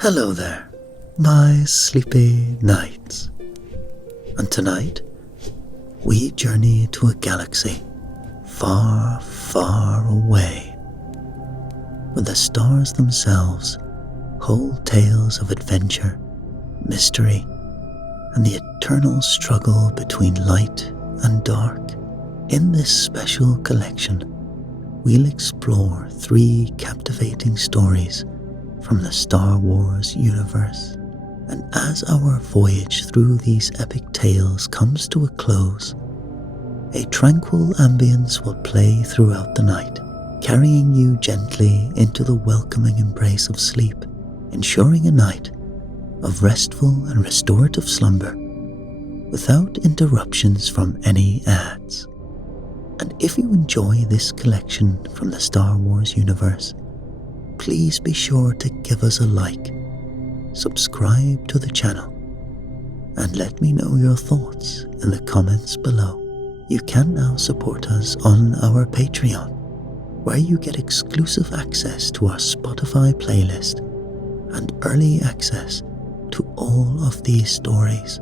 Hello there, my sleepy nights. And tonight, we journey to a galaxy far, far away, where the stars themselves hold tales of adventure, mystery, and the eternal struggle between light and dark. In this special collection, we'll explore 3 captivating stories from the Star Wars universe. And as our voyage through these epic tales comes to a close, a tranquil ambience will play throughout the night, carrying you gently into the welcoming embrace of sleep, ensuring a night of restful and restorative slumber without interruptions from any ads. And if you enjoy this collection from the Star Wars universe, please be sure to give us a like, subscribe to the channel, and let me know your thoughts in the comments below. You can now support us on our Patreon, where you get exclusive access to our Spotify playlist and early access to all of these stories.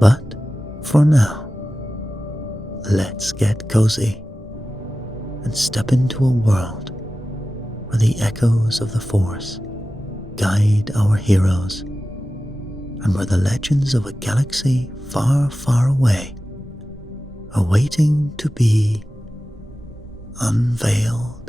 But for now, let's get cozy and step into a world where the echoes of the Force guide our heroes, and where the legends of a galaxy far, far away are waiting to be unveiled.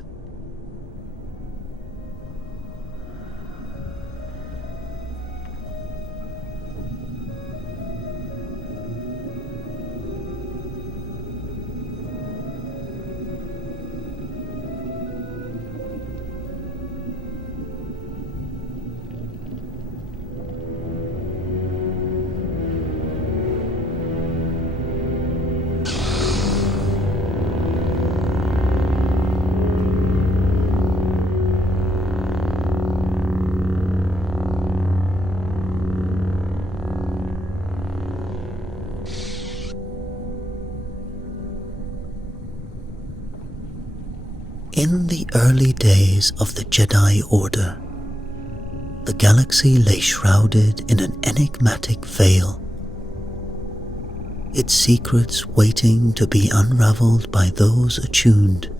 In the early days of the Jedi Order, the galaxy lay shrouded in an enigmatic veil, its secrets waiting to be unraveled by those attuned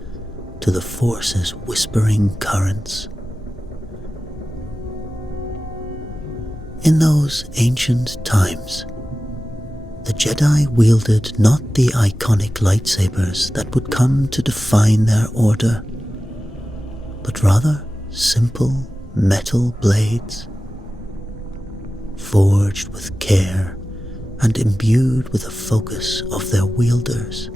to the Force's whispering currents. In those ancient times, the Jedi wielded not the iconic lightsabers that would come to define their order, but rather simple metal blades, forged with care and imbued with the focus of their wielders.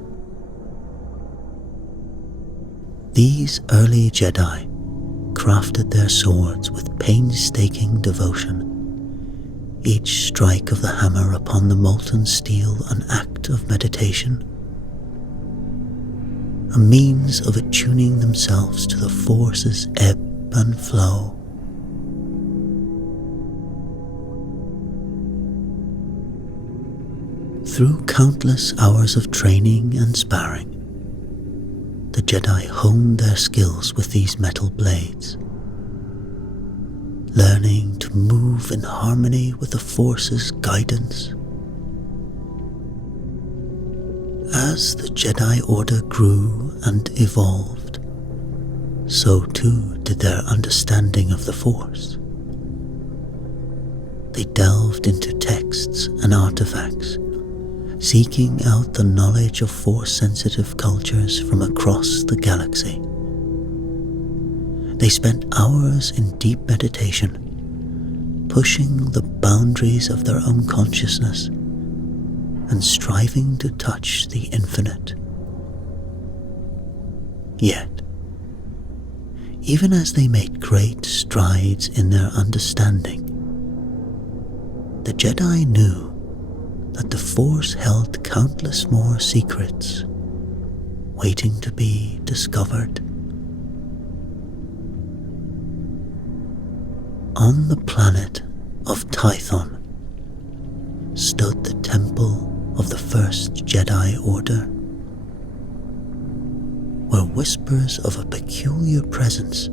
These early Jedi crafted their swords with painstaking devotion, each strike of the hammer upon the molten steel an act of meditation, a means of attuning themselves to the Force's ebb and flow. Through countless hours of training and sparring, the Jedi honed their skills with these metal blades, learning to move in harmony with the Force's guidance. As the Jedi Order grew and evolved, so too did their understanding of the Force. They delved into texts and artifacts, seeking out the knowledge of Force-sensitive cultures from across the galaxy. They spent hours in deep meditation, pushing the boundaries of their own consciousness and striving to touch the infinite. Yet, even as they made great strides in their understanding, the Jedi knew that the Force held countless more secrets waiting to be discovered. On the planet of Tython stood the temple of the First Jedi Order, where whispers of a peculiar presence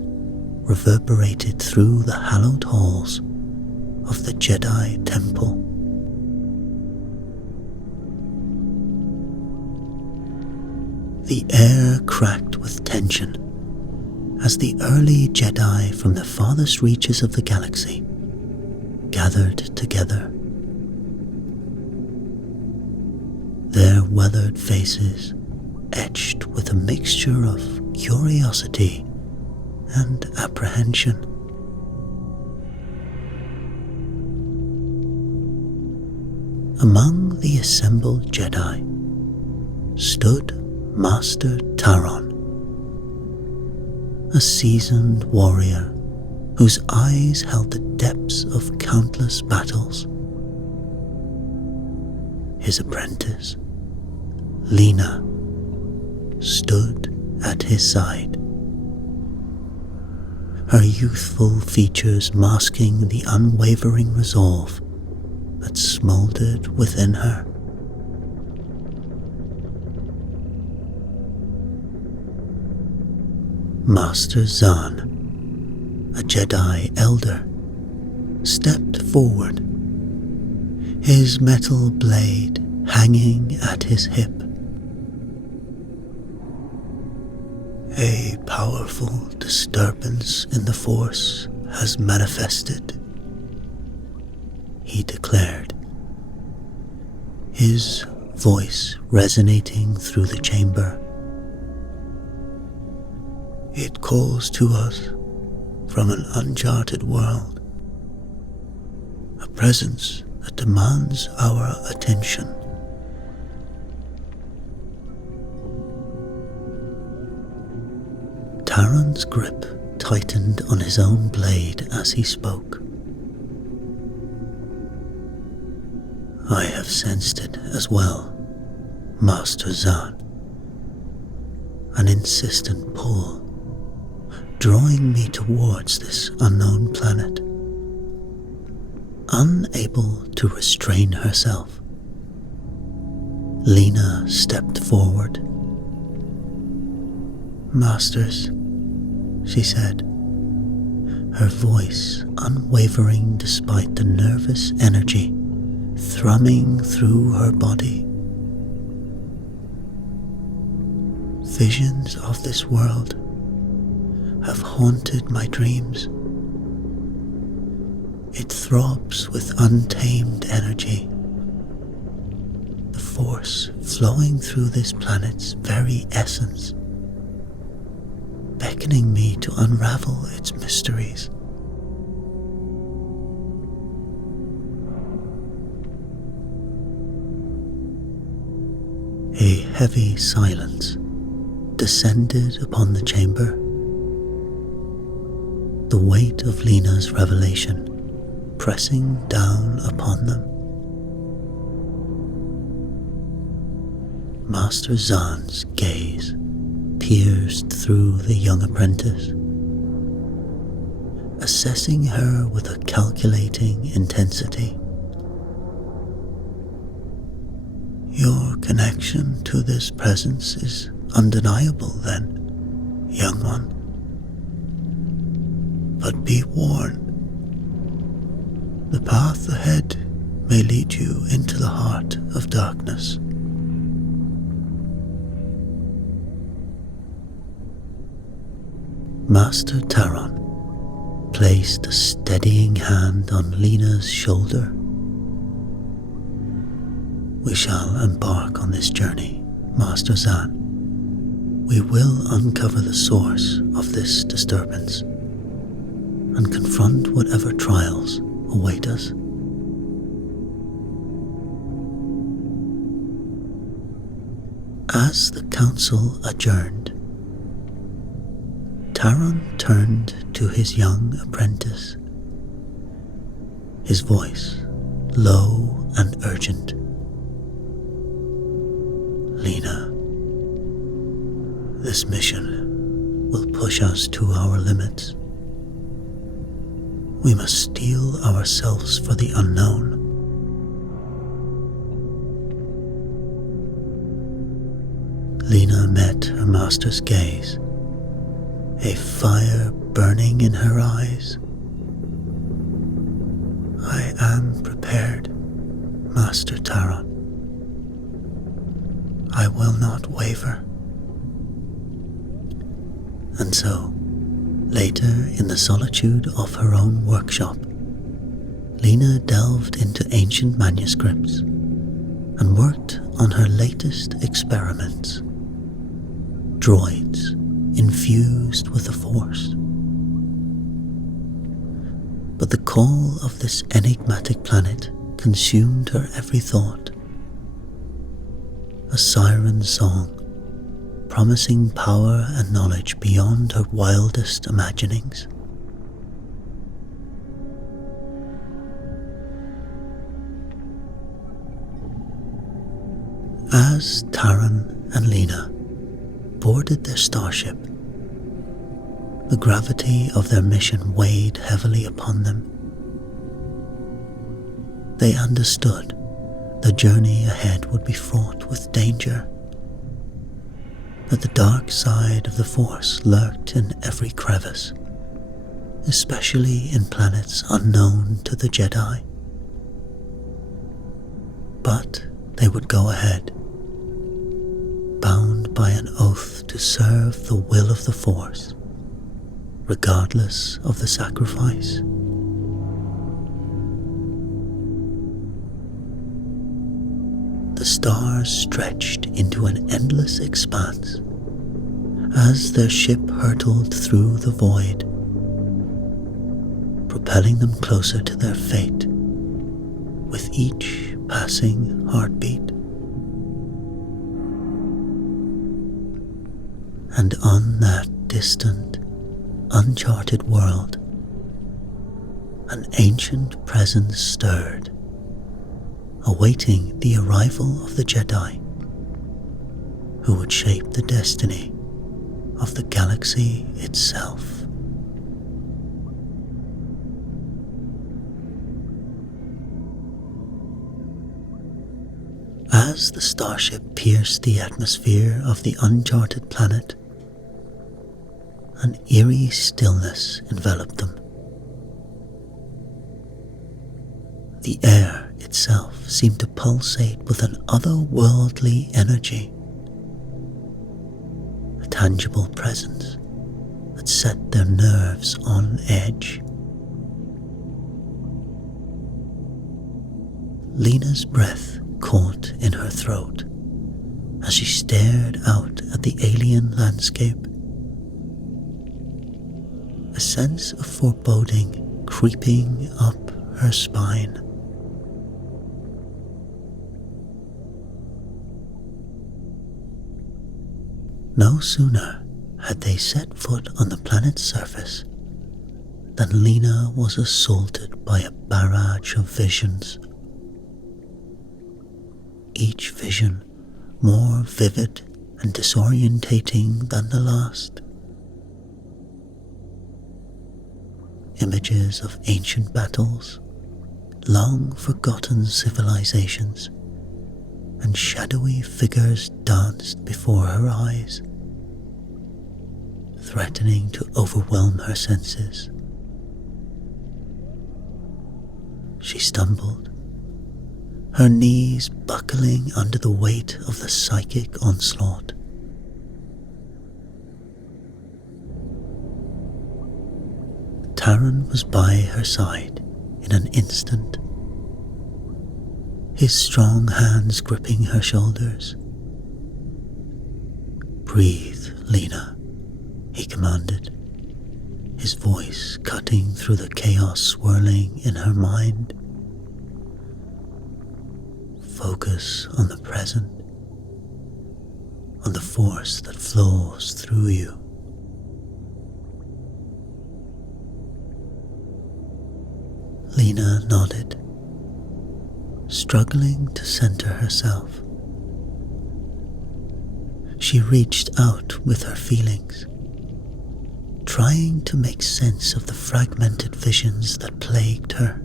reverberated through the hallowed halls of the Jedi Temple. The air cracked with tension as the early Jedi from the farthest reaches of the galaxy gathered together. Their weathered faces etched with a mixture of curiosity and apprehension. Among the assembled Jedi stood Master Daren, a seasoned warrior whose eyes held the depths of countless battles. His apprentice, Lina, stood at his side, her youthful features masking the unwavering resolve that smouldered within her. Master Zahn, a Jedi elder, stepped forward, his metal blade hanging at his hip. A powerful disturbance in the Force has manifested, he declared, his voice resonating through the chamber. It calls to us from an uncharted world, a presence that demands our attention. Daren's grip tightened on his own blade as he spoke. I have sensed it as well, Master Zahn. An insistent pull, drawing me towards this unknown planet. Unable to restrain herself, Lina stepped forward. Masters, she said, her voice unwavering despite the nervous energy thrumming through her body. Visions of this world have haunted my dreams. It throbs with untamed energy, the Force flowing through this planet's very essence, beckoning me to unravel its mysteries. A heavy silence descended upon the chamber, the weight of Lina's revelation pressing down upon them. Master Zahn's gaze pierced through the young apprentice, assessing her with a calculating intensity. Your connection to this presence is undeniable then, young one. But be warned, the path ahead may lead you into the heart of darkness. Master Daren placed a steadying hand on Lina's shoulder. We shall embark on this journey, Master Zahn. We will uncover the source of this disturbance and confront whatever trials await us. As the council adjourned, Daren turned to his young apprentice, his voice low and urgent. Lina, this mission will push us to our limits. We must steel ourselves for the unknown. Lina met her master's gaze, a fire burning in her eyes. "I am prepared, Master Daren. I will not waver." And so, later in the solitude of her own workshop, Lena delved into ancient manuscripts and worked on her latest experiments, droids infused with the Force. But the call of this enigmatic planet consumed her every thought. A siren song, promising power and knowledge beyond her wildest imaginings. As Daren and Lena boarded their starship, the gravity of their mission weighed heavily upon them. They understood the journey ahead would be fraught with danger, that the dark side of the Force lurked in every crevice, especially in planets unknown to the Jedi. But they would go ahead, bound by an oath to serve the will of the Force, regardless of the sacrifice. The stars stretched into an endless expanse as their ship hurtled through the void, propelling them closer to their fate with each passing heartbeat. And on that distant, uncharted world, an ancient presence stirred, awaiting the arrival of the Jedi, who would shape the destiny of the galaxy itself. As the starship pierced the atmosphere of the uncharted planet, an eerie stillness enveloped them. The air itself seemed to pulsate with an otherworldly energy, a tangible presence that set their nerves on edge. Lena's breath caught in her throat as she stared out at the alien landscape. A sense of foreboding creeping up her spine. No sooner had they set foot on the planet's surface than Lena was assaulted by a barrage of visions. Each vision more vivid and disorientating than the last. Images of ancient battles, long forgotten civilizations, and shadowy figures danced before her eyes, threatening to overwhelm her senses. She stumbled, her knees buckling under the weight of the psychic onslaught. Daren was by her side in an instant, his strong hands gripping her shoulders. "Breathe, Lena," he commanded, his voice cutting through the chaos swirling in her mind. "Focus on the present, on the force that flows through you." Lena nodded, struggling to center herself. She reached out with her feelings, trying to make sense of the fragmented visions that plagued her.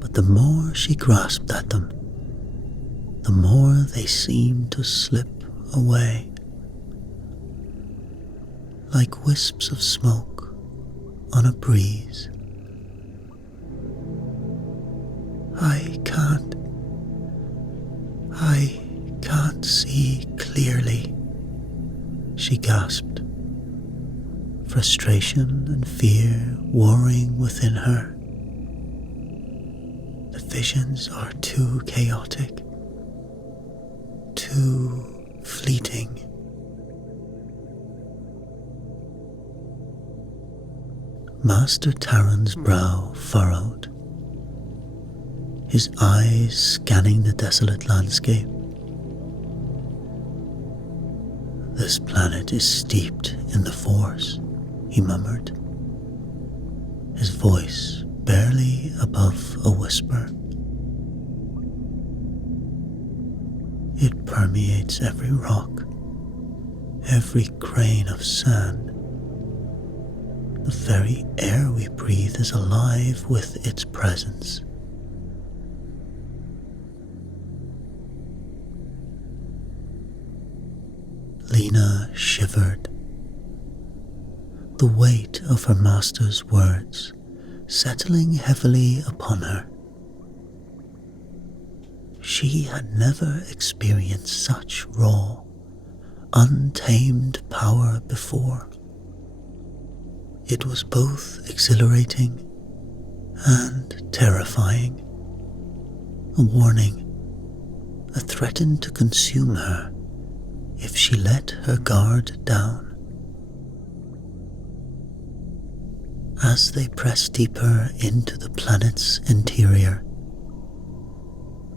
But the more she grasped at them, the more they seemed to slip away, like wisps of smoke on a breeze. I can't see clearly, she gasped, frustration and fear warring within her. The visions are too chaotic, too fleeting. Master Daren's brow furrowed, his eyes scanning the desolate landscape. This planet is steeped in the Force, he murmured, his voice barely above a whisper. It permeates every rock, every grain of sand. The very air we breathe is alive with its presence. Lena shivered. The weight of her master's words settling heavily upon her. She had never experienced such raw, untamed power before. It was both exhilarating and terrifying. A warning, a threat to consume her if she let her guard down. As they pressed deeper into the planet's interior,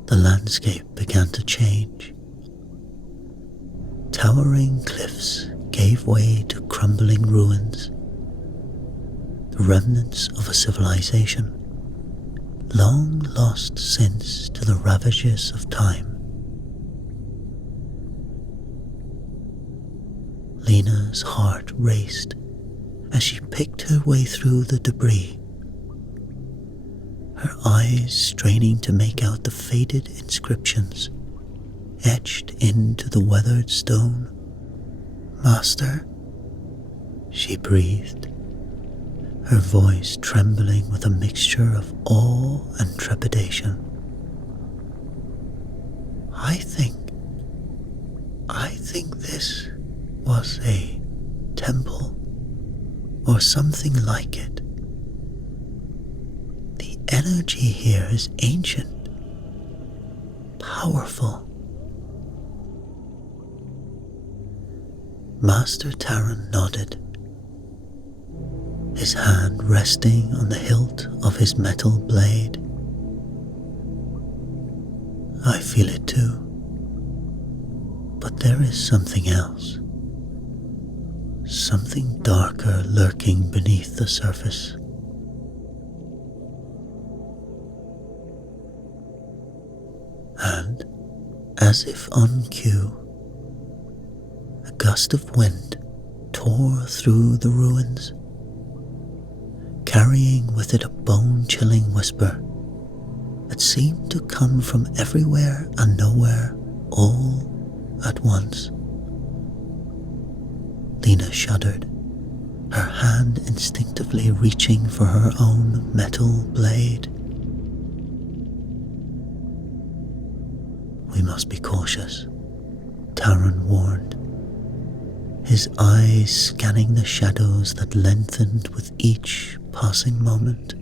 the landscape began to change. Towering cliffs gave way to crumbling ruins, the remnants of a civilization long lost since to the ravages of time. Lena's heart raced as she picked her way through the debris, her eyes straining to make out the faded inscriptions etched into the weathered stone. "Master," she breathed, her voice trembling with a mixture of awe and trepidation. I think this was a temple or something like it. The energy here is ancient, powerful." Master Daren nodded, his hand resting on the hilt of his metal blade. "I feel it too, but there is something else. Something darker lurking beneath the surface." And, as if on cue, a gust of wind tore through the ruins, carrying with it a bone-chilling whisper that seemed to come from everywhere and nowhere all at once. Lena shuddered, her hand instinctively reaching for her own metal blade. "We must be cautious," Daren warned, his eyes scanning the shadows that lengthened with each passing moment.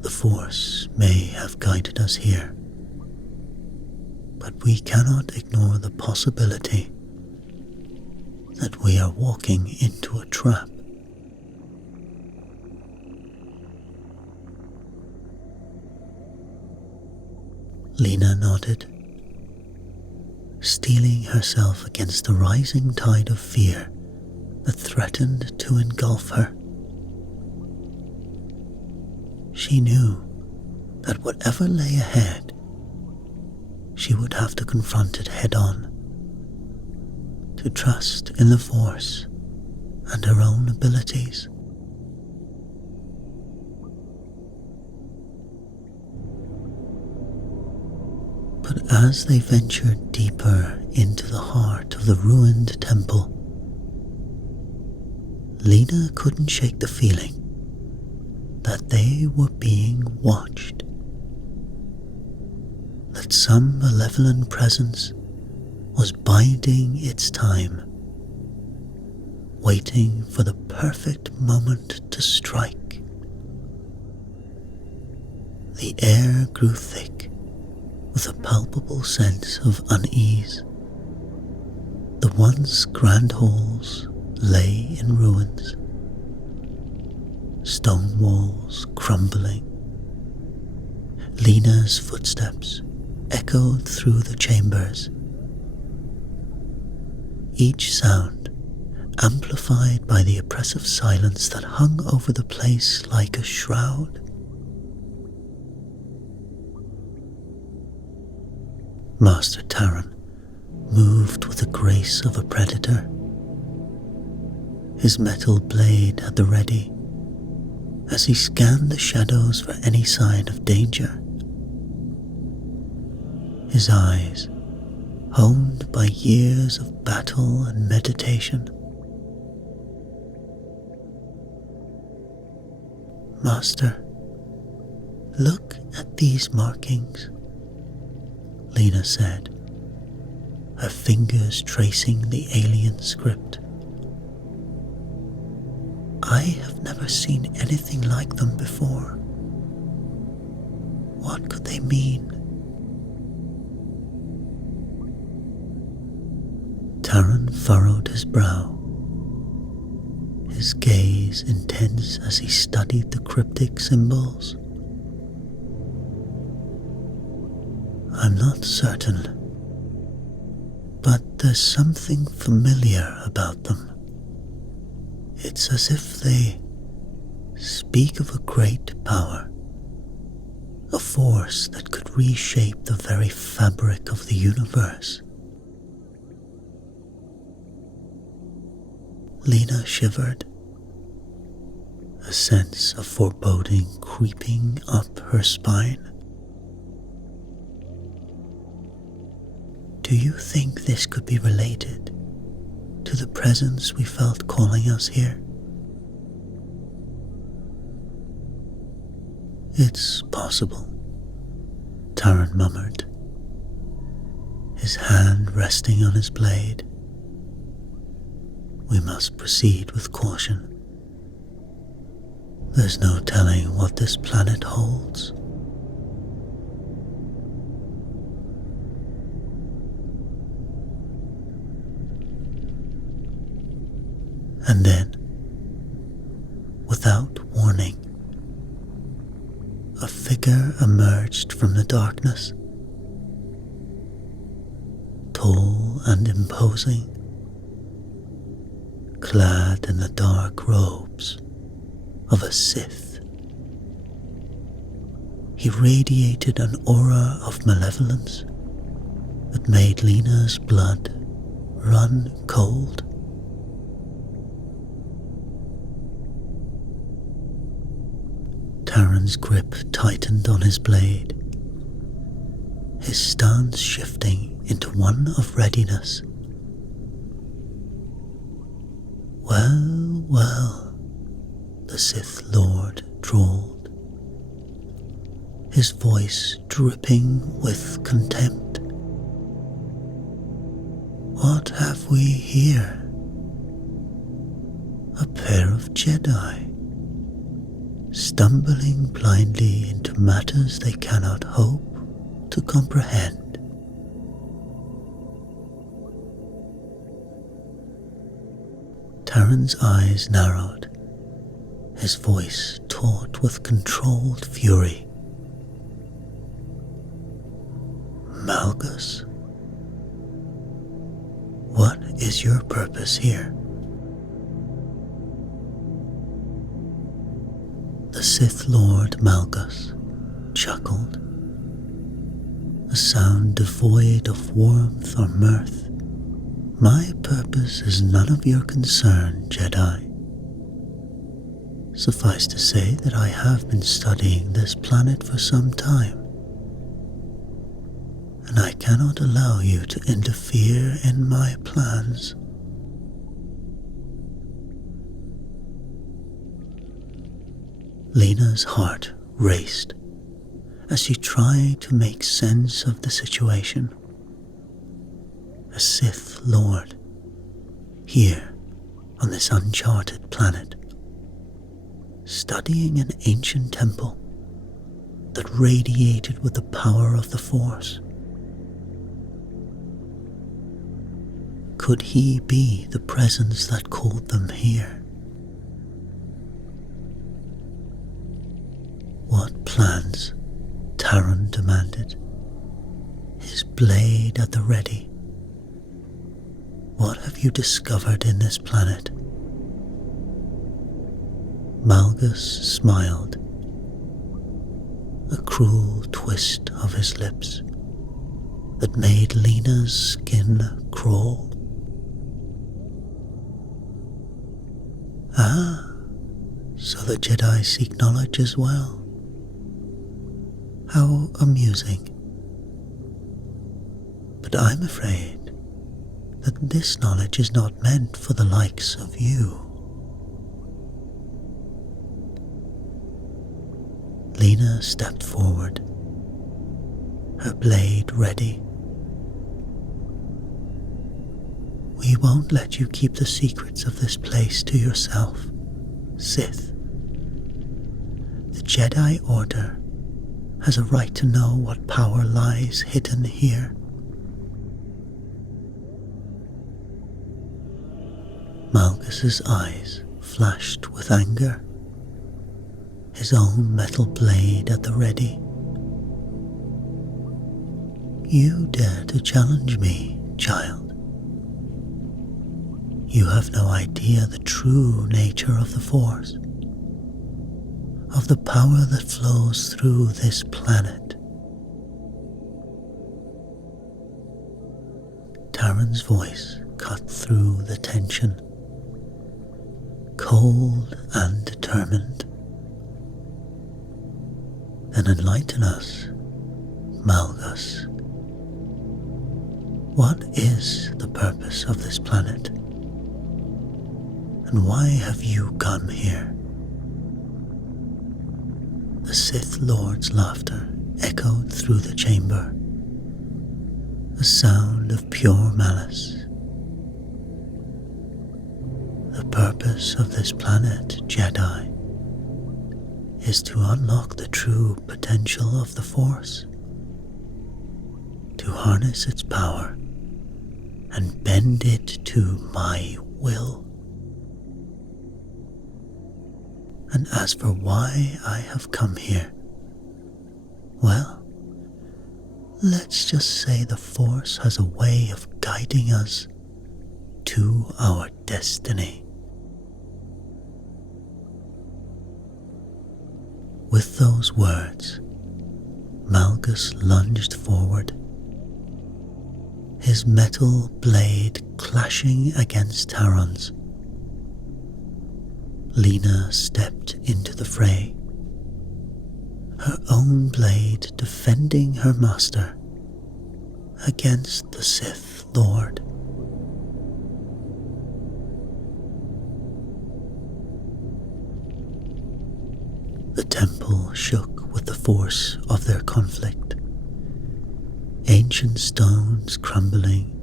"The Force may have guided us here, but we cannot ignore the possibility that we are walking into a trap." Lena nodded, steeling herself against the rising tide of fear that threatened to engulf her. She knew that whatever lay ahead, she would have to confront it head-on, to trust in the Force and her own abilities. But as they ventured deeper into the heart of the ruined temple, Lena couldn't shake the feeling that they were being watched, that some malevolent presence was biding its time, waiting for the perfect moment to strike. The air grew thick with a palpable sense of unease. The once grand halls lay in ruins, stone walls crumbling. Lena's footsteps echoed through the chambers, each sound amplified by the oppressive silence that hung over the place like a shroud. Master Daren moved with the grace of a predator, his metal blade at the ready as he scanned the shadows for any sign of danger. His eyes, honed by years of battle and meditation. Master, look at these markings, Lena said, her fingers tracing the alien script. I have never seen anything like them before. What could they mean? Daren furrowed his brow, his gaze intense as he studied the cryptic symbols. I'm not certain, but there's something familiar about them. It's as if they speak of a great power, a force that could reshape the very fabric of the universe. Lena shivered, a sense of foreboding creeping up her spine. Do you think this could be related to the presence we felt calling us here? It's possible, Daren murmured, his hand resting on his blade. We must proceed with caution. There's no telling what this planet holds. And then, without warning, a figure emerged from the darkness, tall and imposing, clad in the dark robes of a Sith. He radiated an aura of malevolence that made Lena's blood run cold. Daren's grip tightened on his blade, his stance shifting into one of readiness. Well, well, the Sith Lord drawled, his voice dripping with contempt. What have we here? A pair of Jedi, stumbling blindly into matters they cannot hope to comprehend. Daren's eyes narrowed, his voice taut with controlled fury. Malgus, what is your purpose here? The Sith Lord Malgus chuckled, a sound devoid of warmth or mirth. My purpose is none of your concern, Jedi. Suffice to say that I have been studying this planet for some time, and I cannot allow you to interfere in my plans. Lena's heart raced as she tried to make sense of the situation. A Sith Lord, here on this uncharted planet, studying an ancient temple that radiated with the power of the Force. Could he be the presence that called them here? What plans? Daren demanded, his blade at the ready. What have you discovered in this planet? Malgus smiled, a cruel twist of his lips that made Lena's skin crawl. Ah, so the Jedi seek knowledge as well. How amusing. But I'm afraid that this knowledge is not meant for the likes of you. Lena stepped forward, her blade ready. We won't let you keep the secrets of this place to yourself, Sith. The Jedi Order has a right to know what power lies hidden here. Malgus's eyes flashed with anger, his own metal blade at the ready. You dare to challenge me, child? You have no idea the true nature of the Force, of the power that flows through this planet. Daren's voice cut through the tension, cold and determined. Then enlighten us, Malgus. What is the purpose of this planet? And why have you come here? The Sith Lord's laughter echoed through the chamber, a sound of pure malice. The purpose of this planet, Jedi, is to unlock the true potential of the Force, to harness its power and bend it to my will. And as for why I have come here, well, let's just say the Force has a way of guiding us to our destiny. With those words, Malgus lunged forward, his metal blade clashing against Daren's. Lena stepped into the fray, her own blade defending her master against the Sith Lord. The temple shook with the force of their conflict, ancient stones crumbling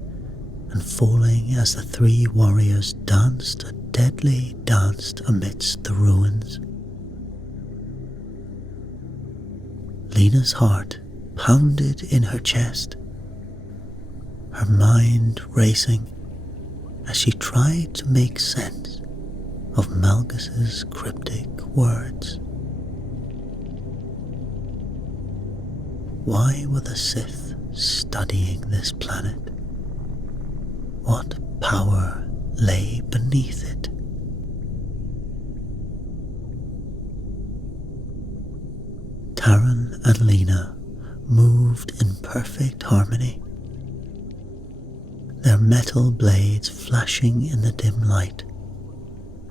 and falling as the three warriors danced a deadly dance amidst the ruins. Lena's heart pounded in her chest, her mind racing as she tried to make sense of Malgus's cryptic words. Why were the Sith studying this planet? What power lay beneath it? Daren and Lena moved in perfect harmony, their metal blades flashing in the dim light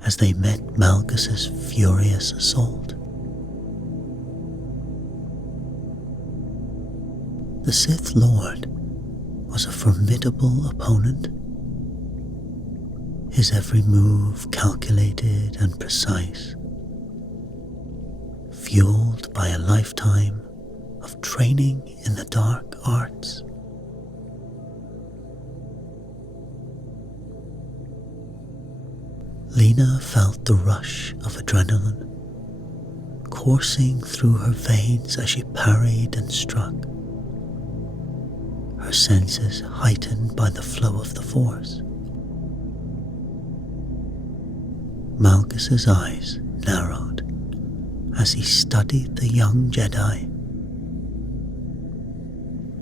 as they met Malgus's furious assault. The Sith Lord was a formidable opponent, his every move calculated and precise. fueled by a lifetime of training in the dark arts. Lena felt the rush of adrenaline coursing through her veins as she parried and struck, her senses heightened by the flow of the Force. Malchus's eyes narrowed as he studied the young Jedi,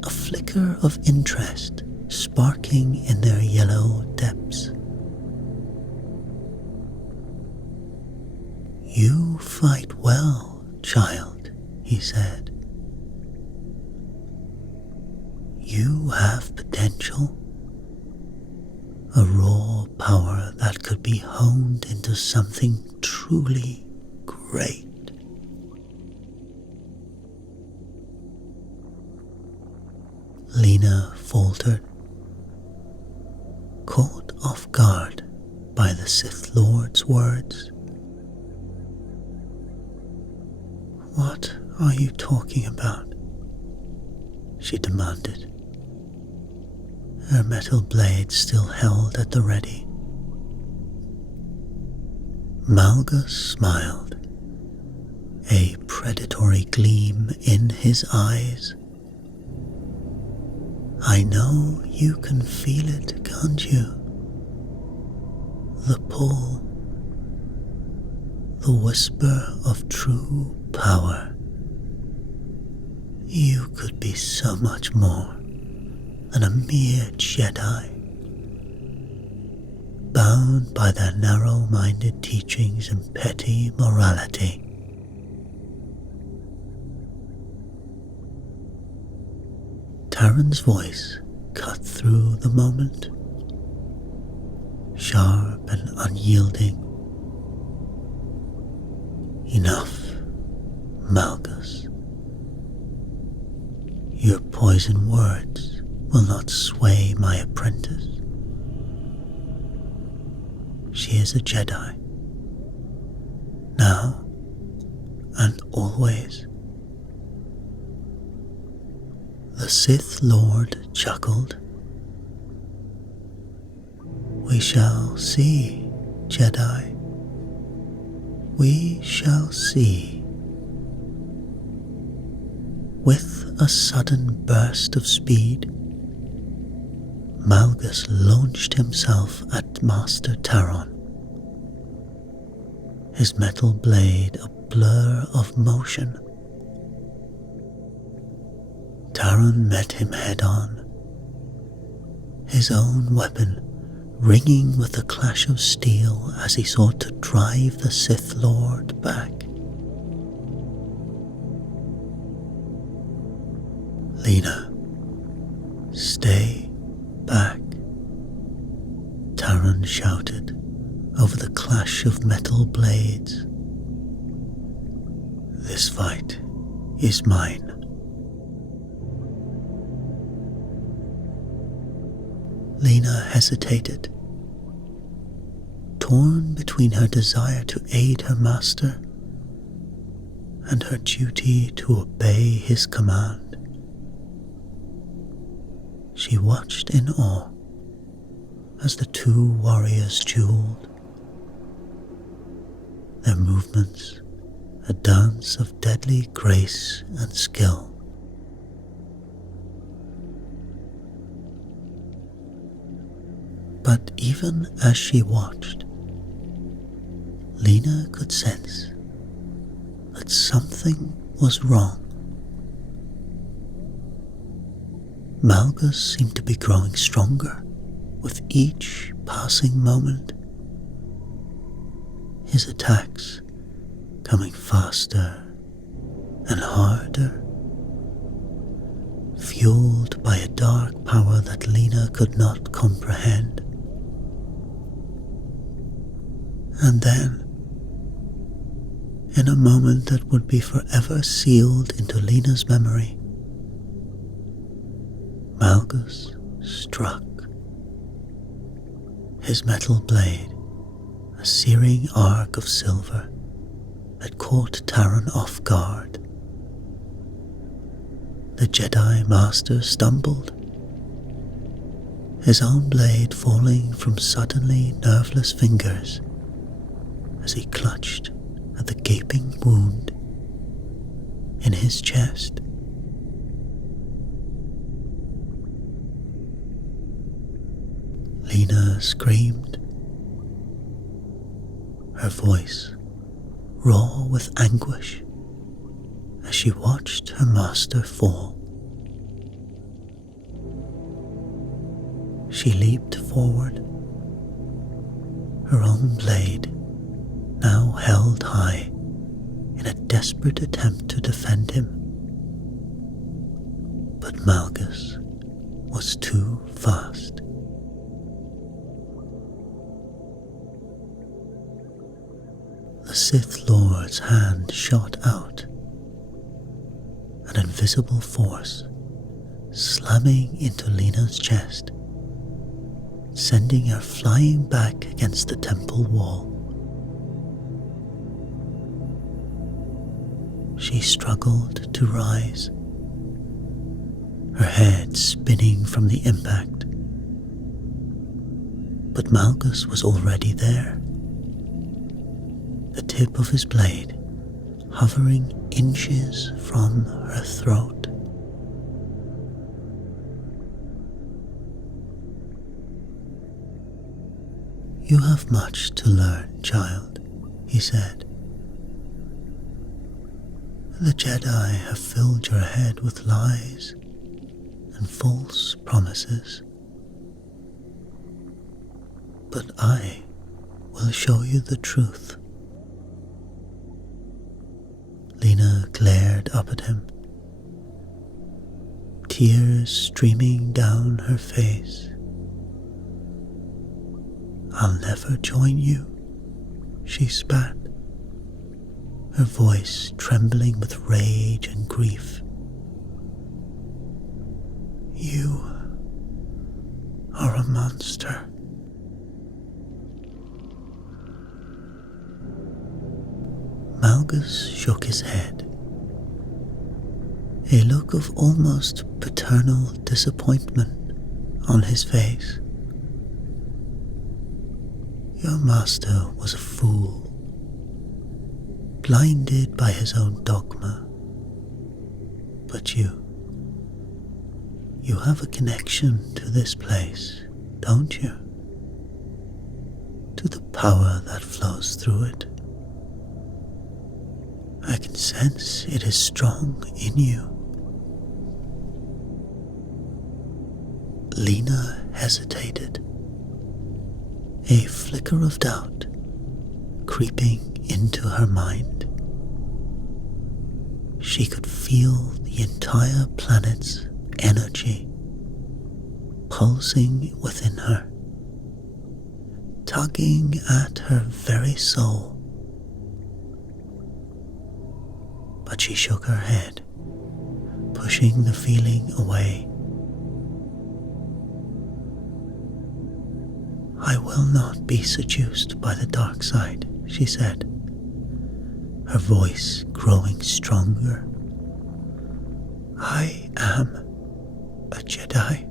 a flicker of interest sparking in their yellow depths. "You fight well, child," he said. "You have potential, a raw power that could be honed into something truly great." Lena faltered, caught off guard by the Sith Lord's words. "What are you talking about?" she demanded, her metal blade still held at the ready. Malgus smiled, a predatory gleam in his eyes. "I know you can feel it, can't you? The pull, the whisper of true power. You could be so much more than a mere Jedi, bound by their narrow-minded teachings and petty morality." Daren's voice cut through the moment, sharp and unyielding. "Enough, Malgus. Your poisoned words will not sway my apprentice. She is a Jedi, now and always." The Sith Lord chuckled. "We shall see, Jedi. We shall see." With a sudden burst of speed, Malgus launched himself at Master Taron, his metal blade a blur of motion. Daren met him head-on, his own weapon ringing with the clash of steel as he sought to drive the Sith Lord back. "Lena, stay back," Daren shouted over the clash of metal blades. "This fight is mine." Lena hesitated, torn between her desire to aid her master and her duty to obey his command. She watched in awe as the two warriors dueled, their movements a dance of deadly grace and skill. But even as she watched, Lena could sense that something was wrong. Malgus seemed to be growing stronger with each passing moment, his attacks coming faster and harder, fueled by a dark power that Lena could not comprehend. And then, in a moment that would be forever sealed into Lena's memory, Malgus struck, his metal blade a searing arc of silver that caught Daren off guard. The Jedi Master stumbled, his own blade falling from suddenly nerveless fingers as he clutched at the gaping wound in his chest. Lena screamed, her voice raw with anguish as she watched her master fall. She leaped forward, her own blade now held high in a desperate attempt to defend him. But Malgus was too fast. The Sith Lord's hand shot out, an invisible force slamming into Lena's chest, sending her flying back against the temple wall. She struggled to rise, her head spinning from the impact. But Malgus was already there, the tip of his blade hovering inches from her throat. "You have much to learn, child," he said. "The Jedi have filled your head with lies and false promises. But I will show you the truth." Lena glared up at him, tears streaming down her face. "I'll never join you," she spat, her voice trembling with rage and grief. "You are a monster." Malgus shook his head, a look of almost paternal disappointment on his face. "Your master was a fool, blinded by his own dogma. But you have a connection to this place, don't you? To the power that flows through it. I can sense it is strong in you." Lena hesitated, a flicker of doubt creeping into her mind. She could feel the entire planet's energy pulsing within her, tugging at her very soul. But she shook her head, pushing the feeling away. "I will not be seduced by the dark side," she said, her voice growing stronger. "I am a Jedi,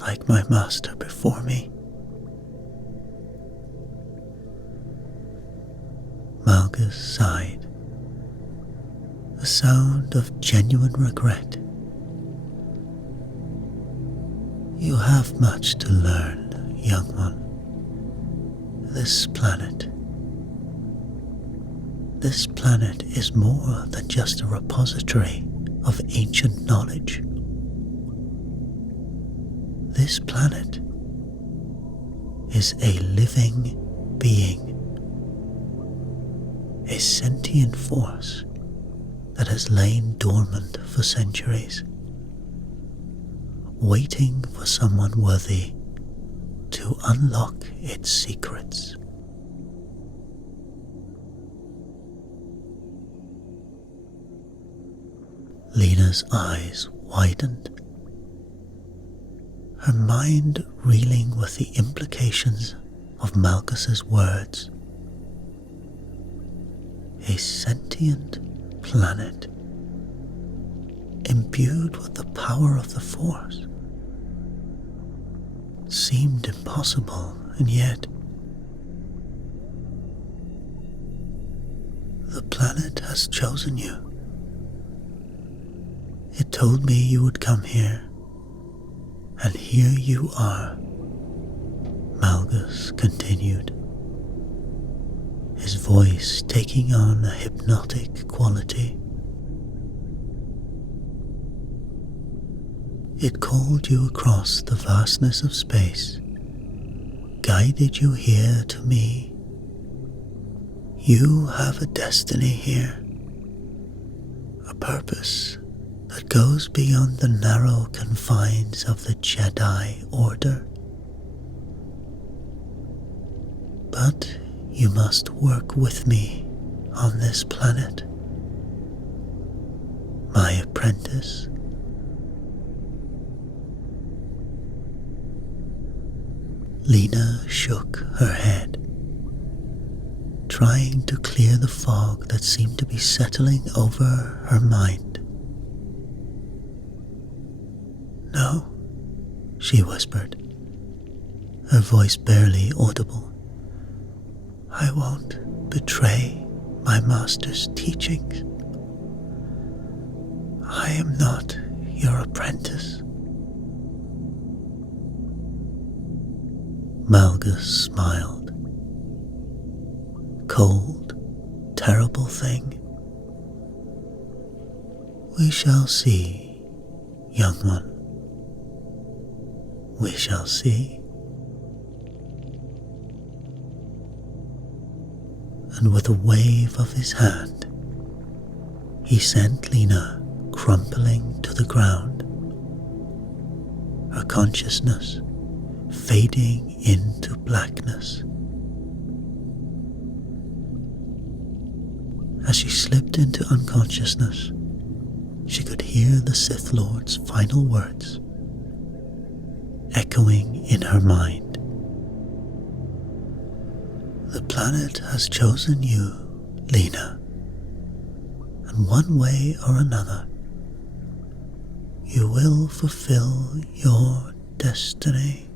like my master before me." Malgus sighed, a sound of genuine regret. "You have much to learn, young one. This planet is more than just a repository of ancient knowledge. This planet is a living being, a sentient force that has lain dormant for centuries, waiting for someone worthy to unlock its secrets." Lena's eyes widened, her mind reeling with the implications of Malgus's words. a sentient planet imbued with the power of the Force seemed impossible, and yet the planet has chosen you. It told me you would come here, and here you are, Malgus continued, his voice taking on a hypnotic quality. It called you across the vastness of space, guided you here to me. You have a destiny here, a purpose that goes beyond the narrow confines of the Jedi Order. But you must work with me on this planet, my apprentice. Lena shook her head, trying to clear the fog that seemed to be settling over her mind. "No," she whispered, her voice barely audible. "I won't betray my master's teachings. I am not your apprentice." Malgus smiled. "Cold, terrible thing. We shall see, young one. We shall see." And with a wave of his hand, he sent Lena crumpling to the ground, her consciousness fading into blackness. As she slipped into unconsciousness, she could hear the Sith Lord's final words echoing in her mind. "The planet has chosen you, Lena, and one way or another, you will fulfill your destiny."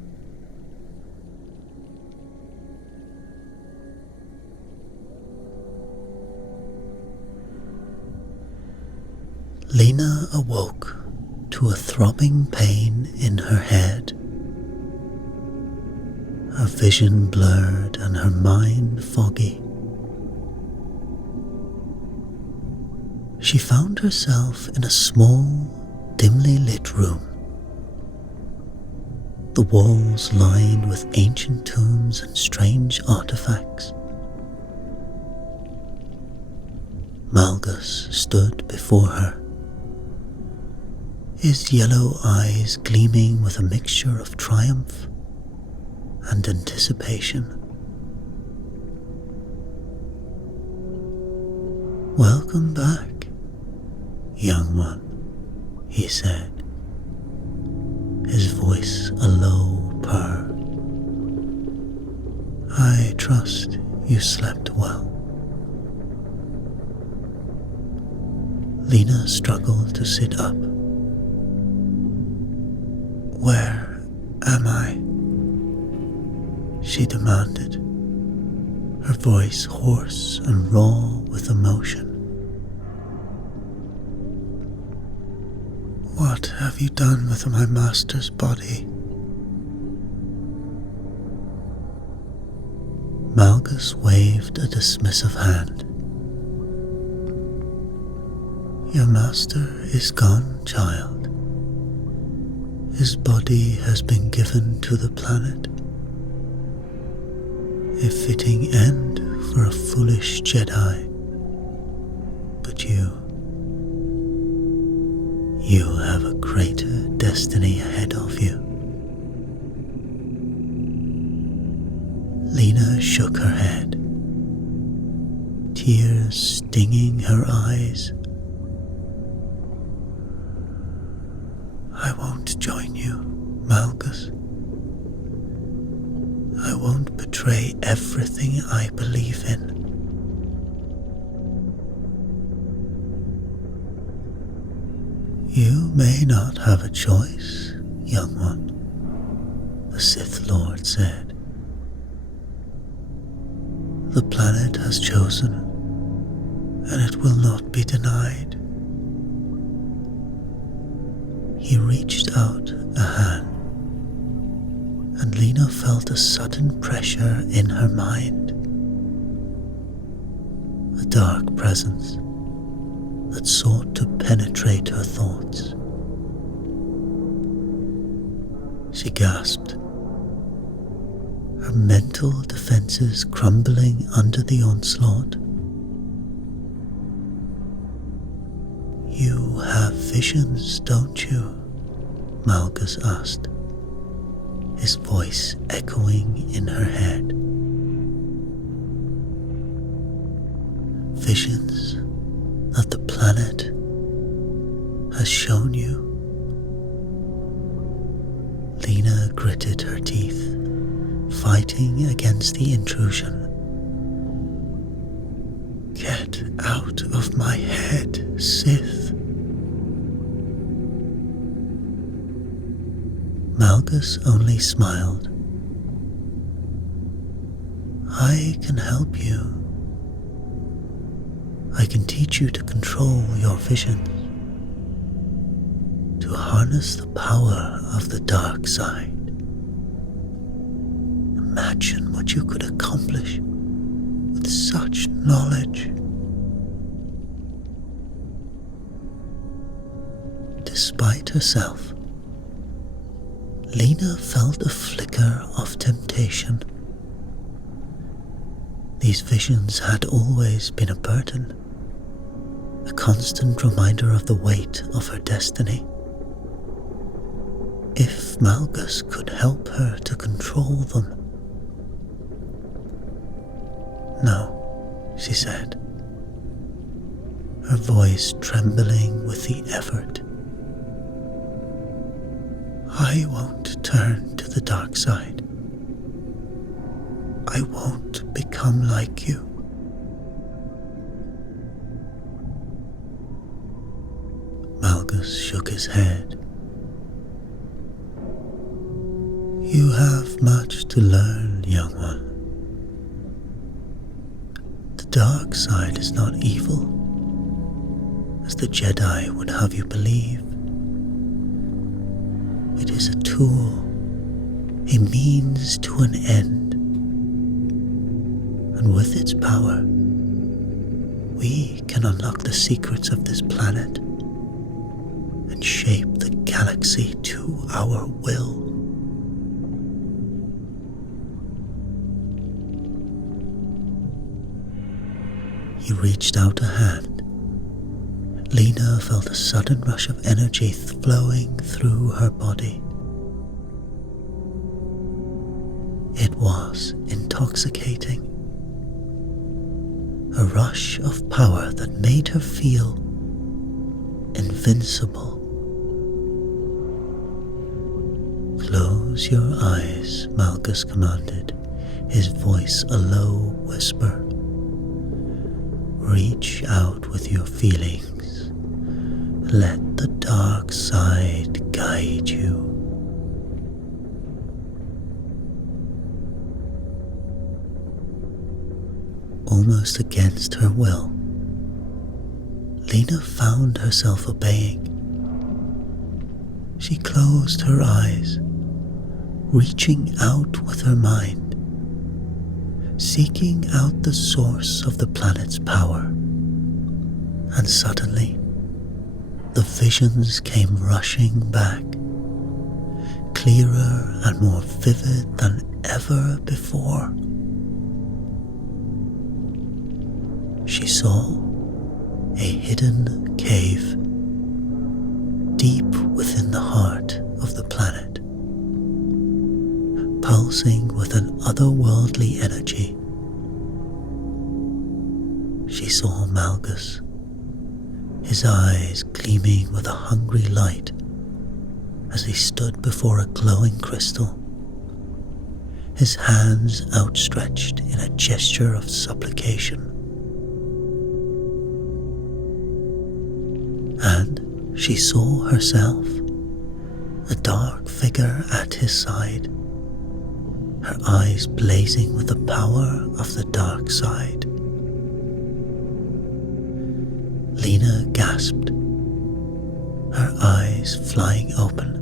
Lena awoke to a throbbing pain in her head. Her vision blurred and her mind foggy. She found herself in a small, dimly lit room. The walls lined with ancient tombs and strange artifacts. Malgus stood before her, his yellow eyes gleaming with a mixture of triumph and anticipation. "Welcome back, young one," he said, his voice a low purr. "I trust you slept well." Lena struggled to sit up. "Where am I?" she demanded, her voice hoarse and raw with emotion. "What have you done with my master's body?" Malgus waved a dismissive hand. "Your master is gone, child. His body has been given to the planet. A fitting end for a foolish Jedi. But you have a greater destiny ahead of you." Lena shook her head, tears stinging her eyes. "I won't join you, Malgus. I won't betray everything I believe in. may not have a choice, young one, the Sith Lord said. The planet has chosen, and it will not be denied. He reached out a hand, and Lena felt a sudden pressure in her mind. A dark presence that sought to penetrate her thoughts. She gasped, her mental defenses crumbling under the onslaught. You have visions, don't you? Malgus asked, his voice echoing in her head. Visions that the planet has shown you? Lena gritted her teeth, fighting against the intrusion. Get out of my head, Sith. Malgus only smiled. I can help you. I can teach you to control your visions, to harness the power of the dark side. Imagine what you could accomplish with such knowledge. Despite herself, Lena felt a flicker of temptation. These visions had always been a burden, a constant reminder of the weight of her destiny. If Malgus could help her to control them. No, she said, her voice trembling with the effort. I won't turn to the dark side. I won't become like you. Malgus shook his head. You have much to learn, young one. The dark side is not evil, as the Jedi would have you believe. It is a tool, a means to an end. And with its power, we can unlock the secrets of this planet and shape the galaxy to our will. He reached out a hand. Lena felt a sudden rush of energy flowing through her body. It was intoxicating. A rush of power that made her feel invincible. Close your eyes, Malgus commanded, his voice a low whisper. Reach out with your feelings. Let the dark side guide you. Almost against her will, Lena found herself obeying. She closed her eyes, reaching out with her mind, seeking out the source of the planet's power. And suddenly, the visions came rushing back, clearer and more vivid than ever before. She saw a hidden cave deep within the heart of the planet, pulsing with an otherworldly energy. She saw Malgus, his eyes gleaming with a hungry light as he stood before a glowing crystal, his hands outstretched in a gesture of supplication. And she saw herself, a dark figure at his side, her eyes blazing with the power of the dark side. Lena gasped, her eyes flying open.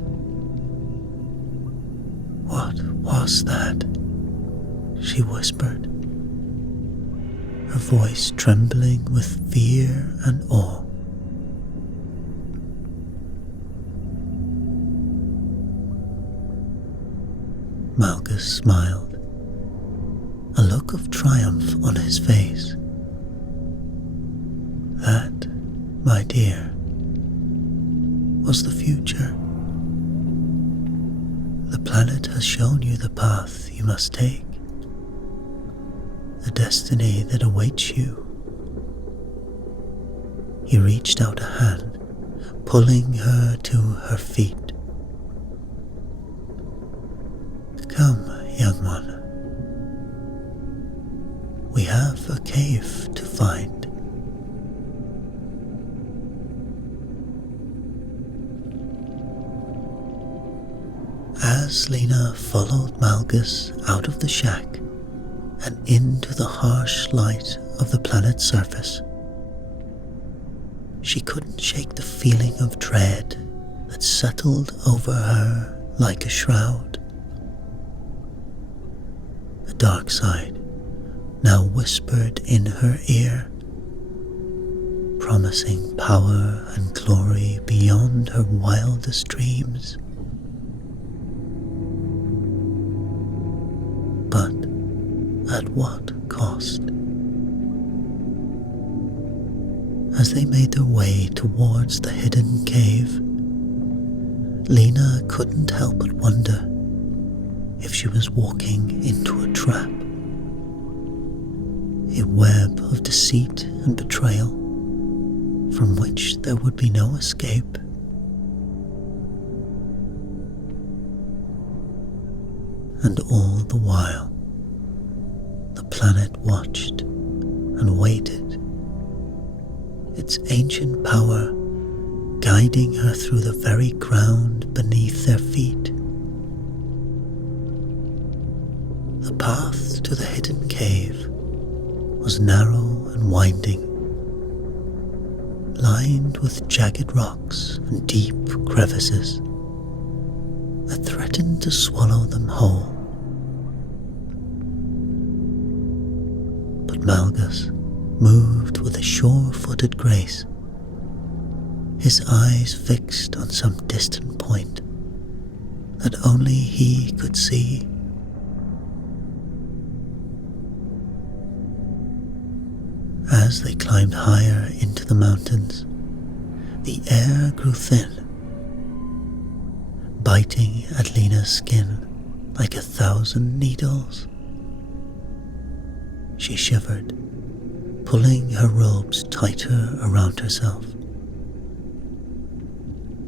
"What was that?" she whispered, her voice trembling with fear and awe. Malgus smiled, a look of triumph on his face. "That, my dear, was the future. The planet has shown you the path you must take, the destiny that awaits you." He reached out a hand, pulling her to her feet. "Come, young one. We have a cave to find." As Lena followed Malgus out of the shack and into the harsh light of the planet's surface, she couldn't shake the feeling of dread that settled over her like a shroud. The dark side now whispered in her ear, promising power and glory beyond her wildest dreams. But at what cost? As they made their way towards the hidden cave, Lena couldn't help but wonder if she was walking into a trap, a web of deceit and betrayal from which there would be no escape. And all the while, the planet watched and waited, its ancient power guiding her through the very ground beneath their feet. The path to the hidden cave was narrow and winding, lined with jagged rocks and deep crevices that threatened to swallow them whole. But Malgus moved with a sure-footed grace, his eyes fixed on some distant point that only he could see. As they climbed higher into the mountains, the air grew thin, biting at Lena's skin like 1,000 needles. She shivered, pulling her robes tighter around herself,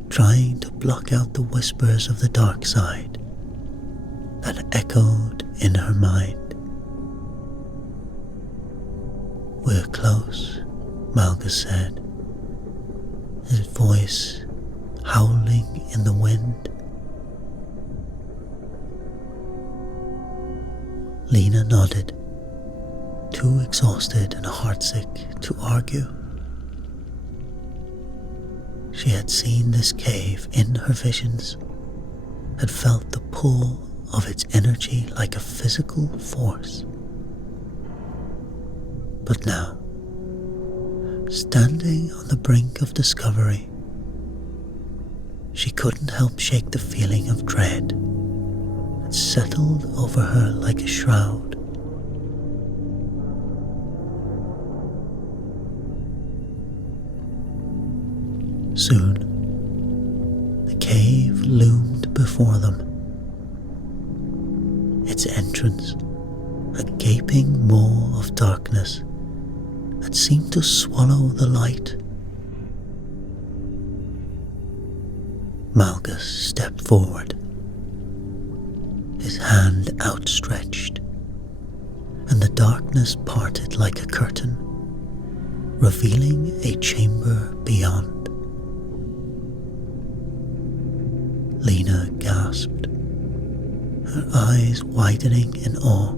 trying to block out the whispers of the dark side that echoed in her mind. "We're close," Malgus said, his voice howling in the wind. Lena nodded, too exhausted and heartsick to argue. She had seen this cave in her visions, had felt the pull of its energy like a physical force. But now, standing on the brink of discovery, she couldn't help shake the feeling of dread that settled over her like a shroud. Soon, the cave loomed before them, its entrance a gaping maw of darkness that seemed to swallow the light. Malgus stepped forward, his hand outstretched, and the darkness parted like a curtain, revealing a chamber beyond. Lena gasped, her eyes widening in awe.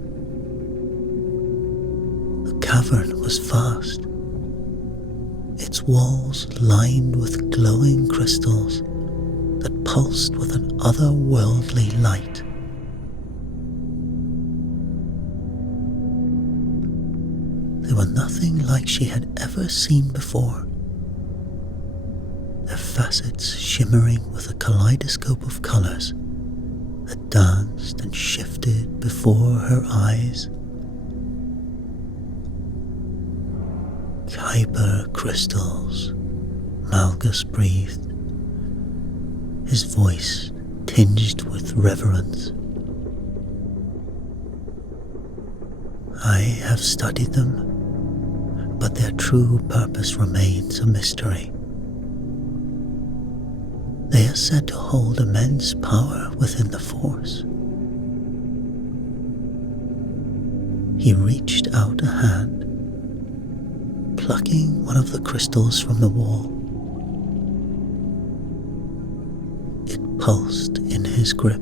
The cavern was vast, its walls lined with glowing crystals that pulsed with an otherworldly light. They were nothing like she had ever seen before, their facets shimmering with a kaleidoscope of colors that danced and shifted before her eyes. Kyber crystals, Malgus breathed, his voice tinged with reverence. I have studied them, but their true purpose remains a mystery. They are said to hold immense power within the Force. He reached out a hand, plucking one of the crystals from the wall. It pulsed in his grip,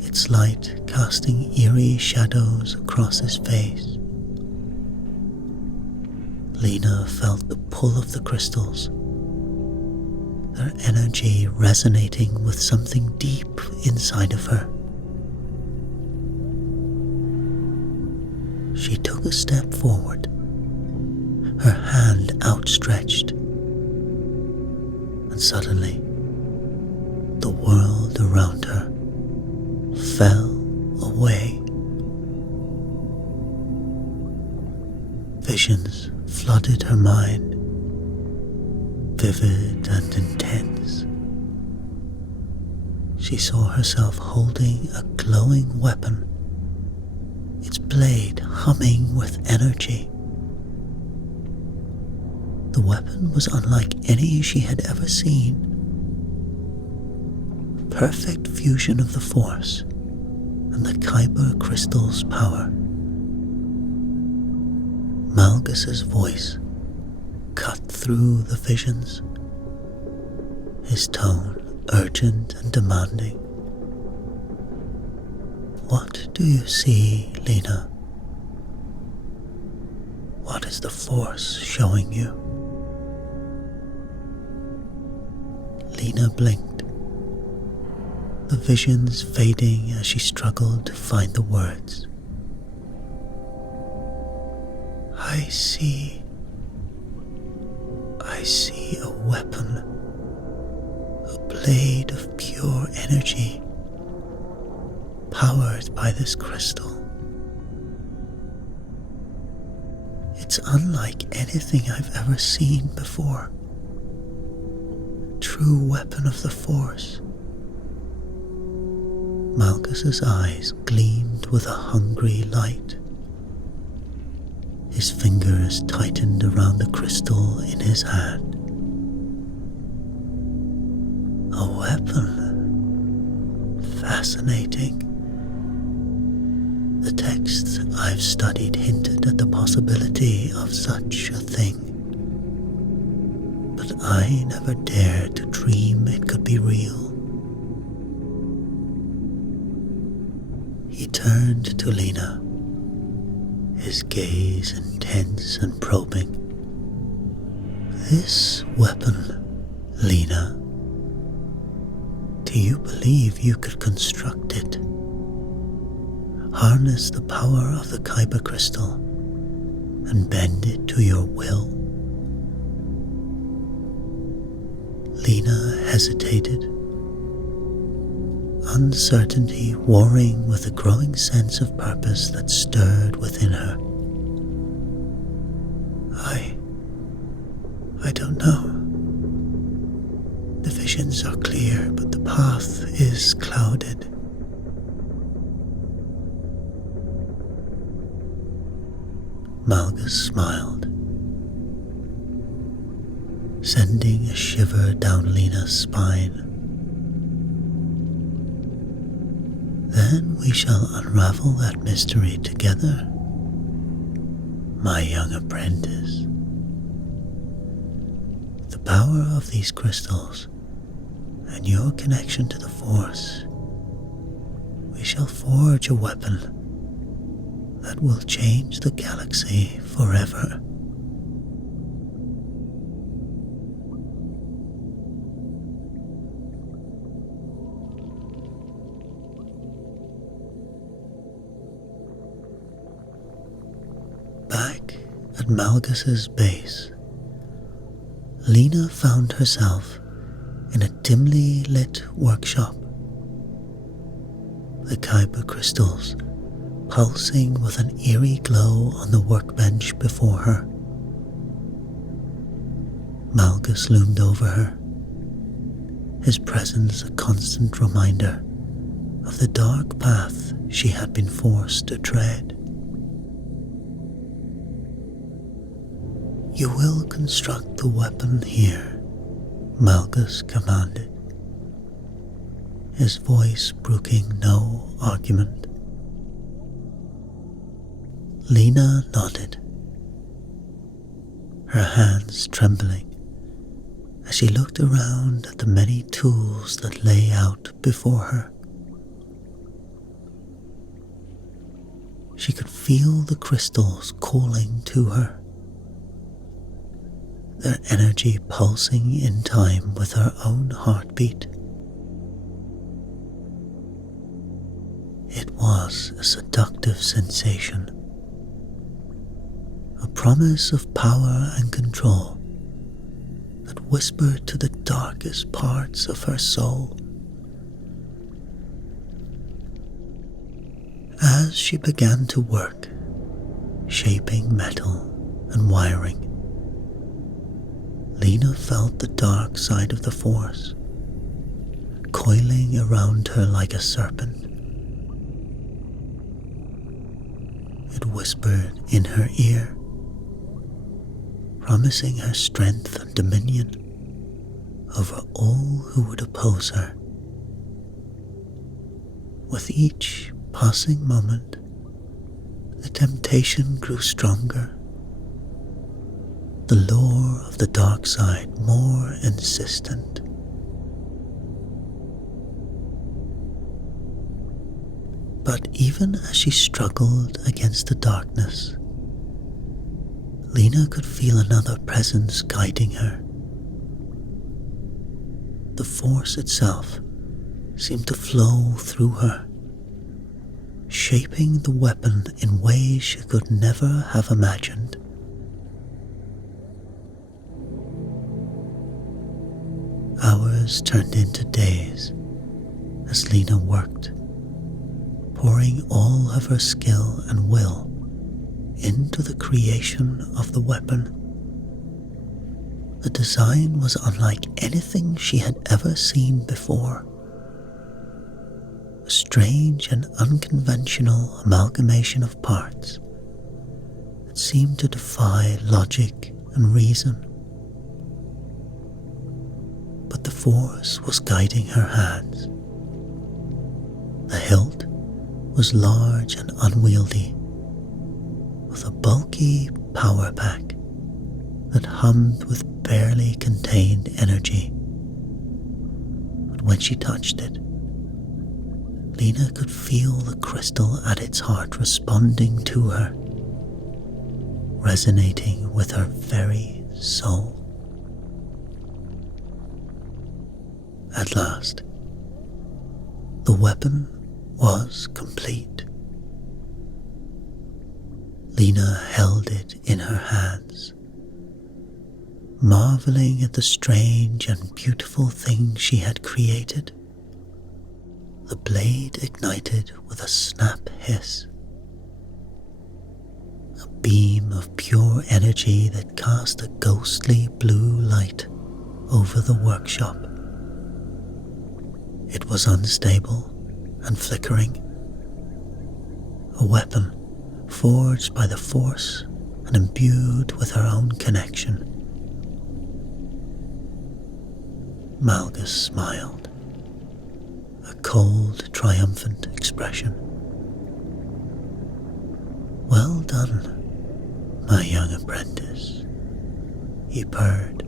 its light casting eerie shadows across his face. Lena felt the pull of the crystals, their energy resonating with something deep inside of her. She took a step forward, her hand outstretched, and suddenly the world around her fell away. Visions flooded her mind, vivid and intense. She saw herself holding a glowing weapon, its blade humming with energy. The weapon was unlike any she had ever seen. A perfect fusion of the Force and the Kyber crystal's power. Malgus's voice cut through the visions, his tone urgent and demanding. What do you see, Lena? What is the Force showing you? Lena blinked, the visions fading as she struggled to find the words. I see a weapon, a blade of pure energy, powered by this crystal. It's unlike anything I've ever seen before. A true weapon of the Force. Malgus's eyes gleamed with a hungry light. His fingers tightened around the crystal in his hand. A weapon. Fascinating. The texts I've studied hinted at the possibility of such a thing, but I never dared to dream it could be real. He turned to Lena, his gaze intense and probing. This weapon, Lena, do you believe you could construct it? Harness the power of the Kyber crystal and bend it to your will? Lena hesitated, uncertainty warring with a growing sense of purpose that stirred within her. I don't know. The visions are clear, but the path is clouded. Malgus smiled, sending a shiver down Lena's spine. Then we shall unravel that mystery together, my young apprentice. The power of these crystals and your connection to the Force, we shall forge a weapon that will change the galaxy forever. Back at Malgus's base, Lena found herself in a dimly lit workshop. The kyber crystals pulsing with an eerie glow on the workbench before her. Malgus loomed over her, his presence a constant reminder of the dark path she had been forced to tread. "You will construct the weapon here," Malgus commanded, his voice brooking no argument. Lena nodded, her hands trembling as she looked around at the many tools that lay out before her. She could feel the crystals calling to her, their energy pulsing in time with her own heartbeat. It was a seductive sensation, a promise of power and control that whispered to the darkest parts of her soul. As she began to work, shaping metal and wiring, Lena felt the dark side of the Force coiling around her like a serpent. It whispered in her ear, promising her strength and dominion over all who would oppose her. With each passing moment, the temptation grew stronger, the lure of the dark side more insistent. But even as she struggled against the darkness, Lena could feel another presence guiding her. The Force itself seemed to flow through her, shaping the weapon in ways she could never have imagined. Hours turned into days as Lena worked, pouring all of her skill and will into the creation of the weapon. The design was unlike anything she had ever seen before. A strange and unconventional amalgamation of parts that seemed to defy logic and reason. But the Force was guiding her hands. The hilt was large and unwieldy, with a bulky power pack that hummed with barely contained energy. But when she touched it, Lena could feel the crystal at its heart responding to her, resonating with her very soul. At last, the weapon was complete. Lena held it in her hands, marveling at the strange and beautiful thing she had created. The blade ignited with a snap hiss, a beam of pure energy that cast a ghostly blue light over the workshop. It was unstable and flickering, a weapon forged by the Force and imbued with her own connection. Malgus smiled, a cold, triumphant expression. "Well done, my young apprentice," he purred,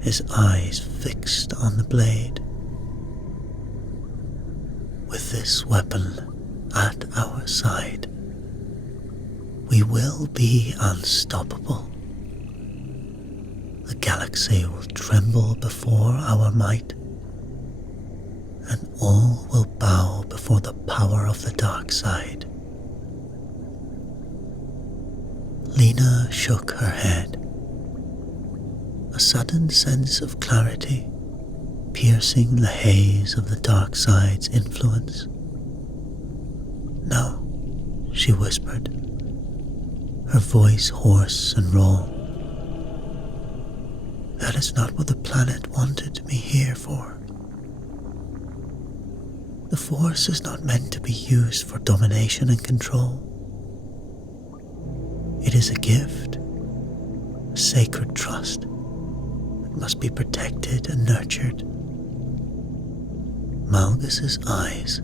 his eyes fixed on the blade. With this weapon at our side, we will be unstoppable. The galaxy will tremble before our might, and all will bow before the power of the dark side. Lena shook her head, a sudden sense of clarity piercing the haze of the dark side's influence. "No," she whispered, her voice hoarse and raw. "That is not what the planet wanted me here for. The Force is not meant to be used for domination and control. It is a gift, a sacred trust that must be protected and nurtured." Malgus's eyes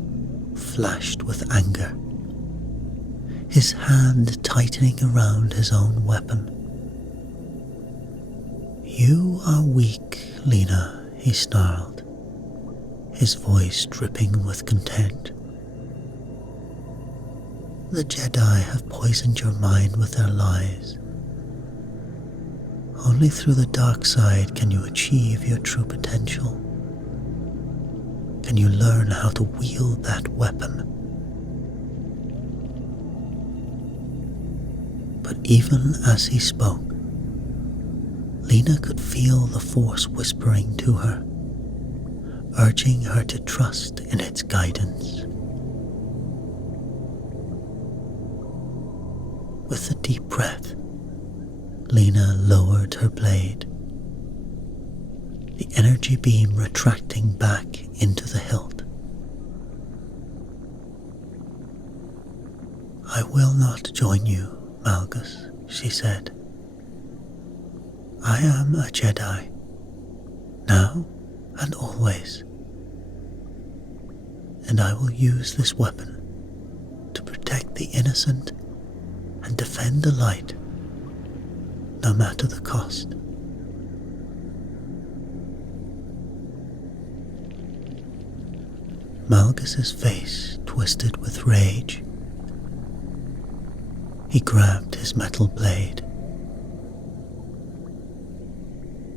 flashed with anger, his hand tightening around his own weapon. "You are weak, Lena," he snarled, his voice dripping with contempt. "The Jedi have poisoned your mind with their lies. Only through the dark side can you achieve your true potential. Can you learn how to wield that weapon?" But even as he spoke, Lena could feel the Force whispering to her, urging her to trust in its guidance. With a deep breath, Lena lowered her blade, the energy beam retracting back into the hilt. "I will not join you, Malgus," she said. "I am a Jedi, now and always, and I will use this weapon to protect the innocent and defend the light, no matter the cost." Malgus's face twisted with rage. He grabbed his metal blade.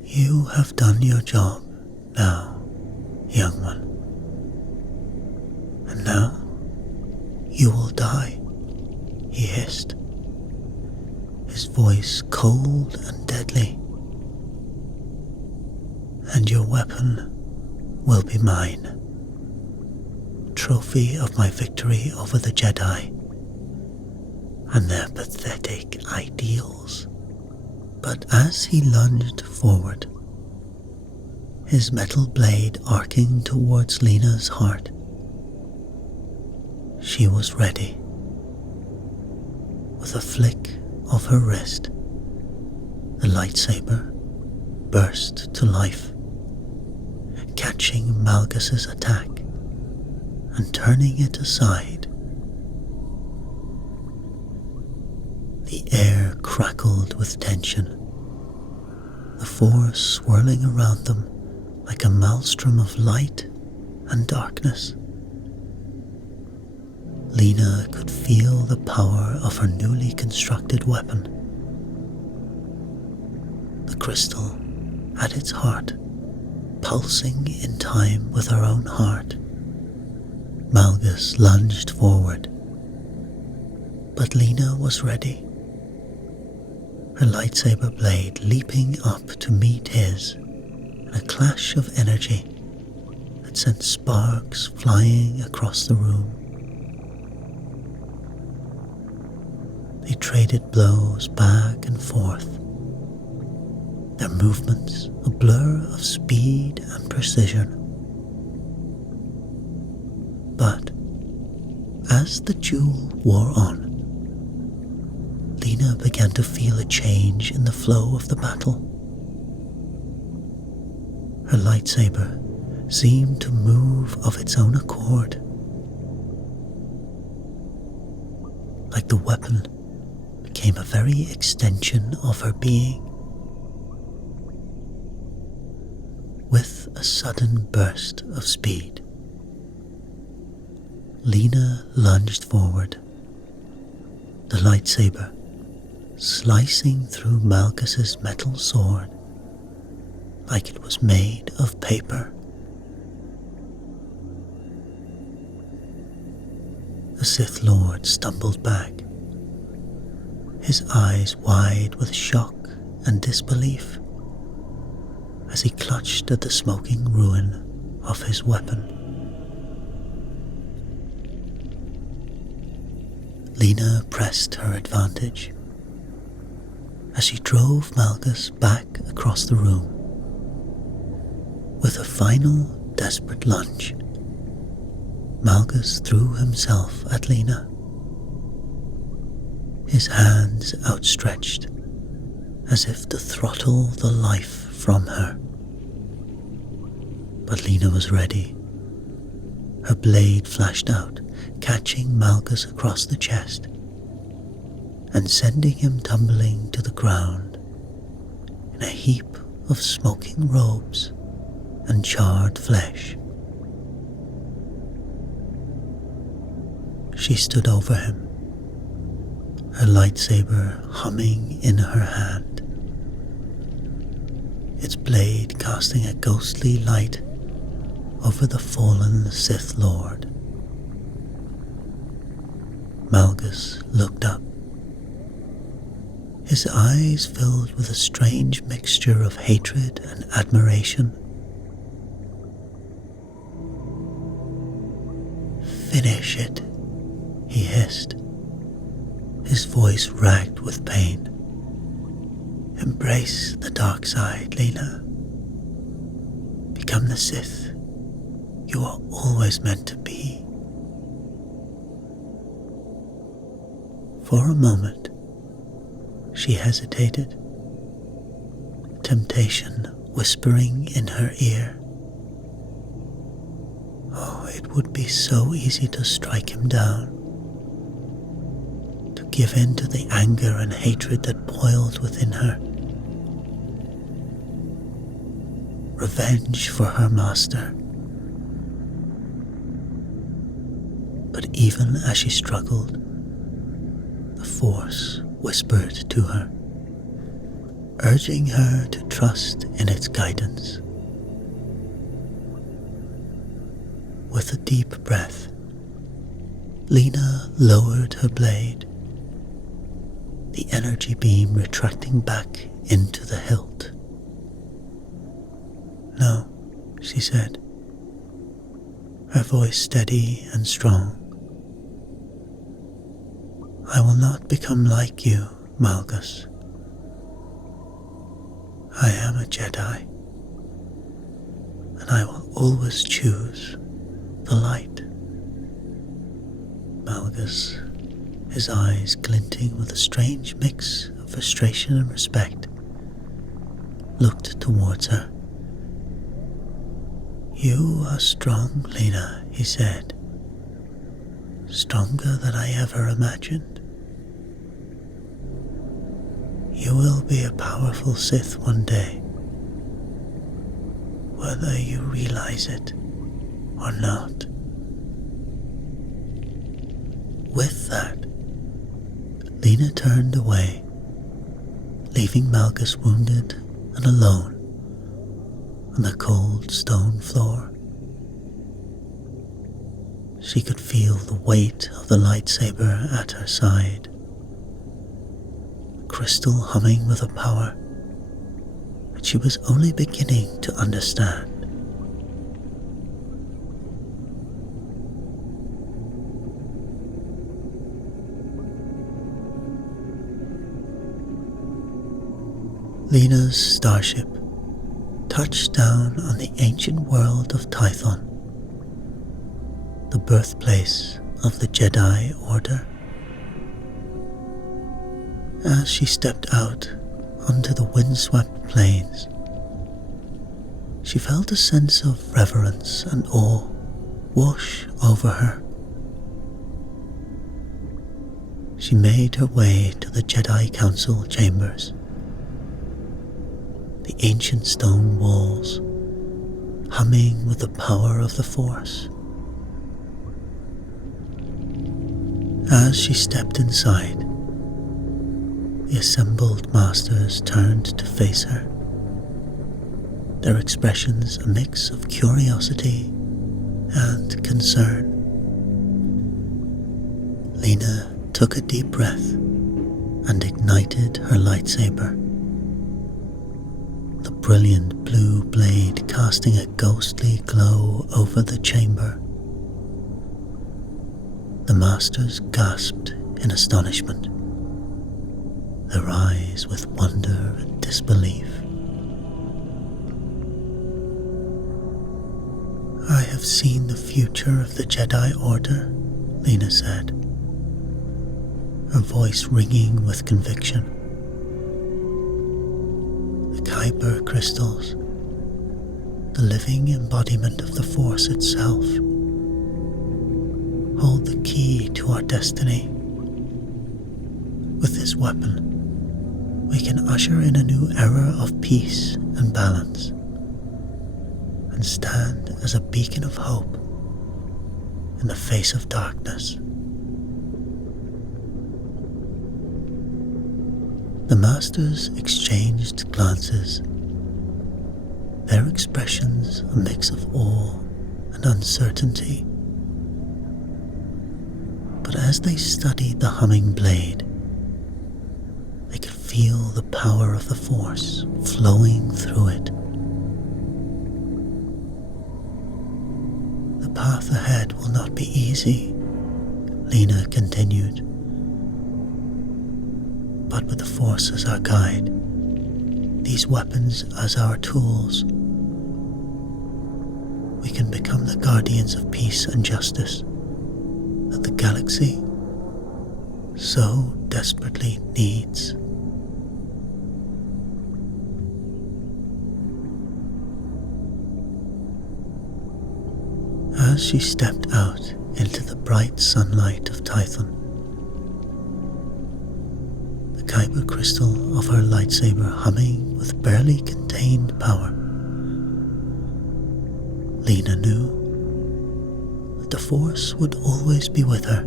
"You have done your job now, young one. And now you will die," he hissed, his voice cold and deadly. "And your weapon will be mine, trophy of my victory over the Jedi and their pathetic ideals." But as he lunged forward, his metal blade arcing towards Lena's heart, she was ready. With a flick of her wrist, the lightsaber burst to life, catching Malgus's attack and turning it aside. The air crackled with tension, the Force swirling around them like a maelstrom of light and darkness. Lena could feel the power of her newly constructed weapon. The crystal at its heart, pulsing in time with her own heart. Malgus lunged forward, but Lena was ready, her lightsaber blade leaping up to meet his in a clash of energy that sent sparks flying across the room. They traded blows back and forth, their movements a blur of speed and precision. But as the duel wore on, Lena began to feel a change in the flow of the battle. Her lightsaber seemed to move of its own accord, like the weapon became a very extension of her being. with a sudden burst of speed. Lena lunged forward, the lightsaber slicing through Malchus's metal sword like it was made of paper. The Sith Lord stumbled back, his eyes wide with shock and disbelief as he clutched at the smoking ruin of his weapon. Lena pressed her advantage as she drove Malchus back across the room. With a final desperate lunge, Malchus threw himself at Lena, his hands outstretched as if to throttle the life from her. But Lena was ready. Her blade flashed out, catching Malchus across the chest and sending him tumbling to the ground in a heap of smoking robes and charred flesh. She stood over him, her lightsaber humming in her hand, its blade casting a ghostly light over the fallen Sith Lord. Malchus looked up, his eyes filled with a strange mixture of hatred and admiration. "Finish it," he hissed, his voice racked with pain. "Embrace the dark side, Lena. Become the Sith you are always meant to be." For a moment, she hesitated, temptation whispering in her ear. Oh, it would be so easy to strike him down, to give in to the anger and hatred that boiled within her. Revenge for her master. But even as she struggled, the Force whispered to her, urging her to trust in its guidance. With a deep breath, Lena lowered her blade, the energy beam retracting back into the hilt. "No," she said, her voice steady and strong. "I will not become like you, Malchus. I am a Jedi, and I will always choose the light." Malchus, his eyes glinting with a strange mix of frustration and respect, looked towards her. "You are strong, Lena," he said. "Stronger than I ever imagined. You will be a powerful Sith one day, whether you realize it or not." With that, Lena turned away, leaving Malchus wounded and alone on the cold stone floor. She could feel the weight of the lightsaber at her side, the crystal humming with a power that she was only beginning to understand. Lena's starship touched down on the ancient world of Tython, the birthplace of the Jedi Order. As she stepped out onto the windswept plains, she felt a sense of reverence and awe wash over her. She made her way to the Jedi Council chambers. The ancient stone walls humming with the power of the Force. As she stepped inside, the assembled masters turned to face her, their expressions a mix of curiosity and concern. Lena took a deep breath and ignited her lightsaber, the brilliant blue blade casting a ghostly glow over the chamber. The masters gasped in astonishment, their eyes with wonder and disbelief. "I have seen the future of the Jedi Order," Lena said, her voice ringing with conviction. The Kyber crystals, the living embodiment of the Force itself, hold the key to our destiny. With this weapon, we can usher in a new era of peace and balance, and stand as a beacon of hope in the face of darkness. The masters exchanged glances, their expressions a mix of awe and uncertainty. But as they studied the humming blade, they could feel the power of the Force flowing through it. "The path ahead will not be easy," Lena continued. "But with the Force as our guide, these weapons as our tools, we can become the guardians of peace and justice that the galaxy so desperately needs." As she stepped out into the bright sunlight of Tython, the kyber crystal of her lightsaber humming with barely contained power, Lena knew that the Force would always be with her,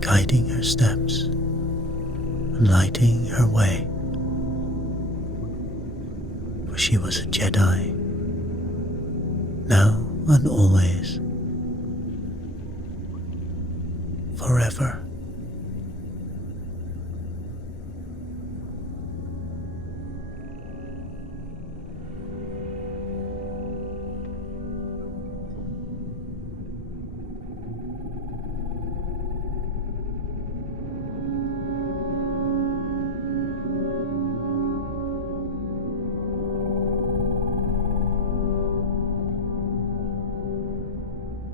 guiding her steps and lighting her way. For she was a Jedi, now and always, forever.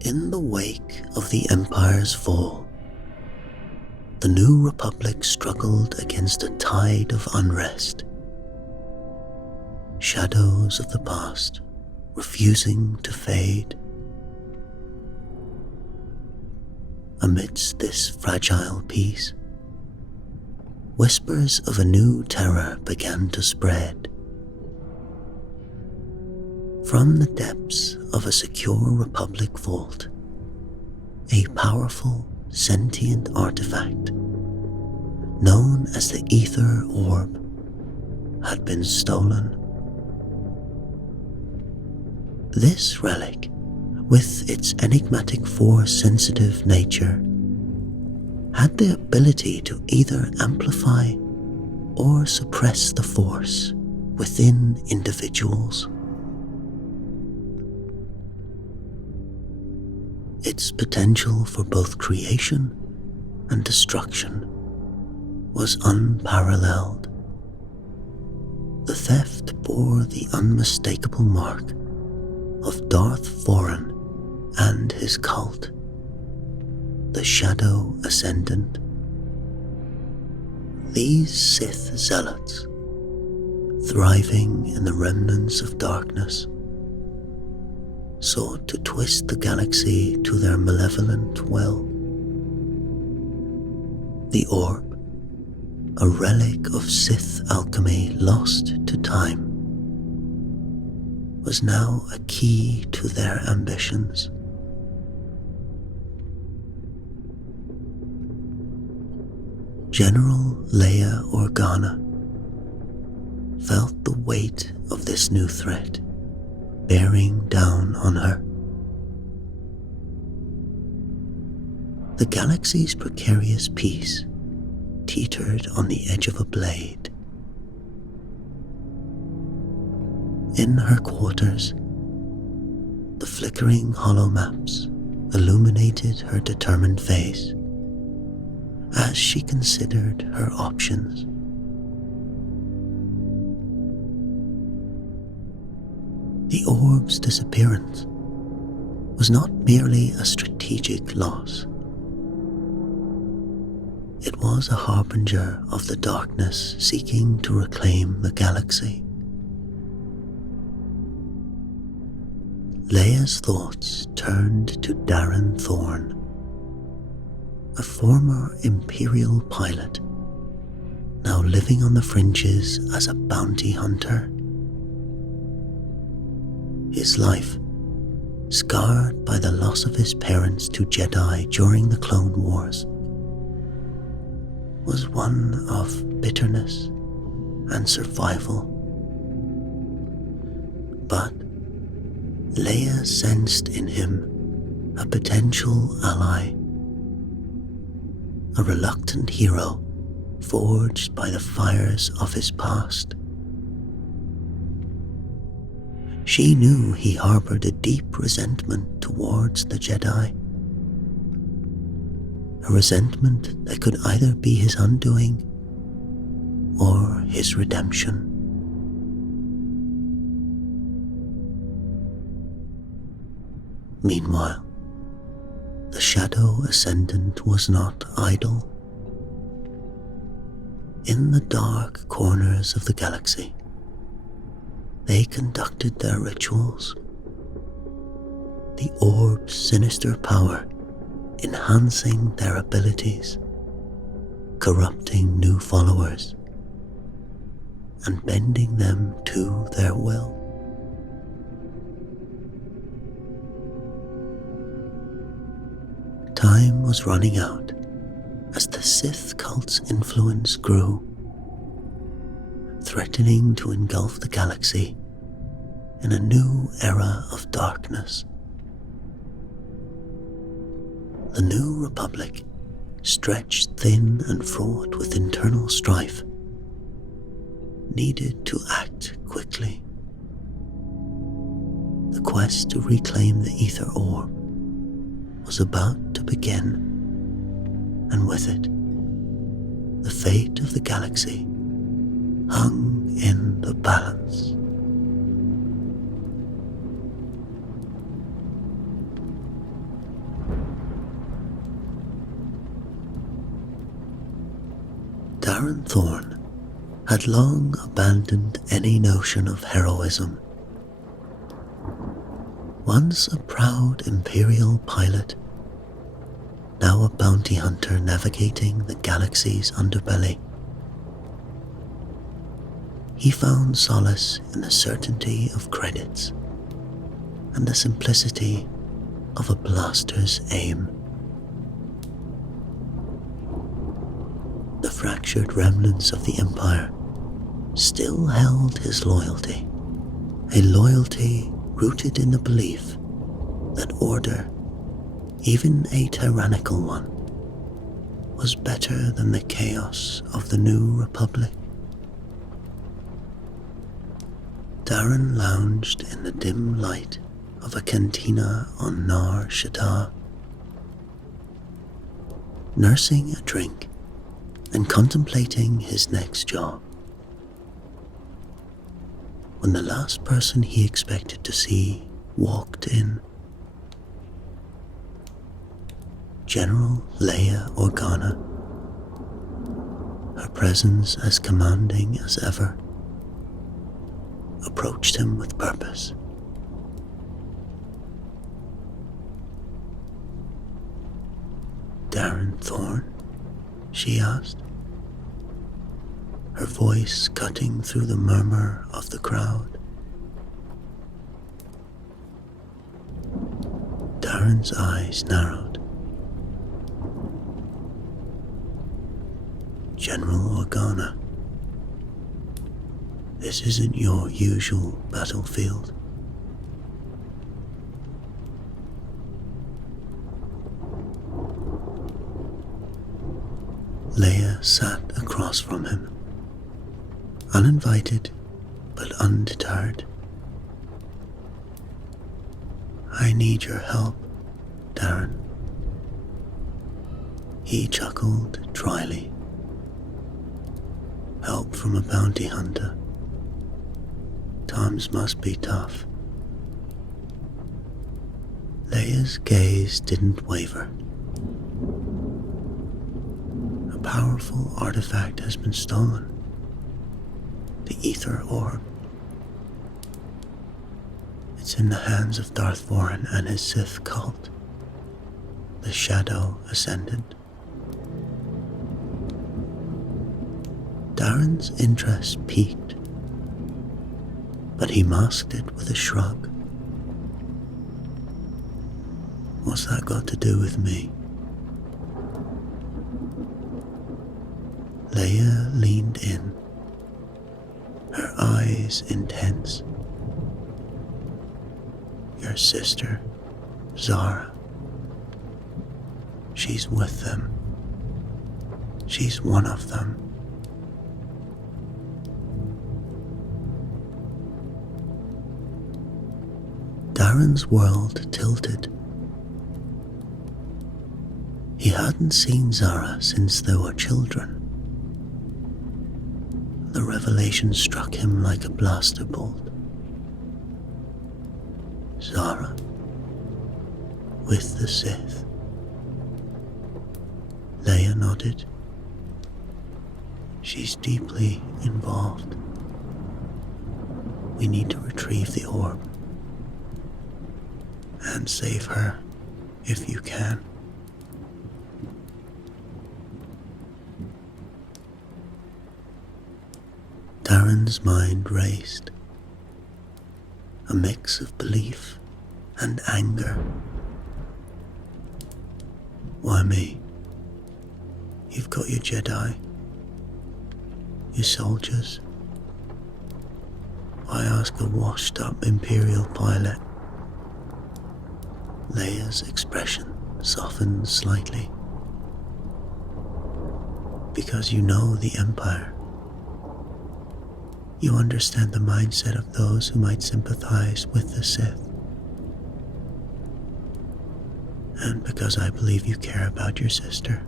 In the wake of the Empire's fall, the New Republic struggled against a tide of unrest. Shadows of the past refusing to fade. Amidst this fragile peace, whispers of a new terror began to spread. From the depths of a secure Republic vault, a powerful, sentient artifact known as the Ether Orb had been stolen. This relic, with its enigmatic Force-sensitive nature, had the ability to either amplify or suppress the Force within individuals. Its potential for both creation and destruction was unparalleled. The theft bore the unmistakable mark of Darth Thorne and his cult, the Shadow Ascendant. These Sith zealots, thriving in the remnants of darkness, sought to twist the galaxy to their malevolent will. The orb, a relic of Sith alchemy lost to time, was now a key to their ambitions. General Leia Organa felt the weight of this new threat bearing down on her. The galaxy's precarious peace teetered on the edge of a blade. In her quarters, the flickering holomaps illuminated her determined face as she considered her options. The orb's disappearance was not merely a strategic loss. It was a harbinger of the darkness seeking to reclaim the galaxy. Leia's thoughts turned to Daren Thorne, a former Imperial pilot, now living on the fringes as a bounty hunter. His life, scarred by the loss of his parents to Jedi during the Clone Wars, was one of bitterness and survival. But Leia sensed in him a potential ally, a reluctant hero forged by the fires of his past. She knew he harbored a deep resentment towards the Jedi, a resentment that could either be his undoing or his redemption. Meanwhile, the Shadow Ascendant was not idle. In the dark corners of the galaxy, they conducted their rituals, the orb's sinister power enhancing their abilities, corrupting new followers, and bending them to their will. Time was running out as the Sith cult's influence grew, threatening to engulf the galaxy in a new era of darkness. The new Republic, stretched thin and fraught with internal strife, needed to act quickly. The quest to reclaim the Ether Orb was about to begin, and with it, the fate of the galaxy hung in the balance. Daren Thorne had long abandoned any notion of heroism. Once a proud Imperial pilot, now a bounty hunter navigating the galaxy's underbelly, he found solace in the certainty of credits and the simplicity of a blaster's aim. The fractured remnants of the Empire still held his loyalty, a loyalty rooted in the belief that order, even a tyrannical one, was better than the chaos of the new Republic. Daren lounged in the dim light of a cantina on Nar Shaddaa, nursing a drink and contemplating his next job, when the last person he expected to see walked in. General Leia Organa, her presence as commanding as ever, approached him with purpose. "Daren Thorne?" she asked, her voice cutting through the murmur of the crowd. Daren's eyes narrowed. General Organa, this isn't your usual battlefield. Leia sat across from him, uninvited but undeterred. I need your help, Daren. He chuckled dryly. Help from a bounty hunter. Times must be tough. Leia's gaze didn't waver. A powerful artifact has been stolen. The Ether Orb. It's in the hands of Darth Thorne and his Sith cult, the Shadow Ascendant. Daren's interest piqued, but he masked it with a shrug. What's that got to do with me? Leia leaned in, her eyes intense. Your sister, Zara. She's with them. She's one of them. Daren's world tilted. He hadn't seen Zara since they were children. The revelation struck him like a blaster bolt. Zara, with the Sith. Leia nodded. She's deeply involved. We need to retrieve the orb. And save her, if you can. Daren's mind raced. A mix of belief and anger. Why me? You've got your Jedi, your soldiers. Why ask a washed-up Imperial pilot? Leia's expression softened slightly. Because you know the Empire. You understand the mindset of those who might sympathize with the Sith. And because I believe you care about your sister,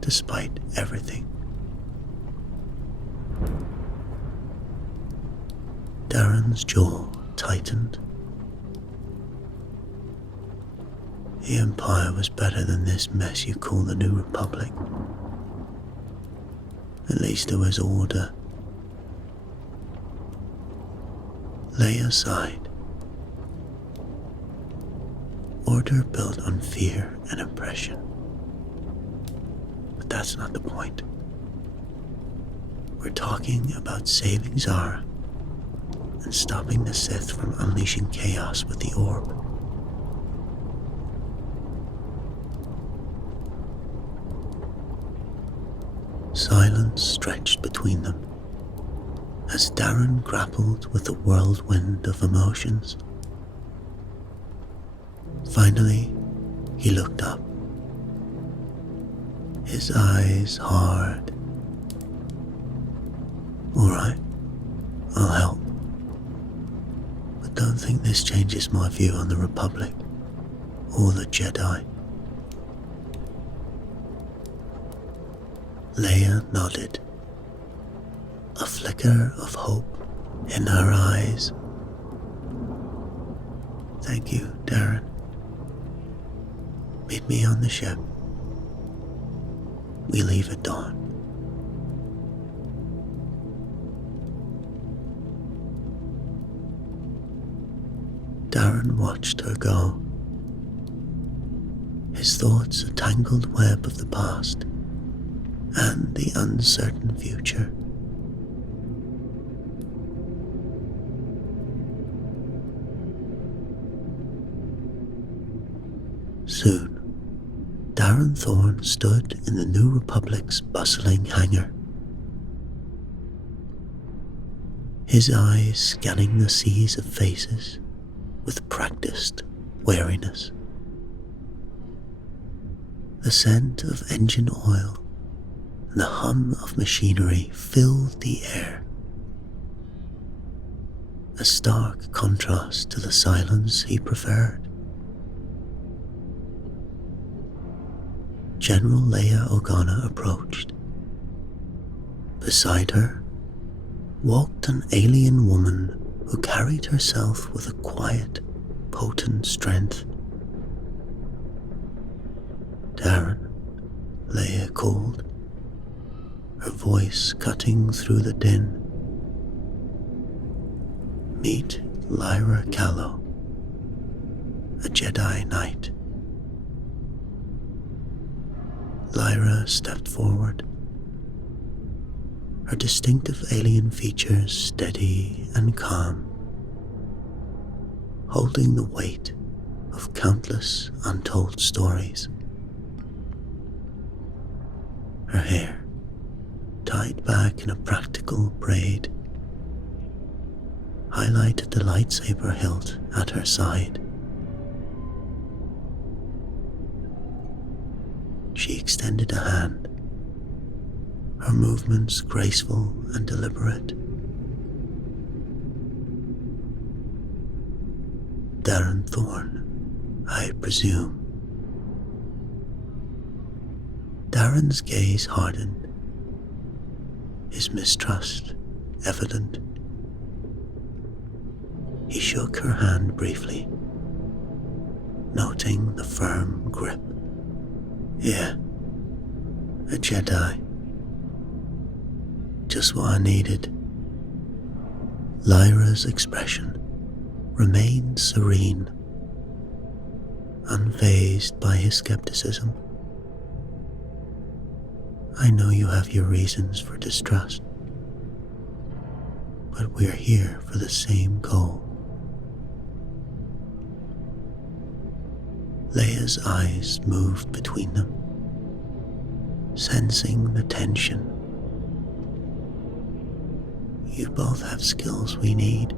despite everything. Daren's jaw tightened. The Empire was better than this mess you call the New Republic. At least there was order. Leia sighed. Order built on fear and oppression. But that's not the point. We're talking about saving Zara and stopping the Sith from unleashing chaos with the orb. Silence stretched between them as Daren grappled with the whirlwind of emotions. Finally, he looked up, his eyes hard. All right, I'll help. But don't think this changes my view on the Republic or the Jedi. Leia nodded, a flicker of hope in her eyes. Thank you, Daren. Meet me on the ship. We leave at dawn. Daren watched her go, his thoughts a tangled web of the past and the uncertain future. Soon, Daren Thorne stood in the New Republic's bustling hangar, his eyes scanning the seas of faces with practiced wariness. The scent of engine oil and the hum of machinery filled the air, a stark contrast to the silence he preferred. General Leia Organa approached. Beside her walked an alien woman who carried herself with a quiet, potent strength. Daren, Leia called, her voice cutting through the din. Meet Lyra Kalo, a Jedi Knight. Lyra stepped forward, her distinctive alien features steady and calm, holding the weight of countless untold stories. Her hair, tied back in a practical braid, highlighted the lightsaber hilt at her side. She extended a hand, her movements graceful and deliberate. Daren Thorne, I presume. Daren's gaze hardened, his mistrust evident. He shook her hand briefly, noting the firm grip. Yeah, a Jedi. Just what I needed. Lyra's expression remained serene, unfazed by his skepticism. I know you have your reasons for distrust, but we're here for the same goal. Leia's eyes moved between them, sensing the tension. You both have skills we need.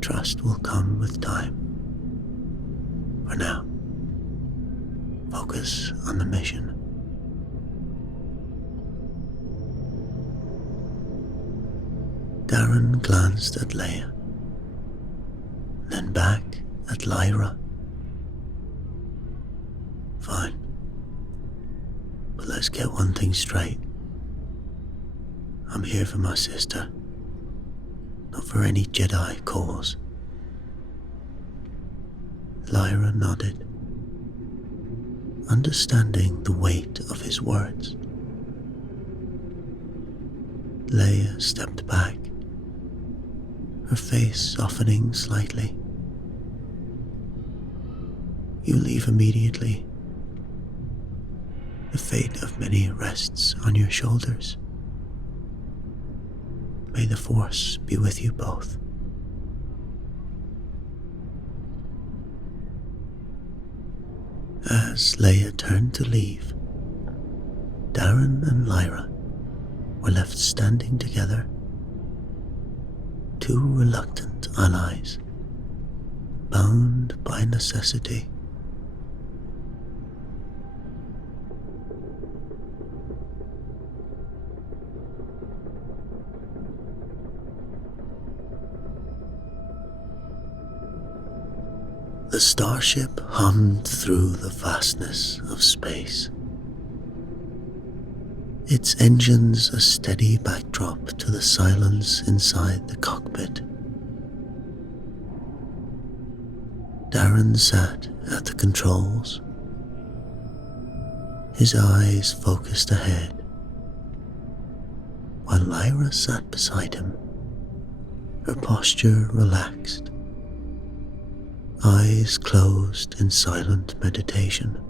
Trust will come with time. For now, focus on the mission. Daren glanced at Leia, then back at Lyra. Fine, but let's get one thing straight. I'm here for my sister, not for any Jedi cause. Lyra nodded, understanding the weight of his words. Leia stepped back, her face softening slightly. You leave immediately. The fate of many rests on your shoulders. May the Force be with you both. As Leia turned to leave, Daren and Lyra were left standing together, two reluctant allies, bound by necessity. The starship hummed through the vastness of space, its engines a steady backdrop to the silence inside the cockpit. Daren sat at the controls, his eyes focused ahead, while Lyra sat beside him, her posture relaxed, eyes closed in silent meditation.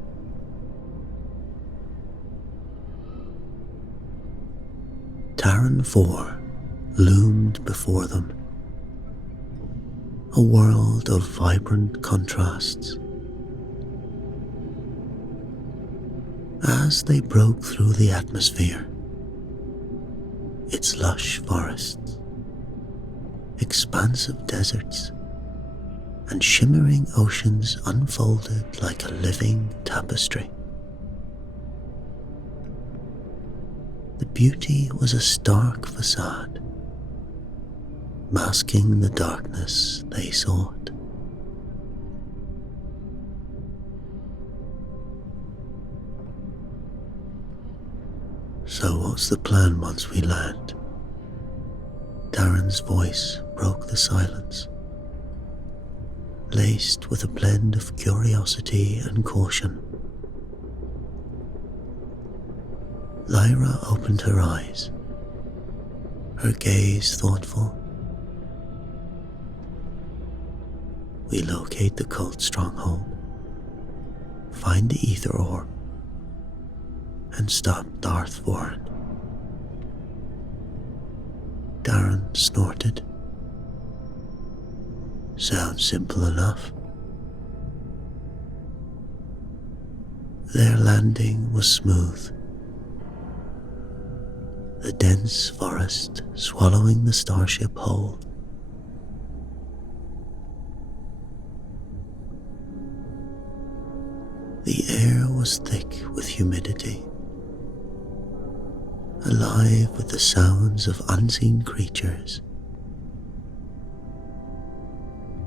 Taran IV loomed before them, a world of vibrant contrasts, As they broke through the atmosphere, its lush forests, expansive deserts, and shimmering oceans unfolded like a living tapestry. The beauty was a stark facade, masking the darkness they sought. "So what's the plan once we land?" Daren's voice broke the silence, laced with a blend of curiosity and caution. Lyra opened her eyes, her gaze thoughtful. "We locate the cult stronghold, find the ether orb, and stop Darth Thorne." Daren snorted. "Sounds simple enough." Their landing was smooth, the dense forest swallowing the starship whole. The air was thick with humidity, alive with the sounds of unseen creatures.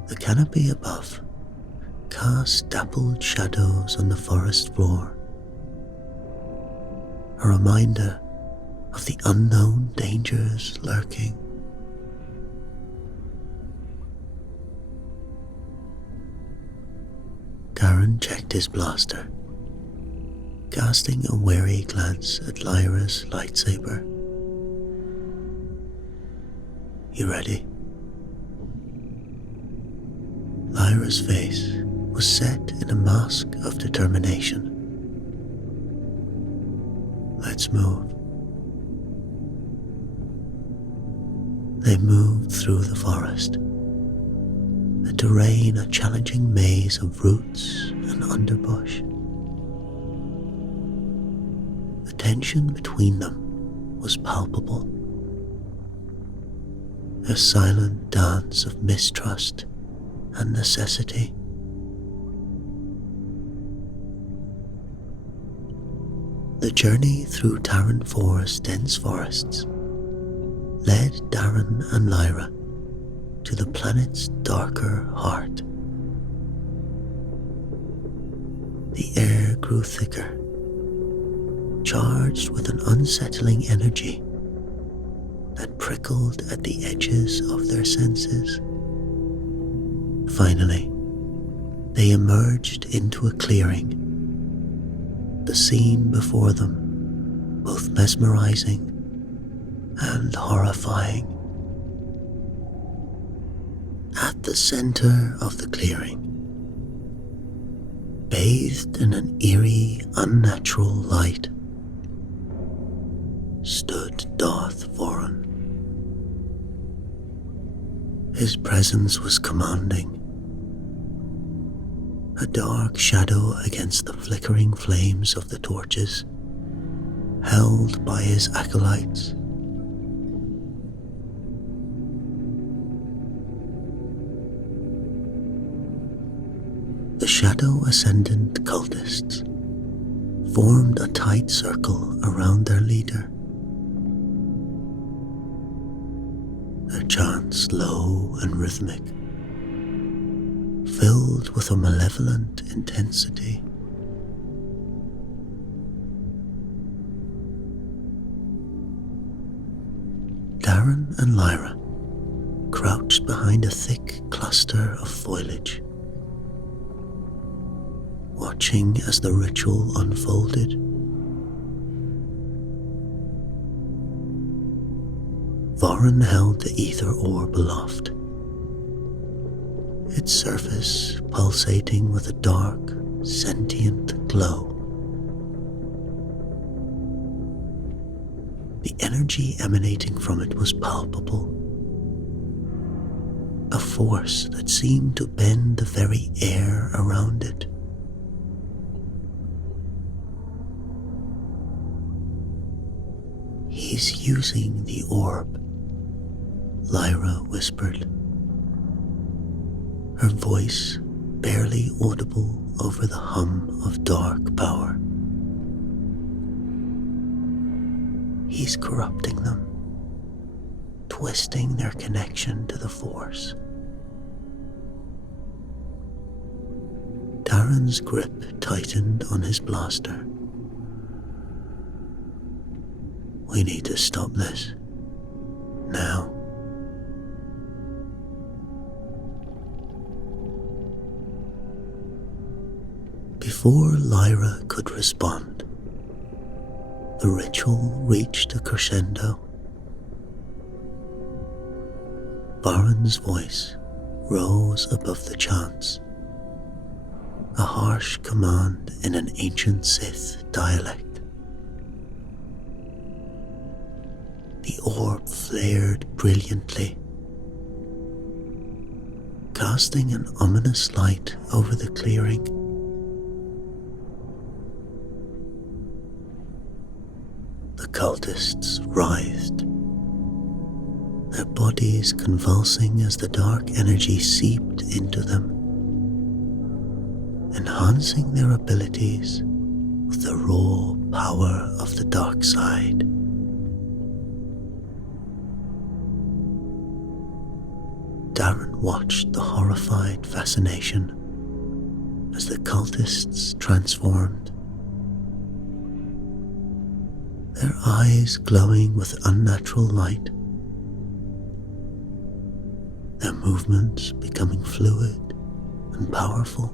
The canopy above cast dappled shadows on the forest floor, a reminder of the unknown dangers lurking. Daren checked his blaster, casting a wary glance at Lyra's lightsaber. "You ready?" Lyra's face was set in a mask of determination. "Let's move." They moved through the forest, the terrain a challenging maze of roots and underbush. The tension between them was palpable, a silent dance of mistrust and necessity. The journey through Terran 4's dense forests led Daren and Lyra to the planet's darker heart. The air grew thicker, charged with an unsettling energy that prickled at the edges of their senses. Finally, they emerged into a clearing, the scene before them both mesmerizing and horrifying. At the center of the clearing, bathed in an eerie, unnatural light, stood Darth Thorne. His presence was commanding, a dark shadow against the flickering flames of the torches held by his acolytes. The shadow ascendant cultists formed a tight circle around their leader, their chants low and rhythmic, filled with a malevolent intensity. Daren and Lyra crouched behind a thick cluster of foliage, watching as the ritual unfolded. Thorne held the ether orb aloft, its surface pulsating with a dark, sentient glow. The energy emanating from it was palpable, a force that seemed to bend the very air around it. He's using the orb, Lyra whispered, her voice barely audible over the hum of dark power. He's corrupting them, twisting their connection to the Force. Daren's grip tightened on his blaster. We need to stop this. Now. Before Lyra could respond, the ritual reached a crescendo. Varen's voice rose above the chants, a harsh command in an ancient Sith dialect. The orb flared brilliantly, casting an ominous light over the clearing. The cultists writhed, their bodies convulsing as the dark energy seeped into them, enhancing their abilities with the raw power of the dark side. Daren watched the horrified fascination as the cultists transformed, their eyes glowing with unnatural light, their movements becoming fluid and powerful.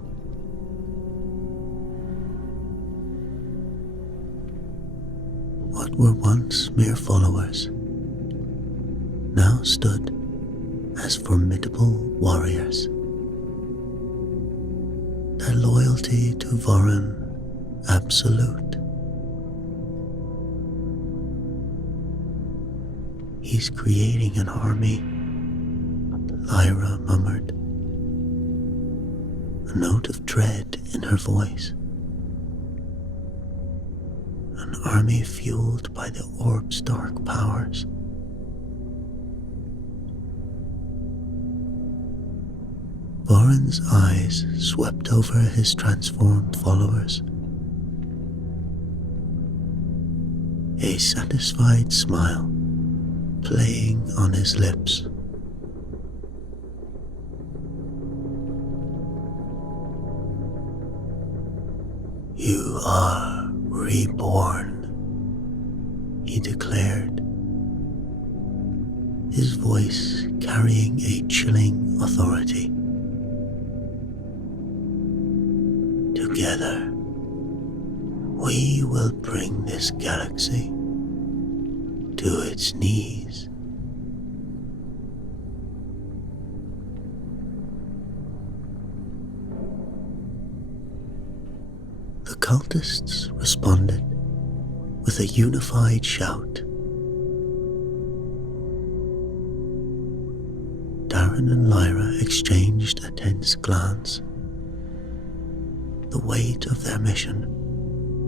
What were once mere followers now stood as formidable warriors, their loyalty to Varen absolute. He's creating an army, Lyra murmured, a note of dread in her voice. An army fueled by the orb's dark powers. Varen's eyes swept over his transformed followers. A satisfied smile playing on his lips. You are reborn, he declared, his voice carrying a chilling authority. Together, we will bring this galaxy to its knees. The cultists responded with a unified shout. Daren and Lyra exchanged a tense glance, the weight of their mission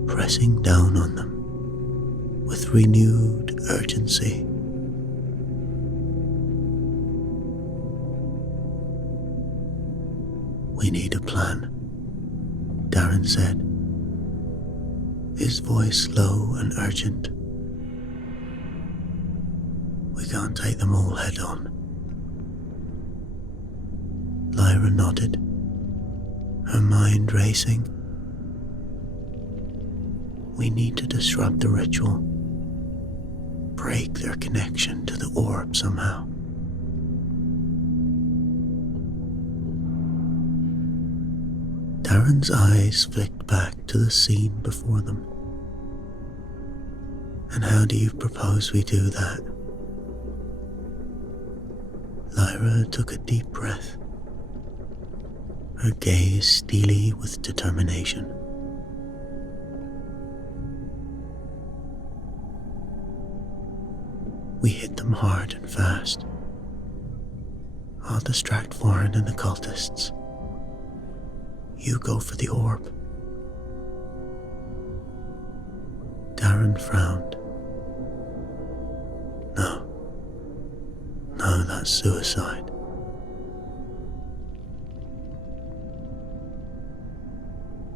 pressing down on them with renewed urgency. We need a plan, Daren said, his voice low and urgent. We can't take them all head on. Lyra nodded, her mind racing. We need to disrupt the ritual, break their connection to the orb somehow. Daren's eyes flicked back to the scene before them. And how do you propose we do that? Lyra took a deep breath, her gaze steely with determination. We hit them hard and fast. I'll distract Thorne and the cultists. You go for the orb. Daren frowned. that's suicide.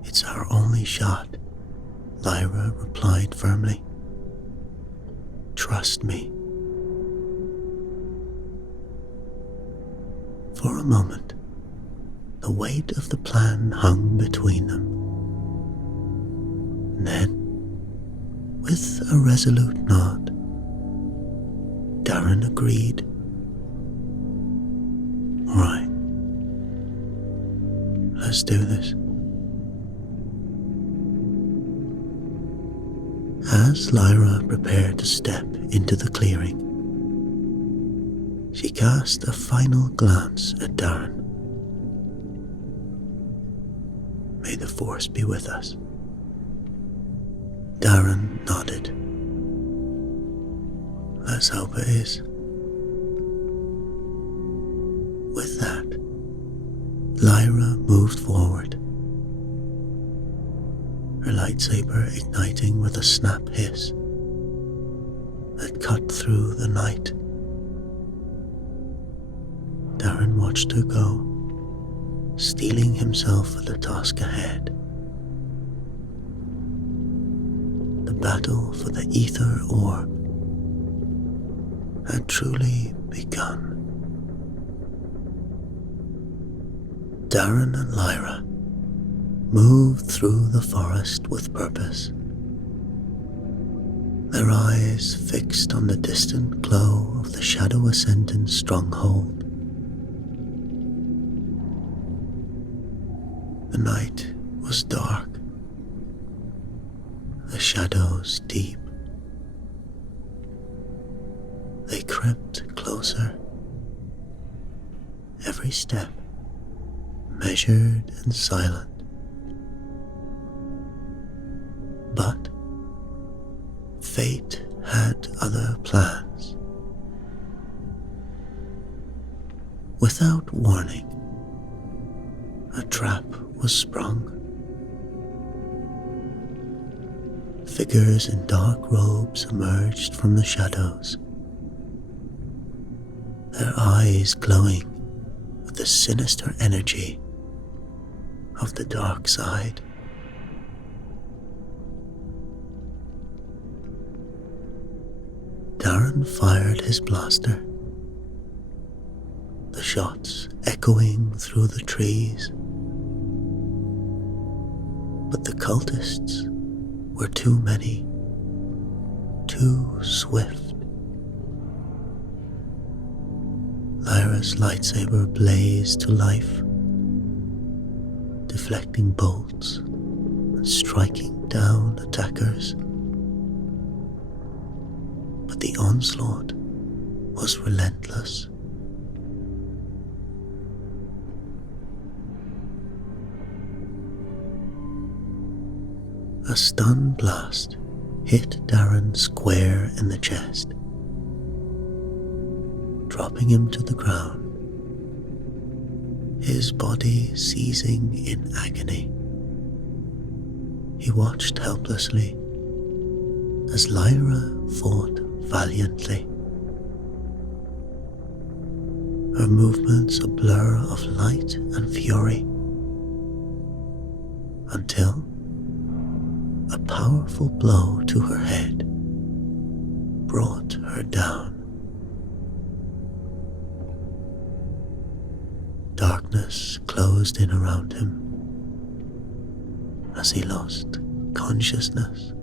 It's our only shot, Lyra replied firmly. Trust me. For a moment, the weight of the plan hung between them. And then, with a resolute nod, Daren agreed. All right, let's do this. As Lyra prepared to step into the clearing, she cast a final glance at Daren. May the Force be with us. Daren nodded. Let's hope it is. With that, Lyra moved forward, her lightsaber igniting with a snap hiss that cut through the night. Daren watched her go, steeling himself for the task ahead. The battle for the ether orb had truly begun. Daren and Lyra moved through the forest with purpose, their eyes fixed on the distant glow of the Shadow Ascendant's stronghold. The night was dark, the shadows deep. They crept closer, every step measured and silent. But fate had other plans. Without warning, a trap was sprung. Figures in dark robes emerged from the shadows, their eyes glowing with the sinister energy of the dark side. Daren fired his blaster, the shots echoing through the trees. But the cultists were too many, too swift. Lyra's lightsaber blazed to life, deflecting bolts and striking down attackers. But the onslaught was relentless. A stun blast hit Daren square in the chest, dropping him to the ground, his body seizing in agony. He watched helplessly as Lyra fought valiantly, her movements a blur of light and fury, until a powerful blow to her head brought her down. Darkness closed in around him as he lost consciousness.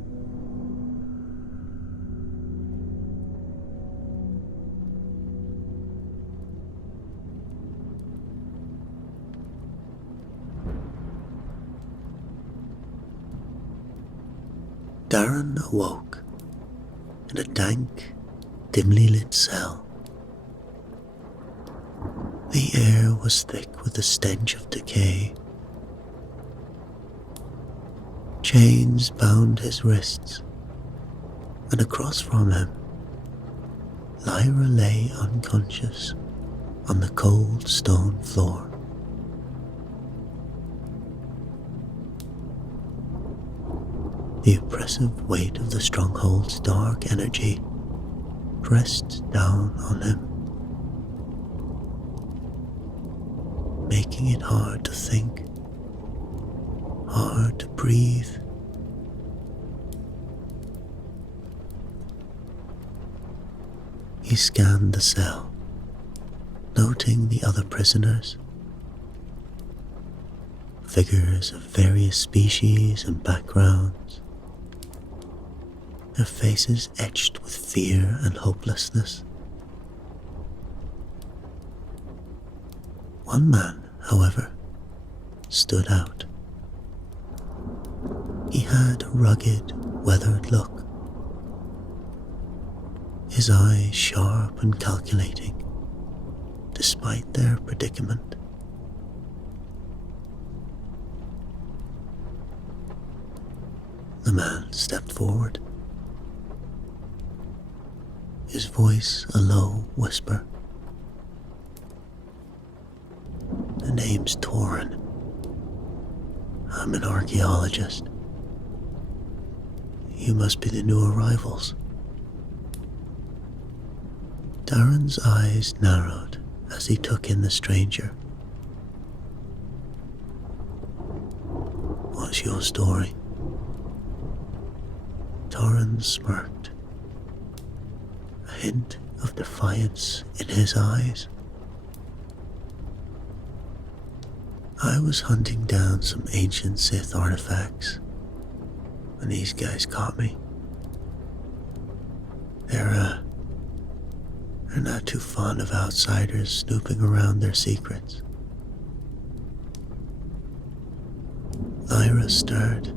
Daren awoke in a dank, dimly lit cell. The air was thick with the stench of decay. Chains bound his wrists, and across from him, Lyra lay unconscious on the cold stone floor. The oppressive weight of the stronghold's dark energy pressed down on him, making it hard to think, hard to breathe. He scanned the cell, noting the other prisoners, figures of various species and backgrounds, their faces etched with fear and hopelessness. One man, however, stood out. He had a rugged, weathered look, his eyes sharp and calculating, despite their predicament. The man stepped forward, his voice a low whisper. "The name's Thorne. I'm an archaeologist. You must be the new arrivals." Daren's eyes narrowed as he took in the stranger. "What's your story?" Thorne smirked, a hint of defiance in his eyes. "I was hunting down some ancient Sith artifacts when these guys caught me. They're not too fond of outsiders snooping around their secrets." Lyra stirred,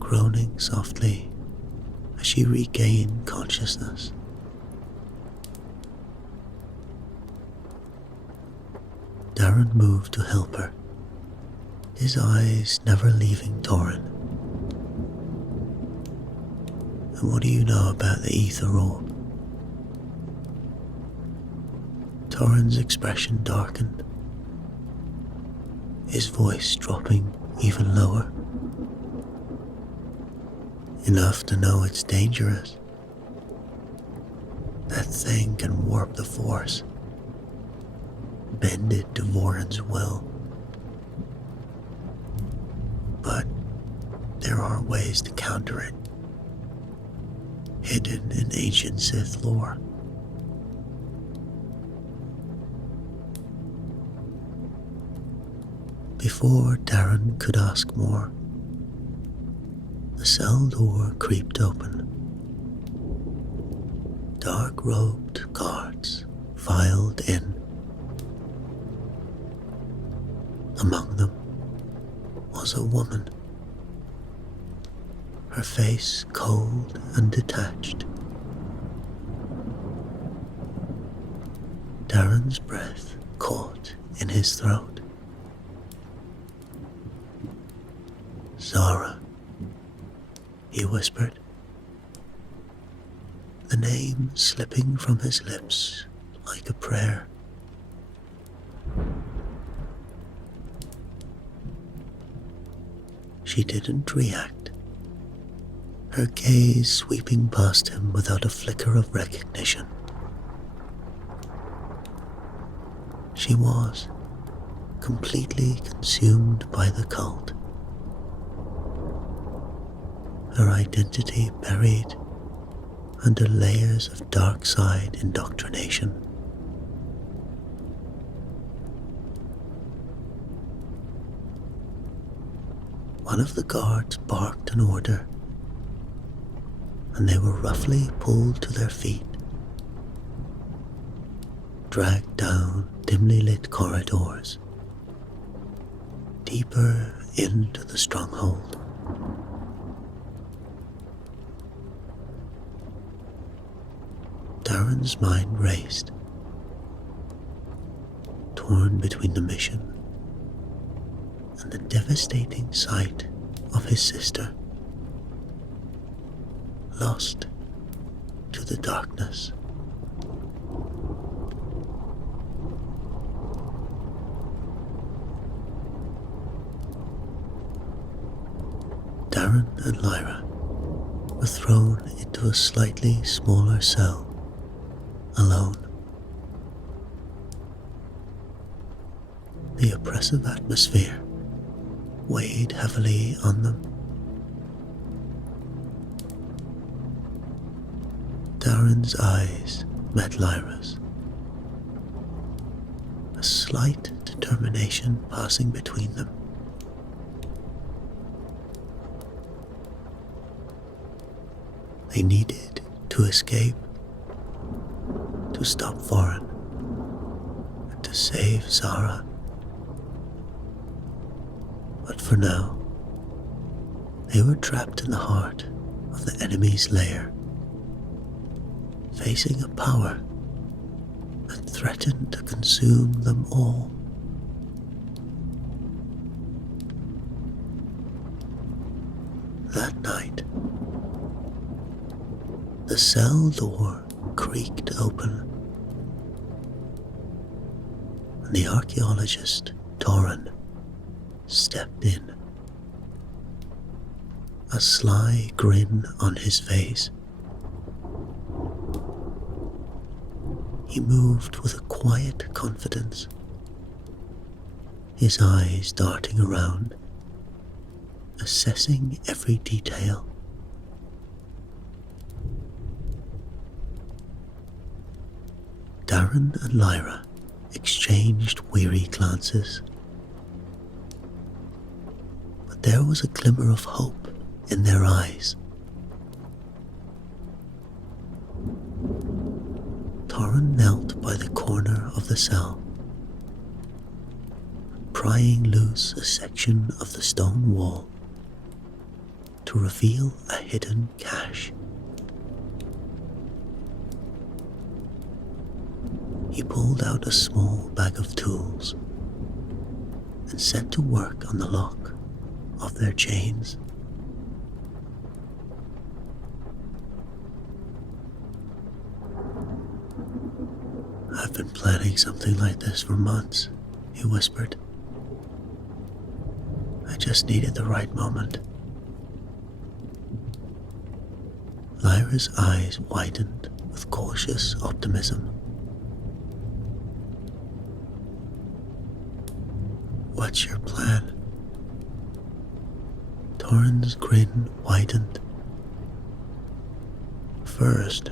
groaning softly as she regained consciousness. Daren moved to help her, his eyes never leaving Thorne. "And what do you know about the ether orb?" Thorne's expression darkened, his voice dropping even lower. "Enough to know it's dangerous. That thing can warp the Force, bend it to Voren's will. But there are ways to counter it, hidden in ancient Sith lore." Before Daren could ask more, the cell door creaked open. Dark-robed guards filed in. Among them was a woman, her face cold and detached. Daren's breath caught in his throat. "Zara," he whispered, the name slipping from his lips like a prayer. She didn't react, her gaze sweeping past him without a flicker of recognition. She was completely consumed by the cult, her identity buried under layers of dark side indoctrination. One of the guards barked an order, and they were roughly pulled to their feet, dragged down dimly lit corridors, deeper into the stronghold. Daren's mind raced, torn between the mission and the devastating sight of his sister, lost to the darkness. Daren and Lyra were thrown into a slightly smaller cell, alone. The oppressive atmosphere weighed heavily on them. Daren's eyes met Lyra's, a slight determination passing between them. They needed to escape, to stop Thorne, and to save Zara. But for now, they were trapped in the heart of the enemy's lair, facing a power that threatened to consume them all. That night, the cell door creaked open, and the archaeologist, Thorne, stepped in, a sly grin on his face. He moved with a quiet confidence, his eyes darting around, assessing every detail. Daren and Lyra exchanged weary glances, but there was a glimmer of hope in their eyes. Thorne knelt by the corner of the cell, prying loose a section of the stone wall to reveal a hidden cache. He pulled out a small bag of tools and set to work on the lock of their chains. "I've been planning something like this for months," he whispered. "I just needed the right moment." Lyra's eyes widened with cautious optimism. "What's your plan?" Thorne's grin widened. "First,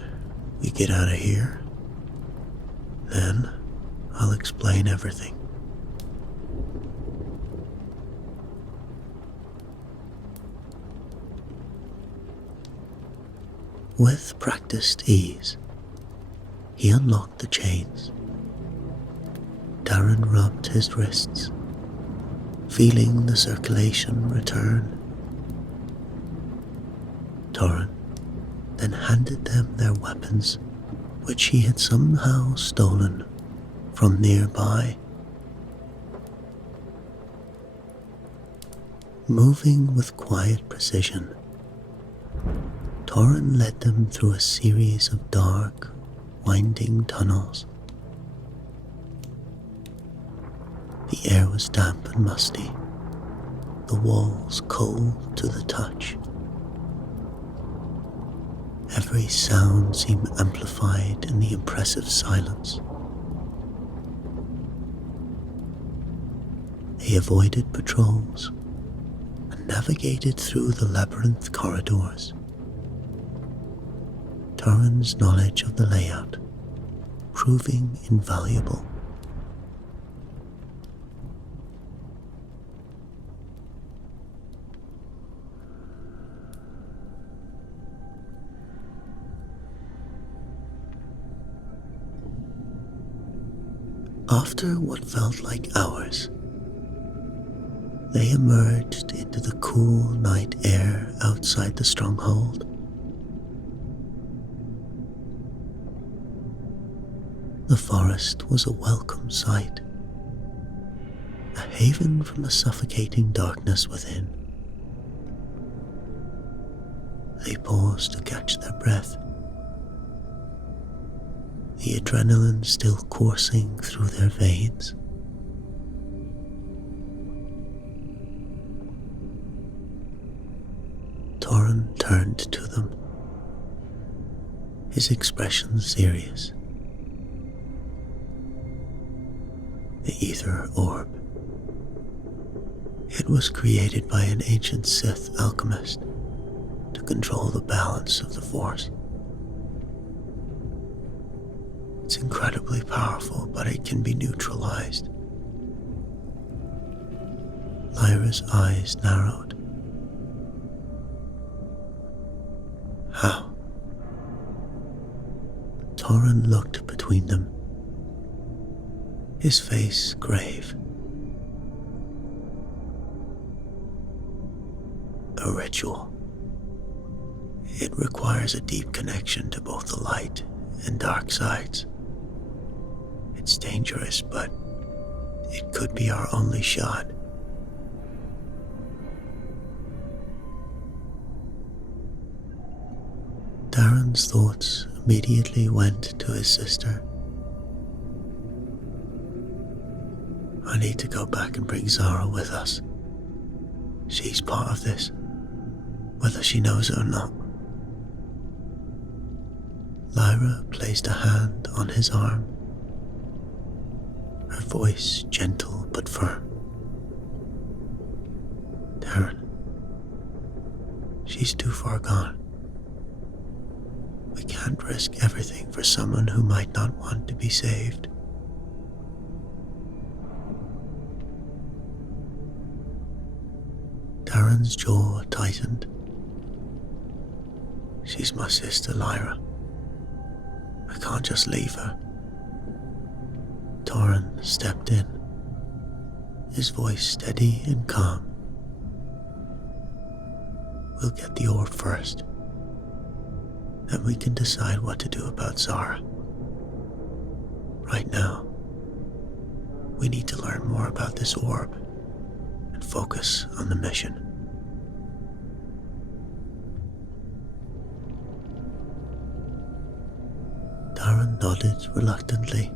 we get out of here. Then, I'll explain everything." With practiced ease, he unlocked the chains. Daren rubbed his wrists, feeling the circulation return. Thorne then handed them their weapons, which he had somehow stolen from nearby. Moving with quiet precision, Thorne led them through a series of dark, winding tunnels. The air was damp and musty, the walls cold to the touch. Every sound seemed amplified in the impressive silence. They avoided patrols and navigated through the labyrinth corridors. Thorne's knowledge of the layout proving invaluable. After what felt like hours, they emerged into the cool night air outside the stronghold. The forest was a welcome sight, a haven from the suffocating darkness within. They paused to catch their breath, the adrenaline still coursing through their veins. Thorne turned to them, his expression serious. The ether orb It was created by an ancient Sith alchemist to control the balance of the Force. It's incredibly powerful, but it can be neutralized. Lyra's eyes narrowed. How? Thorne looked between them, his face grave. A ritual. It requires a deep connection to both the light and dark sides. It's dangerous, but it could be our only shot. Daren's thoughts immediately went to his sister. I need to go back and bring Zara with us. She's part of this, whether she knows it or not. Lyra placed a hand on his arm, her voice gentle but firm. Daren, she's too far gone. We can't risk everything for someone who might not want to be saved. Daren's jaw tightened. She's my sister, Lyra. I can't just leave her. Thorne stepped in, his voice steady and calm. We'll get the orb first. Then we can decide what to do about Zara. Right now, we need to learn more about this orb and focus on the mission. Daren nodded reluctantly,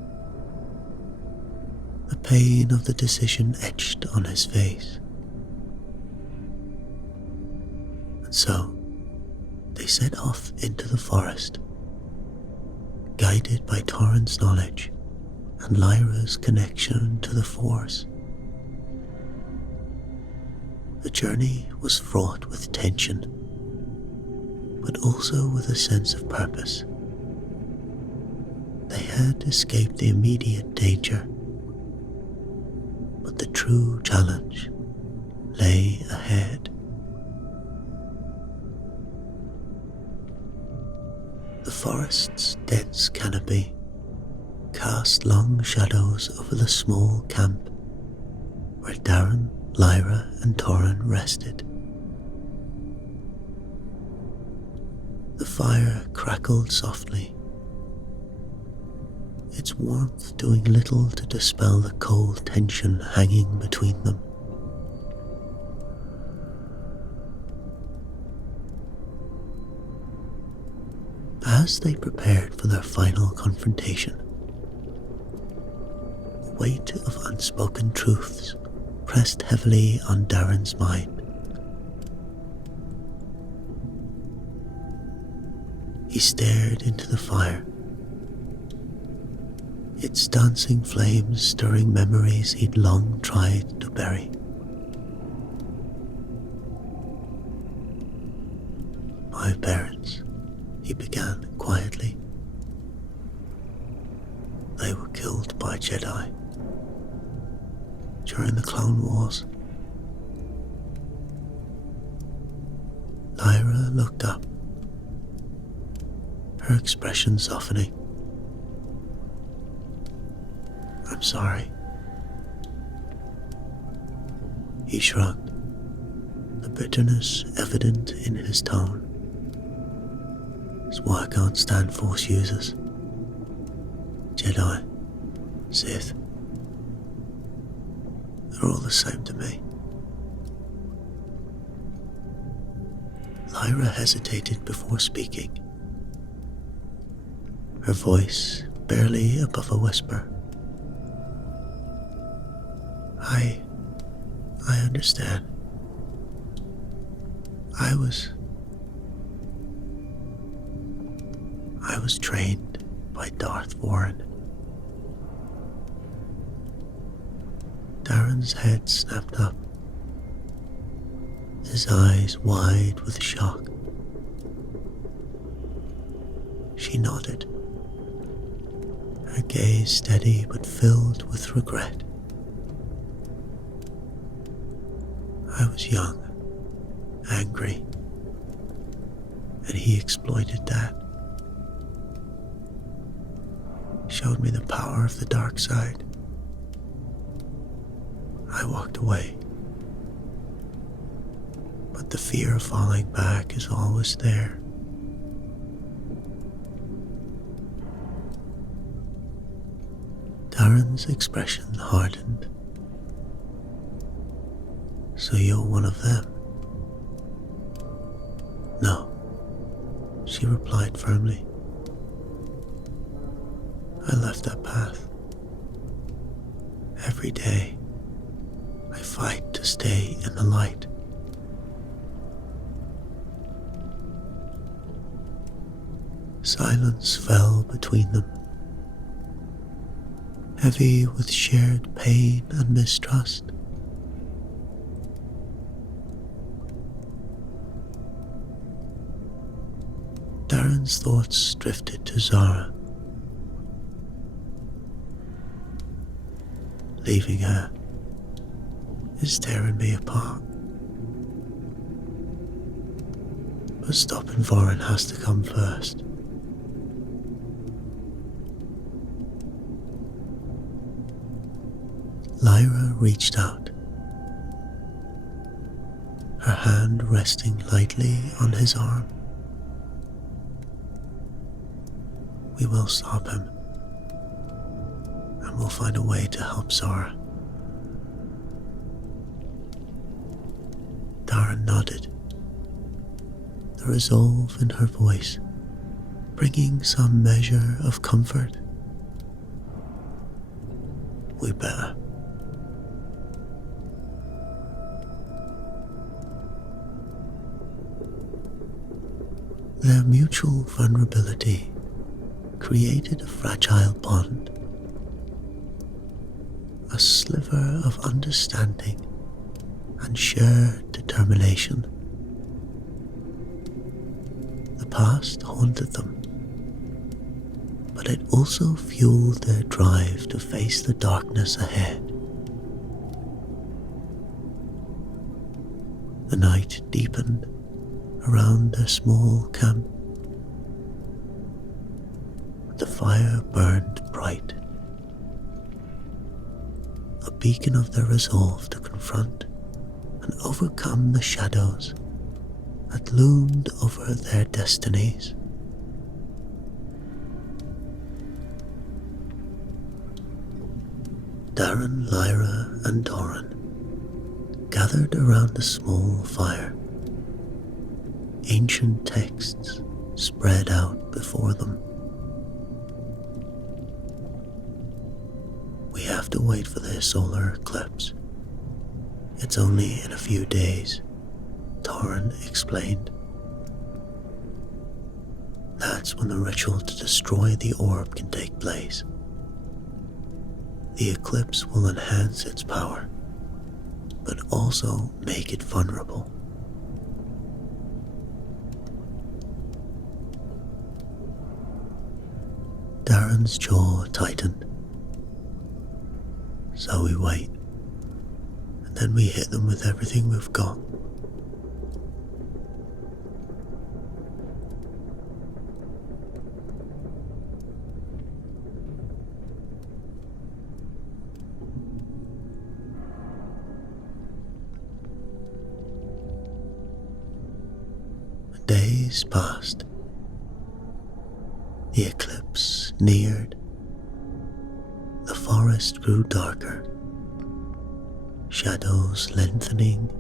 the pain of the decision etched on his face. And so, they set off into the forest, guided by Thorne's knowledge and Lyra's connection to the Force. The journey was fraught with tension, but also with a sense of purpose. They had escaped the immediate danger, but the true challenge lay ahead. The forest's dense canopy cast long shadows over the small camp where Daren, Lyra, and Thorne rested. The fire crackled softly, its warmth doing little to dispel the cold tension hanging between them. As they prepared for their final confrontation, the weight of unspoken truths pressed heavily on Daren's mind. He stared into the fire, its dancing flames stirring memories he'd long tried to bury. My parents, he began quietly. They were killed by Jedi during the Clone Wars. Lyra looked up, her expression softening. I'm sorry. He shrugged, the bitterness evident in his tone. It's why I can't stand Force users. Jedi, Sith, they're all the same to me. Lyra hesitated before speaking, her voice barely above a whisper. I understand. I was trained by Darth Thorne. Daren's head snapped up, his eyes wide with shock. She nodded, her gaze steady but filled with regret. I was young, angry, and he exploited that. Showed me the power of the dark side. I walked away, but the fear of falling back is always there. Daren's expression hardened. So you're one of them? No, she replied firmly. I left that path. Every day, I fight to stay in the light. Silence fell between them, heavy with shared pain and mistrust. Daren's thoughts drifted to Zara. Leaving her is tearing me apart. But stopping Thorne has to come first. Lyra reached out, her hand resting lightly on his arm. We will stop him, and we'll find a way to help Zara. Daren nodded, the resolve in her voice bringing some measure of comfort. We better. Their mutual vulnerability created a fragile bond, a sliver of understanding and shared determination. The past haunted them, but it also fueled their drive to face the darkness ahead. The night deepened around their small camp. The fire burned bright, a beacon of their resolve to confront and overcome the shadows that loomed over their destinies. Daren, Lyra, and Thorne gathered around a small fire, ancient texts spread out before them. We have to wait for the solar eclipse. It's only in a few days, Thorne explained. That's when the ritual to destroy the orb can take place. The eclipse will enhance its power, but also make it vulnerable. Daren's jaw tightened. So we wait, and then we hit them with everything we've got. Days passed. The eclipse neared. The forest grew darker, shadows lengthening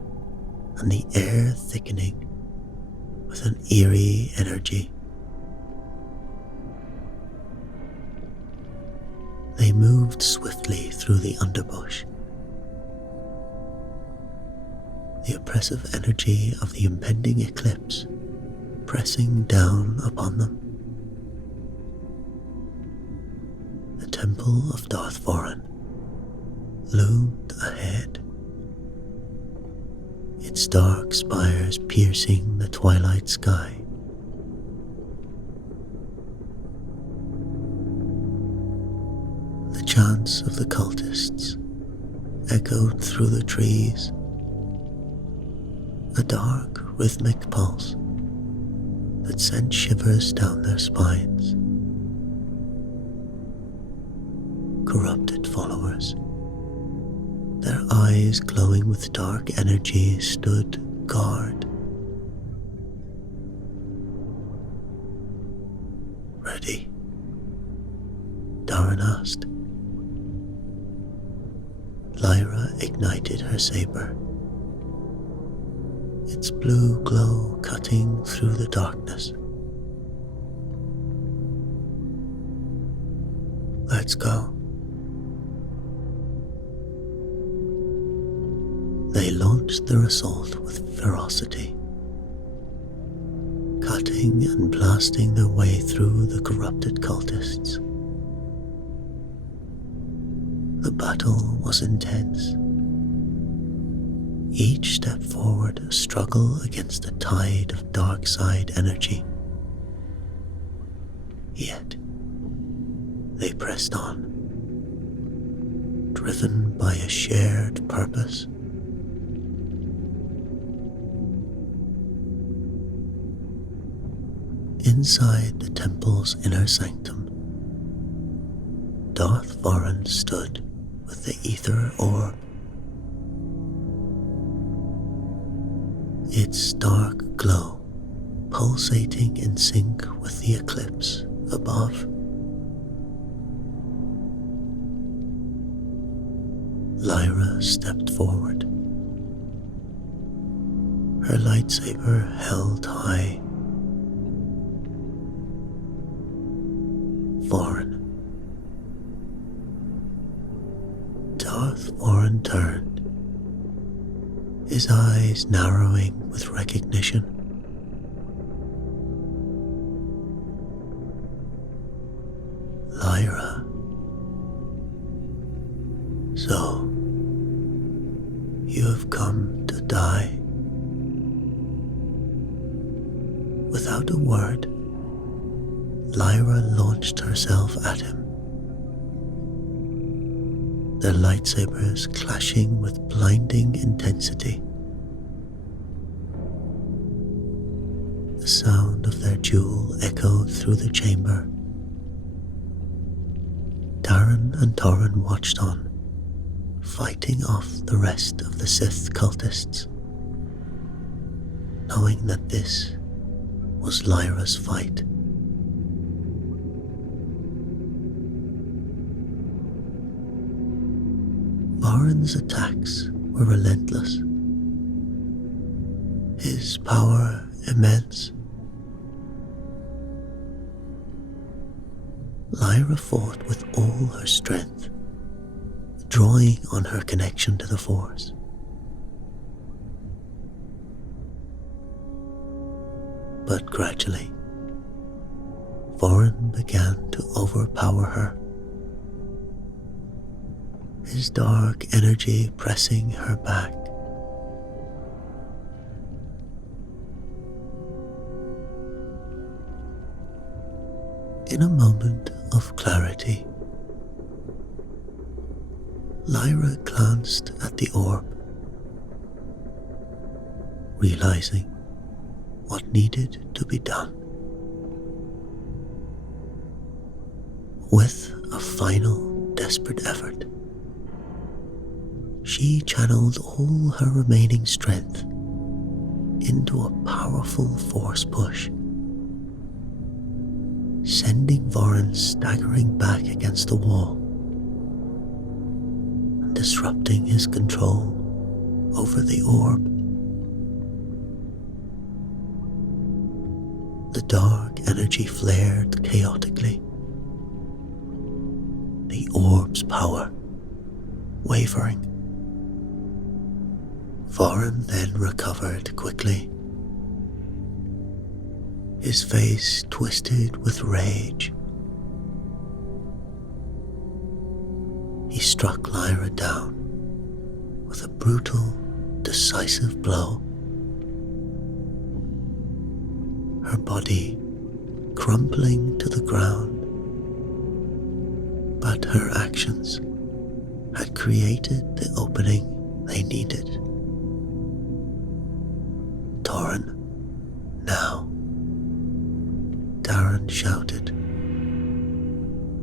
and the air thickening with an eerie energy. They moved swiftly through the underbush. The oppressive energy of the impending eclipse pressing down upon them. The temple of Darth Thorne loomed ahead, its dark spires piercing the twilight sky. The chants of the cultists echoed through the trees, a dark, rhythmic pulse that sent shivers down their spines. Corrupted followers, their eyes glowing with dark energy, stood guard. Ready? Daren asked. Lyra ignited her saber, its blue glow cutting through the darkness. Let's go. They launched their assault with ferocity, cutting and blasting their way through the corrupted cultists. The battle was intense. Each step forward a struggle against a tide of dark side energy. Yet, they pressed on, driven by a shared purpose. Inside the temple's inner sanctum, Darth Thorne stood with the ether orb. Its dark glow pulsating in sync with the eclipse above. Lyra stepped forward, her lightsaber held high. Thorne. Darth Thorne turned, his eyes narrowing with recognition. Lyra. So, you have come to die. Without a word, Lyra launched herself at him, their lightsabers clashing with blinding intensity. The sound of their duel echoed through the chamber. Daren and Thorne watched on, fighting off the rest of the Sith cultists, knowing that this was Lyra's fight. Thorin's attacks were relentless, his power immense. Lyra fought with all her strength, drawing on her connection to the Force. But gradually, Thorne began to overpower her, his dark energy pressing her back. In a moment of clarity, Lyra glanced at the orb, realizing what needed to be done. With a final desperate effort, she channeled all her remaining strength into a powerful force push, sending Thorne staggering back against the wall and disrupting his control over the orb. The dark energy flared chaotically, the orb's power wavering. Thorne then recovered quickly, his face twisted with rage. He struck Lyra down with a brutal decisive blow. Her body crumpling to the ground, but her actions had created the opening they needed. Thorne, now, Daren shouted,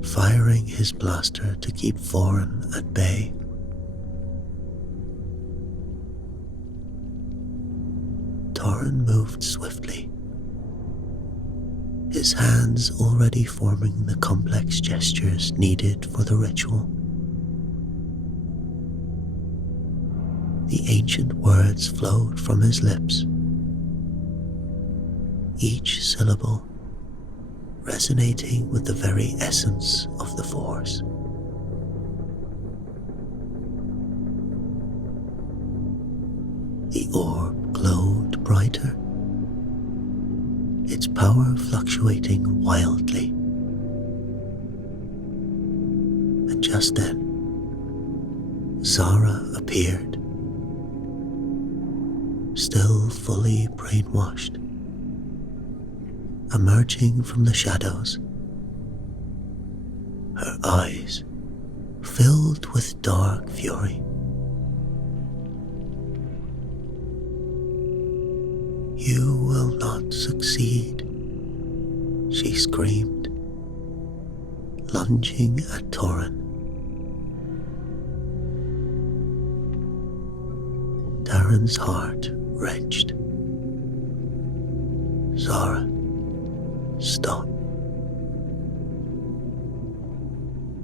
firing his blaster to keep Thorne at bay. Thorne moved swiftly, his hands already forming the complex gestures needed for the ritual. The ancient words flowed from his lips, each syllable resonating with the very essence of the Force. The orb glowed brighter, its power fluctuating wildly. And just then, Zara appeared, still fully brainwashed, emerging from the shadows, her eyes filled with dark fury. "You will not succeed," she screamed, lunging at Thorne. Daren's heart wrenched. "Zara, stop."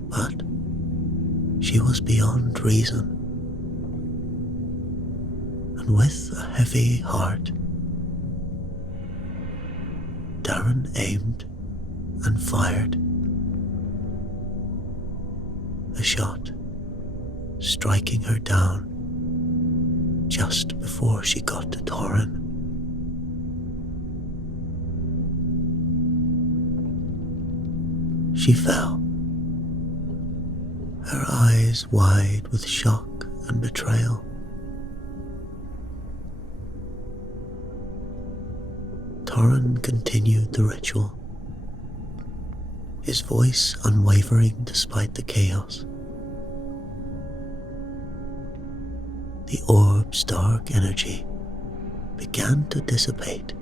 But she was beyond reason, and with a heavy heart, Daren aimed and fired. The shot striking her down just before she got to Thorne. She fell, her eyes wide with shock and betrayal. Thorne continued the ritual, his voice unwavering despite the chaos. The orb's dark energy began to dissipate,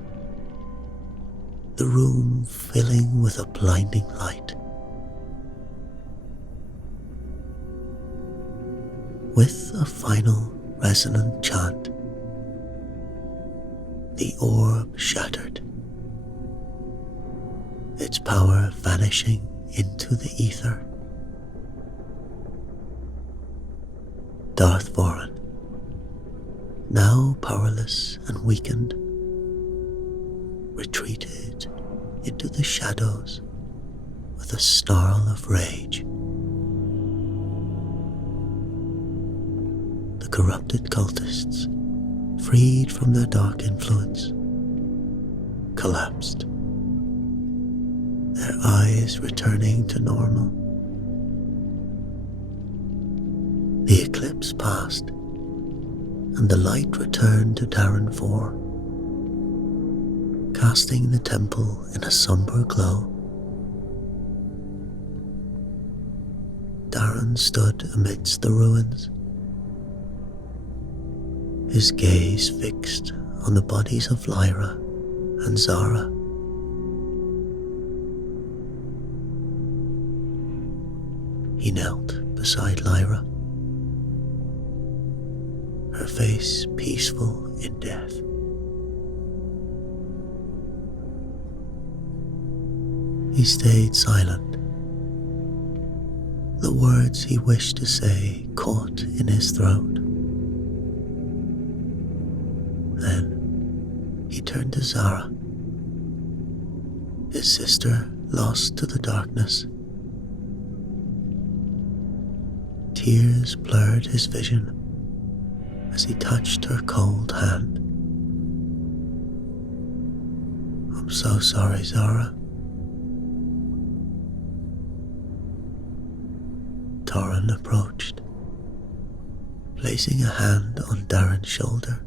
the room filling with a blinding light. With a final resonant chant, the orb shattered, its power vanishing into the ether. Darth Thorne, now powerless and weakened, retreated into the shadows with a snarl of rage. The corrupted cultists, freed from their dark influence, collapsed, their eyes returning to normal. The eclipse passed, and the light returned to Daren 4, casting the temple in a somber glow. Daren stood amidst the ruins, his gaze fixed on the bodies of Lyra and Zara. He knelt beside Lyra, her face peaceful in death. He stayed silent, the words he wished to say caught in his throat. Then he turned to Zara, his sister lost to the darkness. Tears blurred his vision as he touched her cold hand. "I'm so sorry, Zara." Thorne approached, Placing a hand on Daren's shoulder,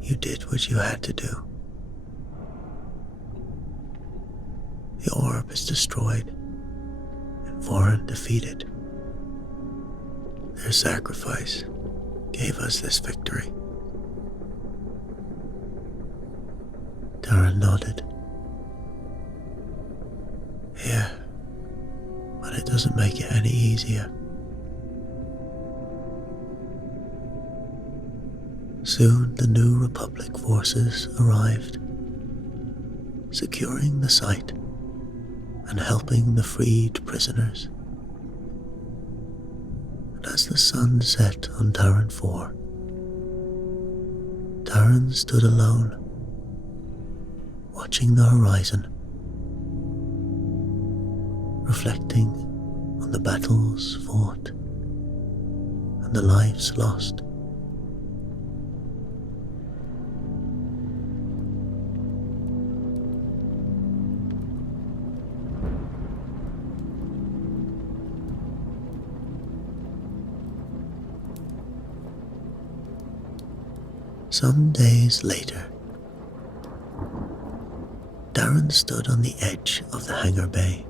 you did what you had to do. The orb is destroyed and Thorne defeated. Their sacrifice gave us this victory. Daren nodded. Yeah, but it doesn't make it any easier. Soon the New Republic forces arrived, securing the site and helping the freed prisoners. And as the sun set on Daren 4, Daren stood alone, watching the horizon, reflecting on the battles fought and the lives lost. Some days later, Daren stood on the edge of the hangar bay,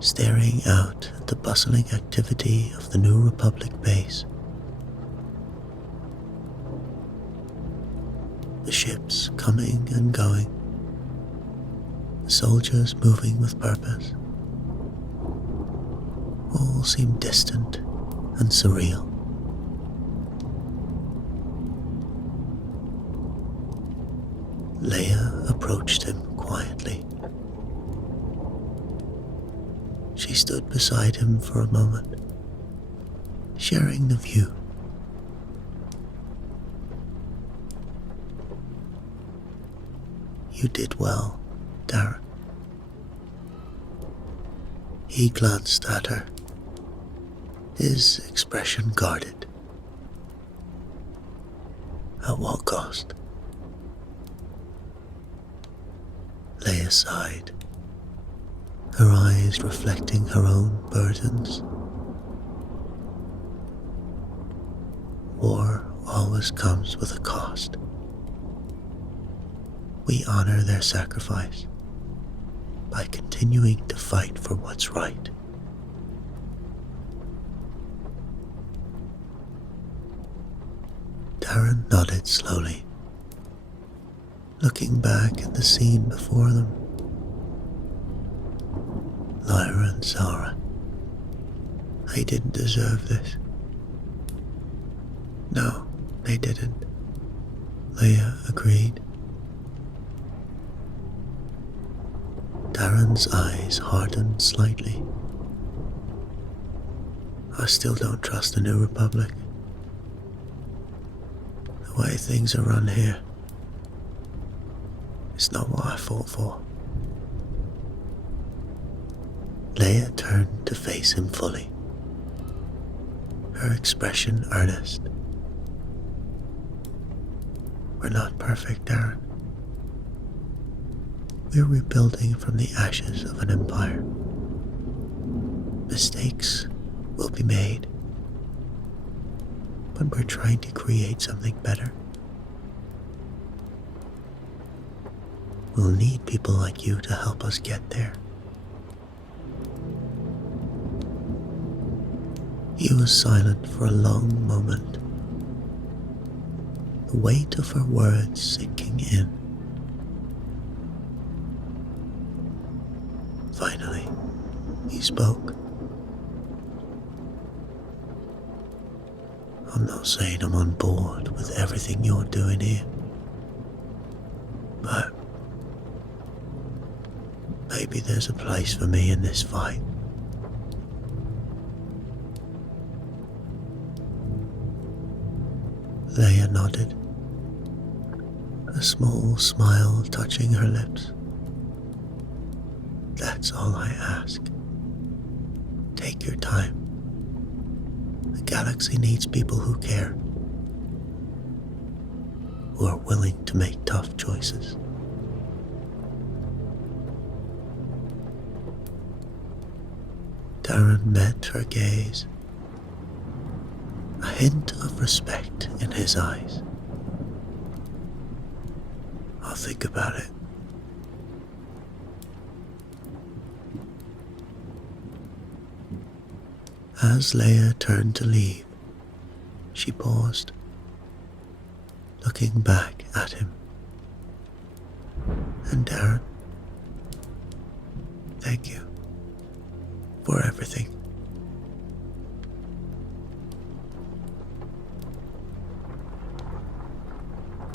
staring out at the bustling activity of the New Republic base. The ships coming and going, the soldiers moving with purpose, all seemed distant and surreal. Leia approached him quietly. She stood beside him for a moment, sharing the view. You did well, Daren. He glanced at her, his expression guarded. At what cost? Leia sighed, her eyes reflecting her own burdens. War always comes with a cost. We honor their sacrifice by continuing to fight for what's right. Daren nodded slowly, looking back at the scene before them. Lyra and Zara. They didn't deserve this. No, they didn't. Leia agreed. Daren's eyes hardened slightly. I still don't trust the New Republic. The way things are run here, it's not what I fought for. Leia turned to face him fully, her expression earnest. We're not perfect, Daren. We're rebuilding from the ashes of an empire. Mistakes will be made, but we're trying to create something better. We'll need people like you to help us get there. He was silent for a long moment, the weight of her words sinking in. Finally, he spoke. I'm not saying I'm on board with everything you're doing here, but maybe there's a place for me in this fight. Leia nodded, a small smile touching her lips. That's all I ask. Take your time. The galaxy needs people who care, who are willing to make tough choices. Daren met her gaze, a hint of respect in his eyes. "I'll think about it." As Leia turned to leave, she paused, looking back at him. "And Daren, thank you for everything."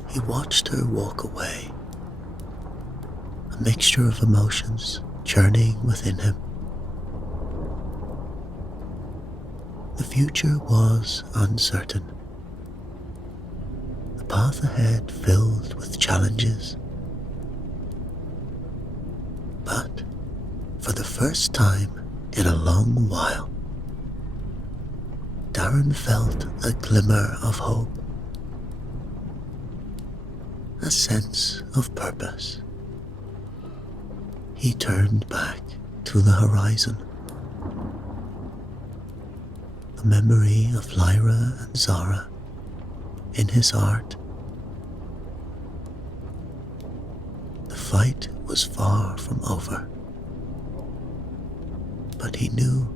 He watched her walk away, a mixture of emotions churning within him. The future was uncertain, the path ahead filled with challenges. But for the first time in a long while, Daren felt a glimmer of hope, a sense of purpose. He turned back to the horizon. The memory of Lyra and Zara in his heart. The fight was far from over, but he knew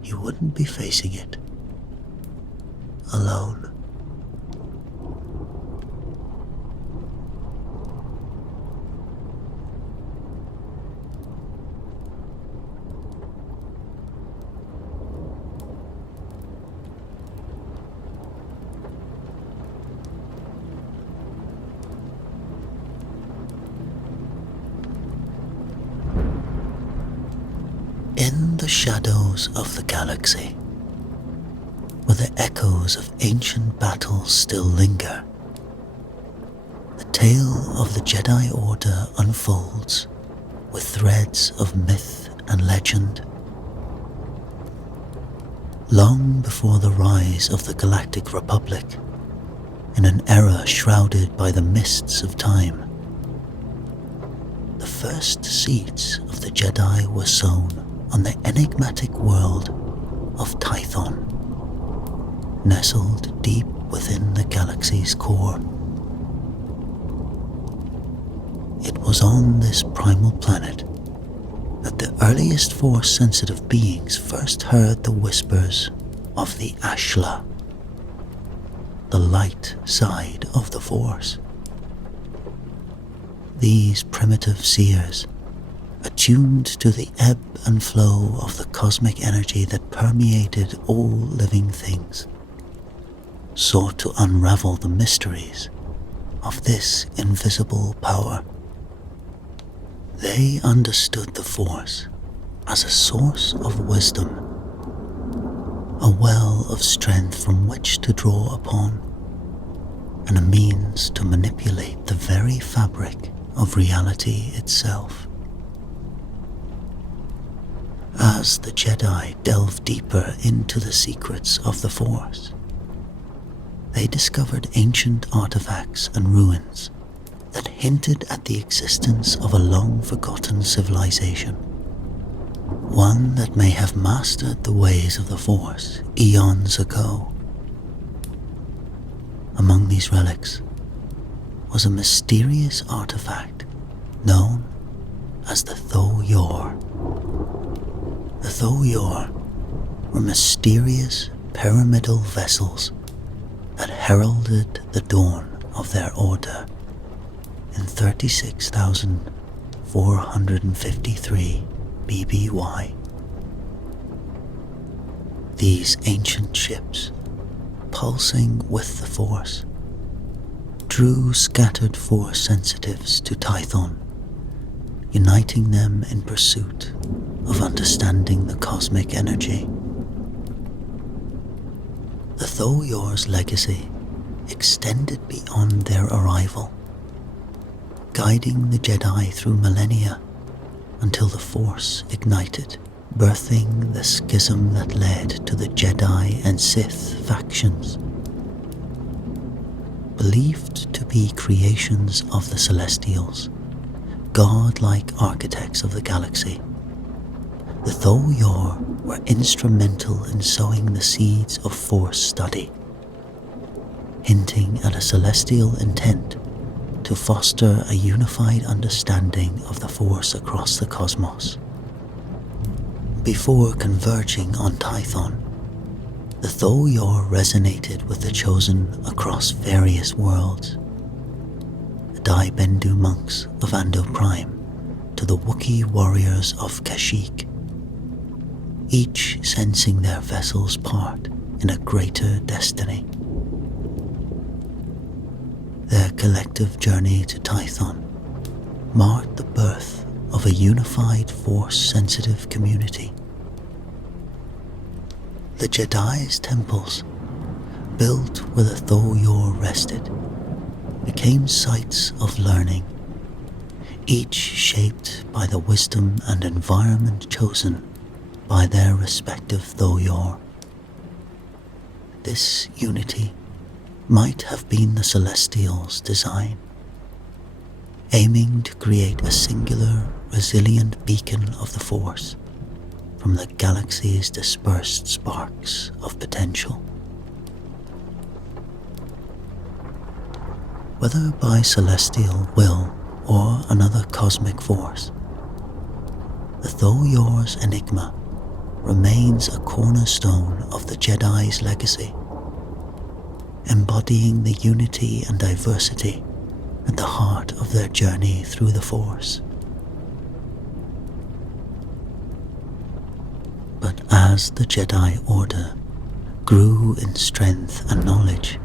he wouldn't be facing it alone. In the shadows of the galaxy, where the echoes of ancient battles still linger, the tale of the Jedi Order unfolds with threads of myth and legend. Long before the rise of the Galactic Republic, in an era shrouded by the mists of time, the first seeds of the Jedi were sown on the enigmatic world of Tython, nestled deep within the galaxy's core. It was on this primal planet that the earliest Force-sensitive beings first heard the whispers of the Ashla, the light side of the Force. These primitive seers, attuned to the ebb and flow of the cosmic energy that permeated all living things, sought to unravel the mysteries of this invisible power. They understood the Force as a source of wisdom, a well of strength from which to draw upon, and a means to manipulate the very fabric of reality itself. As the Jedi delved deeper into the secrets of the Force, they discovered ancient artifacts and ruins that hinted at the existence of a long-forgotten civilization, one that may have mastered the ways of the Force eons ago. Among these relics was a mysterious artifact known as the Tho-Yor. The Tho-Yor were mysterious pyramidal vessels that heralded the dawn of their order in 36,453 BBY. These ancient ships, pulsing with the Force, drew scattered Force sensitives to Tython, uniting them in pursuit of understanding the cosmic energy. The Tho-Yor's legacy extended beyond their arrival, guiding the Jedi through millennia until the Force ignited, birthing the schism that led to the Jedi and Sith factions. Believed to be creations of the Celestials, godlike architects of the galaxy, The Thor were instrumental in sowing the seeds of Force study, hinting at a celestial intent to foster a unified understanding of the Force across the cosmos. Before converging on Tython, the Thor resonated with the Chosen across various worlds. The Dai Bendu monks of Ando Prime to the Wookiee warriors of Kashyyyk, each sensing their vessel's part in a greater destiny. Their collective journey to Tython marked the birth of a unified Force-sensitive community. The Jedi's temples, built where the Thor rested, became sites of learning, each shaped by the wisdom and environment chosen by their respective Thor. This unity might have been the Celestials' design, aiming to create a singular, resilient beacon of the Force from the galaxy's dispersed sparks of potential. Whether by celestial will or another cosmic force, the Thor's enigma remains a cornerstone of the Jedi's legacy, embodying the unity and diversity at the heart of their journey through the Force. But as the Jedi Order grew in strength and knowledge,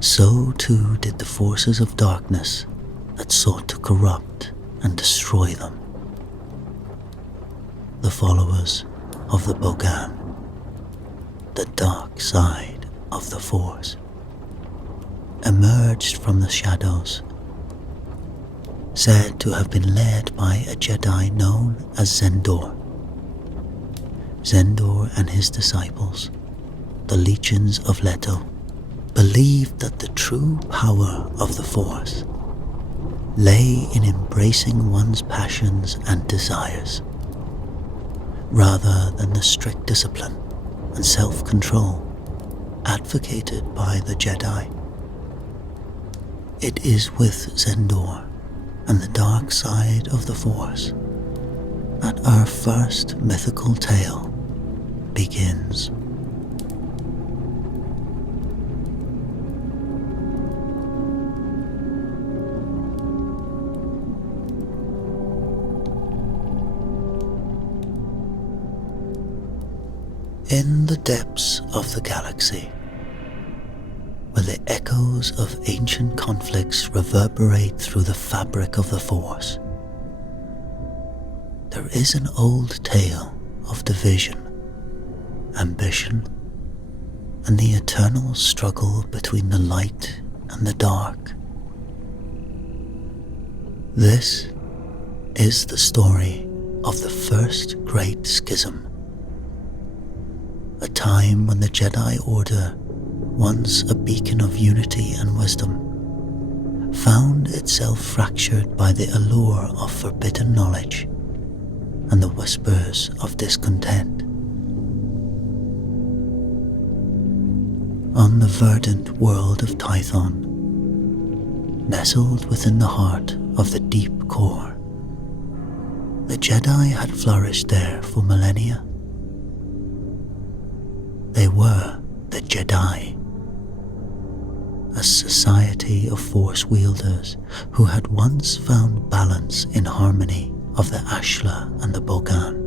so too did the forces of darkness that sought to corrupt and destroy them. The followers of the Bogan, the dark side of the Force, emerged from the shadows, said to have been led by a Jedi known as Zendor. Zendor and his disciples, the Legions of Leto, believed that the true power of the Force lay in embracing one's passions and desires, rather than the strict discipline and self-control advocated by the Jedi. It is with Zendor and the dark side of the Force that our first mythical tale begins. In the depths of the galaxy, where the echoes of ancient conflicts reverberate through the fabric of the Force, there is an old tale of division, ambition, and the eternal struggle between the light and the dark. This is the story of the First Great Schism, a time when the Jedi Order, once a beacon of unity and wisdom, found itself fractured by the allure of forbidden knowledge and the whispers of discontent. On the verdant world of Tython, nestled within the heart of the deep core, the Jedi had flourished there for millennia. They were the Jedi, a society of Force wielders who had once found balance in harmony of the Ashla and the Bogan.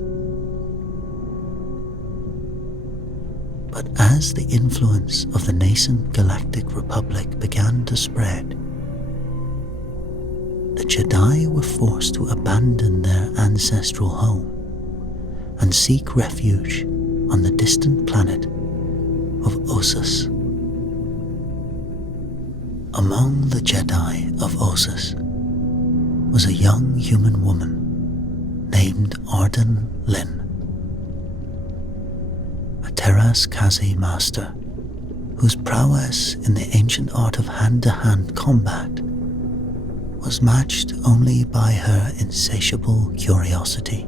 But as the influence of the nascent Galactic Republic began to spread, the Jedi were forced to abandon their ancestral home and seek refuge on the distant planet of Ossus. Among the Jedi of Ossus was a young human woman named Arden Lyn, a Teras Kazi master whose prowess in the ancient art of hand-to-hand combat was matched only by her insatiable curiosity.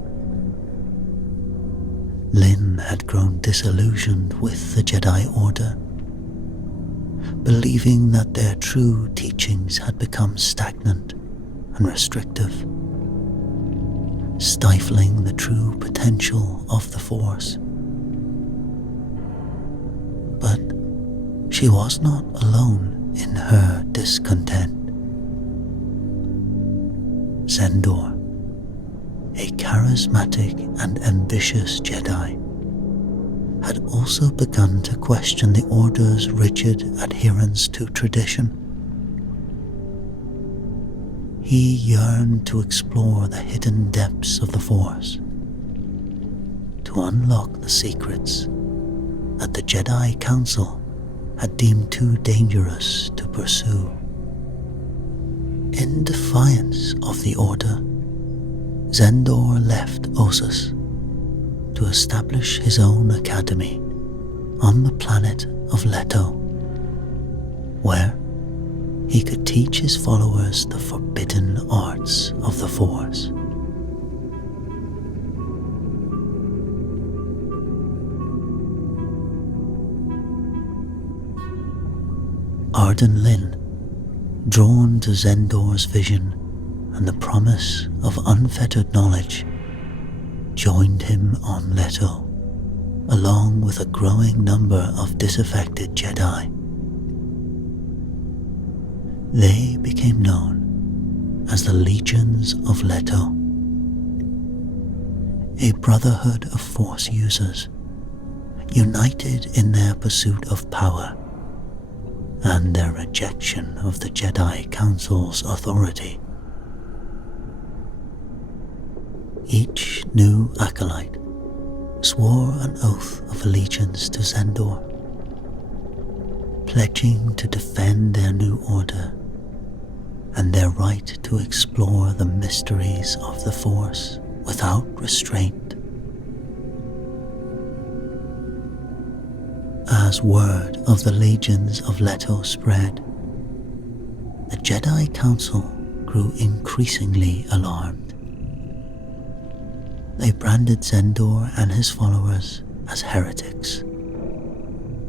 Lyn had grown disillusioned with the Jedi Order, believing that their true teachings had become stagnant and restrictive, stifling the true potential of the Force. But she was not alone in her discontent. Zendor, a charismatic and ambitious Jedi, had also begun to question the Order's rigid adherence to tradition. He yearned to explore the hidden depths of the Force, to unlock the secrets that the Jedi Council had deemed too dangerous to pursue. In defiance of the Order, Zendor left Ossus to establish his own academy on the planet of Leto, where he could teach his followers the forbidden arts of the Force. Arden Lyn, drawn to Zendor's vision and the promise of unfettered knowledge, joined him on Leto, along with a growing number of disaffected Jedi. They became known as the Legions of Leto, a brotherhood of Force users, united in their pursuit of power and their rejection of the Jedi Council's authority. Each new acolyte swore an oath of allegiance to Zendor, pledging to defend their new order and their right to explore the mysteries of the Force without restraint. As word of the Legions of Leto spread, the Jedi Council grew increasingly alarmed. They branded Zendor and his followers as heretics,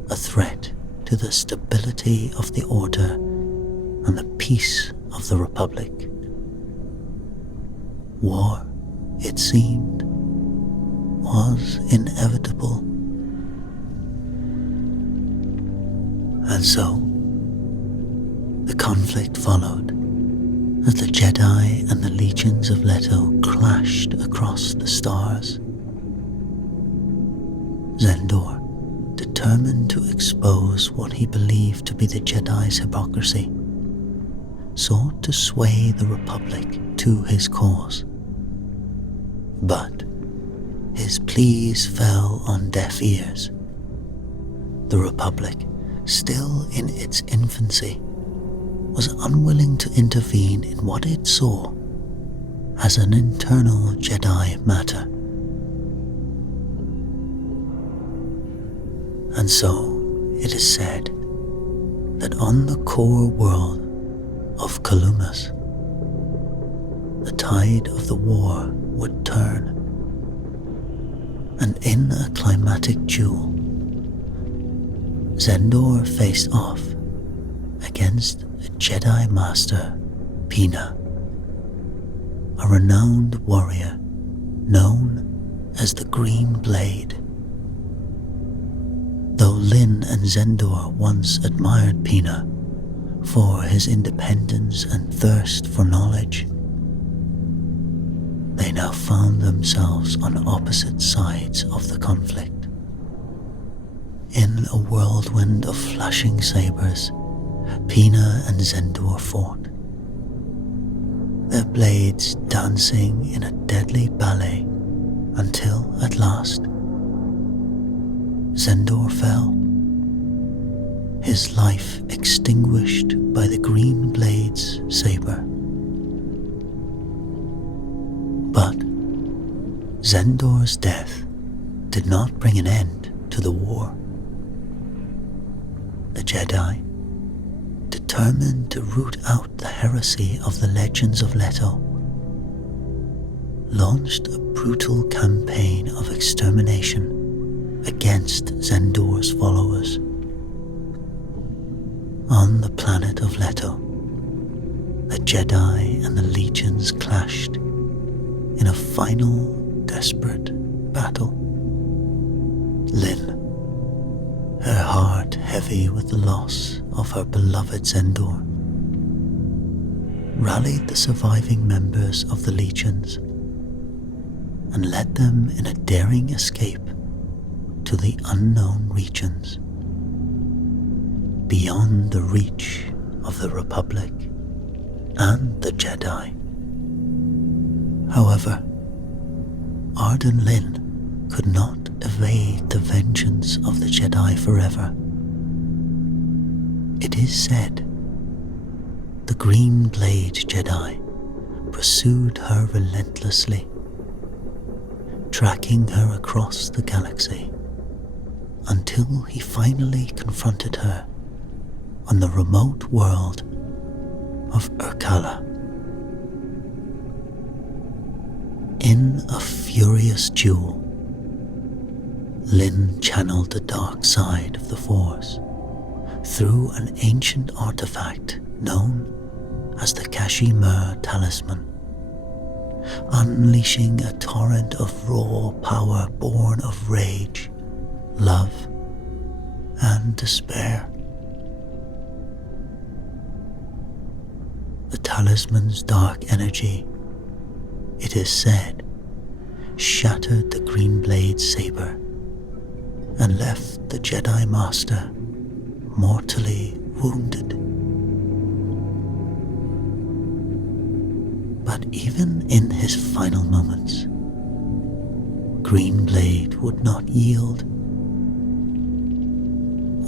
a threat to the stability of the Order and the peace of the Republic. War, it seemed, was inevitable. And so, the conflict followed as the Jedi and the Legions of Leto clashed across the stars. Zendor, determined to expose what he believed to be the Jedi's hypocrisy, sought to sway the Republic to his cause. But his pleas fell on deaf ears. The Republic, still in its infancy, was unwilling to intervene in what it saw as an internal Jedi matter. And so it is said that on the core world of Kalumas, the tide of the war would turn, and in a climatic duel, Zendor faced off against a Jedi Master, Pina, a renowned warrior known as the Green Blade. Though Lyn and Zendor once admired Pina for his independence and thirst for knowledge, they now found themselves on opposite sides of the conflict. In a whirlwind of flashing sabers, Pina and Zendor fought, their blades dancing in a deadly ballet until, at last, Zendor fell, his life extinguished by the Green Blade's saber. But Zendor's death did not bring an end to the war. The Jedi, determined to root out the heresy of the Legends of Leto, launched a brutal campaign of extermination against Zendor's followers. On the planet of Leto, the Jedi and the legions clashed in a final, desperate battle. Lyn, her heart heavy with the loss of her beloved Zendor, rallied the surviving members of the legions and led them in a daring escape to the unknown regions, beyond the reach of the Republic and the Jedi. However, Arden Lyn could not evade the vengeance of the Jedi forever. It is said the Green Blade Jedi pursued her relentlessly, tracking her across the galaxy until he finally confronted her on the remote world of Urkala. In a furious duel, Lyn channeled the dark side of the Force through an ancient artifact known as the Kashimur Talisman, unleashing a torrent of raw power born of rage, love, and despair. The talisman's dark energy, it is said, shattered the Green Blade saber and left the Jedi Master mortally wounded. But even in his final moments, Green Blade would not yield.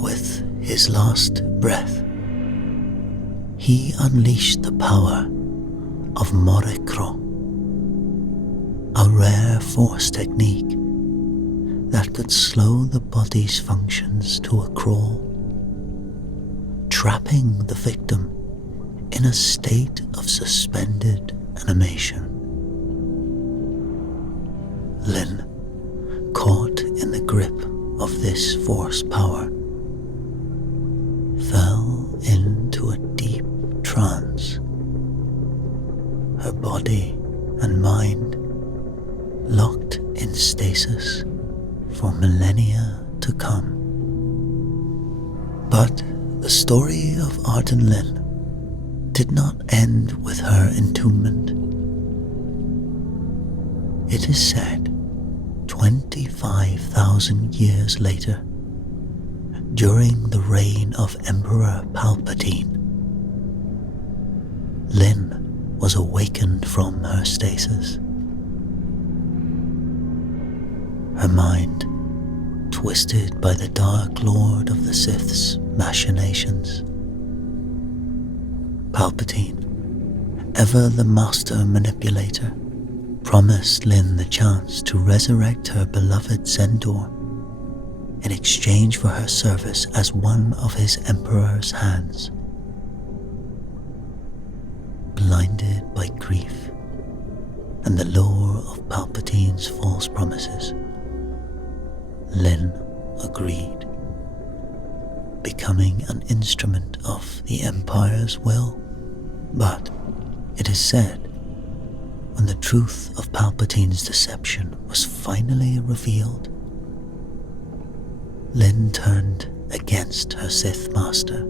With his last breath, he unleashed the power of Morekro, a rare Force technique that could slow the body's functions to a crawl, trapping the victim in a state of suspended animation. Lyn, caught in the grip of this Force power, fell into a deep trance. Her body and mind locked in stasis for millennia to come. But the story of Arden Lyn did not end with her entombment. It is said 25,000 years later, during the reign of Emperor Palpatine, Lyn was awakened from her stasis. Her mind, twisted by the Dark Lord of the Sith's machinations. Palpatine, ever the master manipulator, promised Lyn the chance to resurrect her beloved Zendor in exchange for her service as one of his Emperor's hands. Blinded by grief and the lure of Palpatine's false promises, Lyn agreed, becoming an instrument of the Empire's will. But it is said, when the truth of Palpatine's deception was finally revealed, Lyn turned against her Sith master,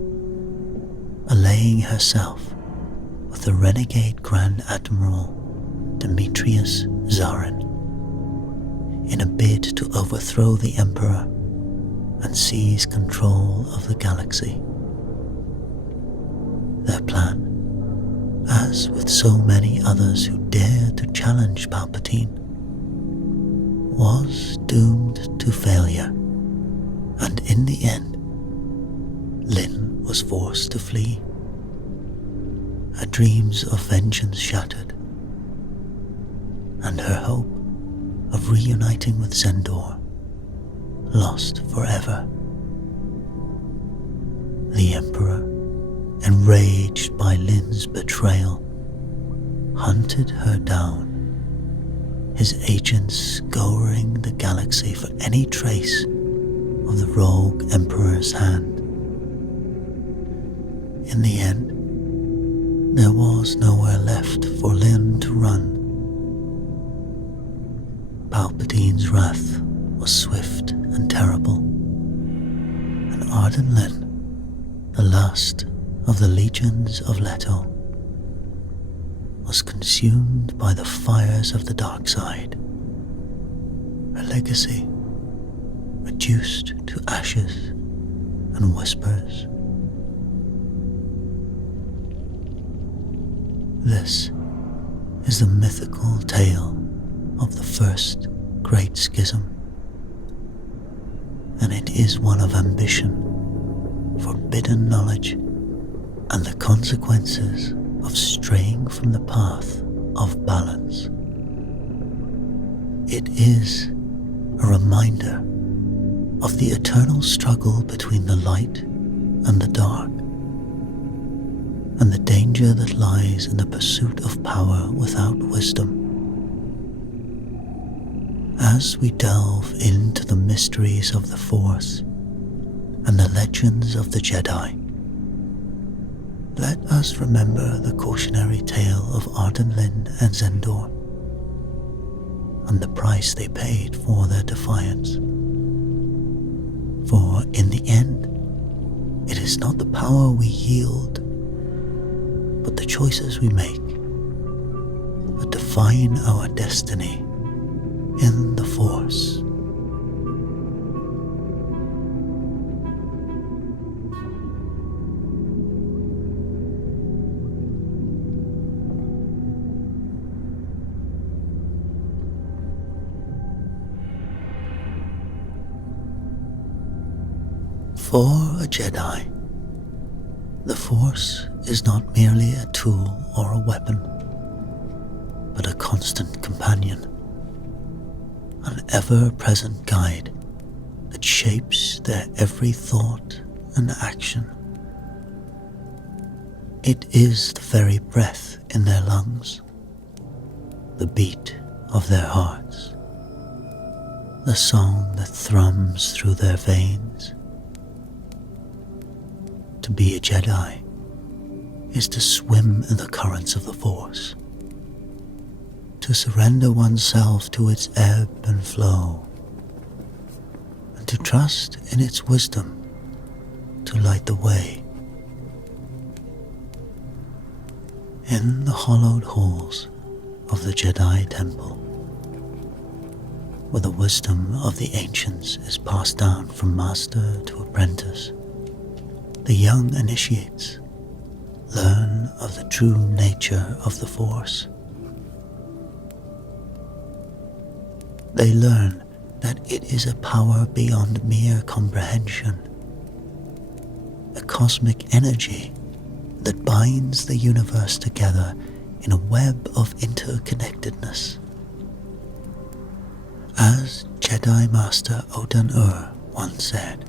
allaying herself with the renegade Grand Admiral Demetrius Zarin in a bid to overthrow the Emperor and seize control of the galaxy. Their plan, as with so many others who dared to challenge Palpatine, was doomed to failure, and in the end, Lyn was forced to flee. Her dreams of vengeance shattered, and her hope of reuniting with Zendor lost forever. The Emperor, enraged by Lyn's betrayal, hunted her down, his agents scouring the galaxy for any trace of the rogue Emperor's hand. In the end, there was nowhere left for Lyn to run. Palpatine's wrath was swift and terrible, and Arden Lyn, the last of the legions of Leto, was consumed by the fires of the dark side, her legacy reduced to ashes and whispers. This is the mythical tale of the first Great Schism, and it is one of ambition, forbidden knowledge, and the consequences of straying from the path of balance. It is a reminder of the eternal struggle between the light and the dark, and the danger that lies in the pursuit of power without wisdom. As we delve into the mysteries of the Force and the legends of the Jedi, let us remember the cautionary tale of Arden Lyn and Zendor, and the price they paid for their defiance. For in the end, it is not the power we yield, but the choices we make that define our destiny in the Force. For a Jedi, the Force is not merely a tool or a weapon, but a constant companion, an ever-present guide that shapes their every thought and action. It is the very breath in their lungs, the beat of their hearts, the song that thrums through their veins. To be a Jedi is to swim in the currents of the Force, to surrender oneself to its ebb and flow, and to trust in its wisdom to light the way. In the hollowed halls of the Jedi Temple, where the wisdom of the ancients is passed down from master to apprentice, the young initiates learn of the true nature of the Force. They learn that it is a power beyond mere comprehension, a cosmic energy that binds the universe together in a web of interconnectedness. As Jedi Master Odan once said,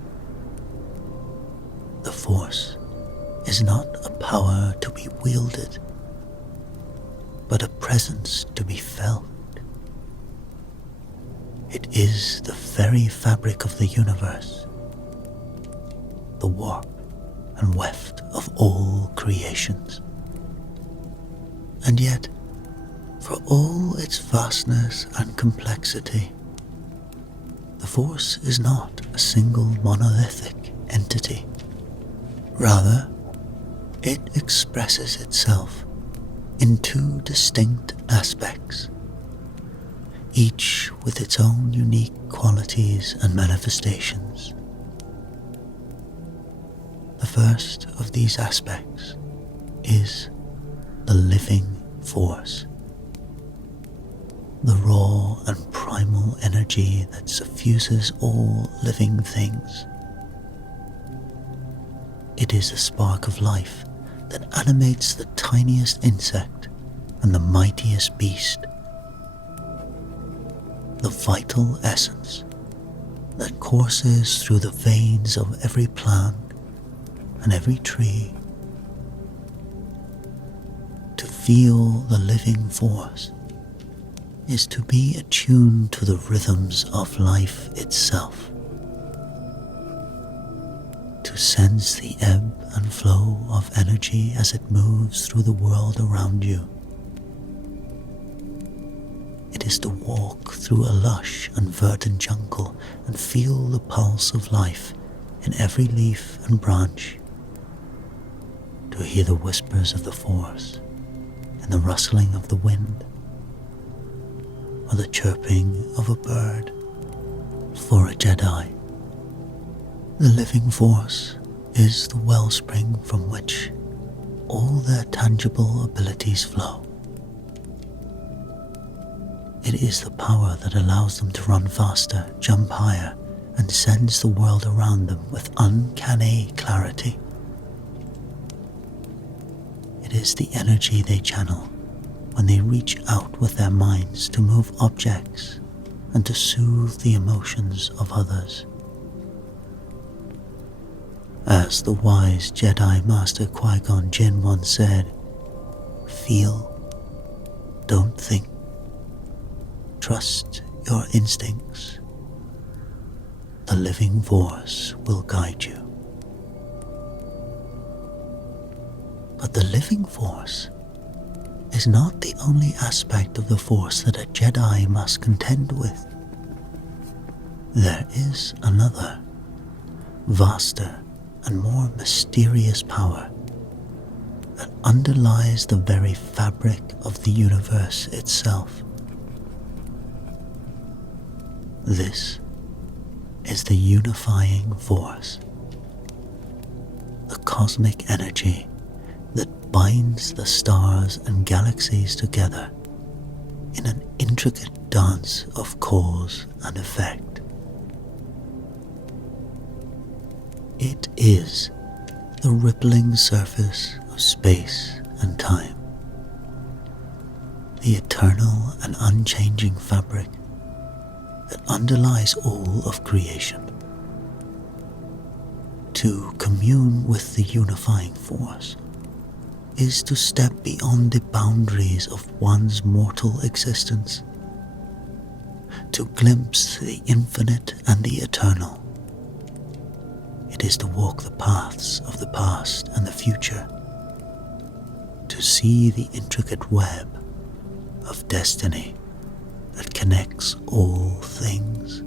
the Force is not a power to be wielded, but a presence to be felt. It is the very fabric of the universe, the warp and weft of all creations. And yet, for all its vastness and complexity, the Force is not a single monolithic entity. Rather, it expresses itself in two distinct aspects, each with its own unique qualities and manifestations. The first of these aspects is the living Force, the raw and primal energy that suffuses all living things. It is a spark of life that animates the tiniest insect and the mightiest beast, the vital essence that courses through the veins of every plant and every tree. To feel the living Force is to be attuned to the rhythms of life itself, to sense the ebb and flow of energy as it moves through the world around you. It is to walk through a lush and verdant jungle and feel the pulse of life in every leaf and branch, to hear the whispers of the Force and the rustling of the wind, or the chirping of a bird. For a Jedi, the living Force is the wellspring from which all their tangible abilities flow. It is the power that allows them to run faster, jump higher, and sense the world around them with uncanny clarity. It is the energy they channel when they reach out with their minds to move objects and to soothe the emotions of others. As the wise Jedi Master Qui-Gon Jinn once said, "Feel, don't think. Trust your instincts. The living Force will guide you." But the living Force is not the only aspect of the Force that a Jedi must contend with. There is another, vaster and more mysterious power that underlies the very fabric of the universe itself. This is the unifying Force, the cosmic energy that binds the stars and galaxies together in an intricate dance of cause and effect. It is the rippling surface of space and time, the eternal and unchanging fabric that underlies all of creation. To commune with the unifying Force is to step beyond the boundaries of one's mortal existence, to glimpse the infinite and the eternal. It is to walk the paths of the past and the future, to see the intricate web of destiny that connects all things.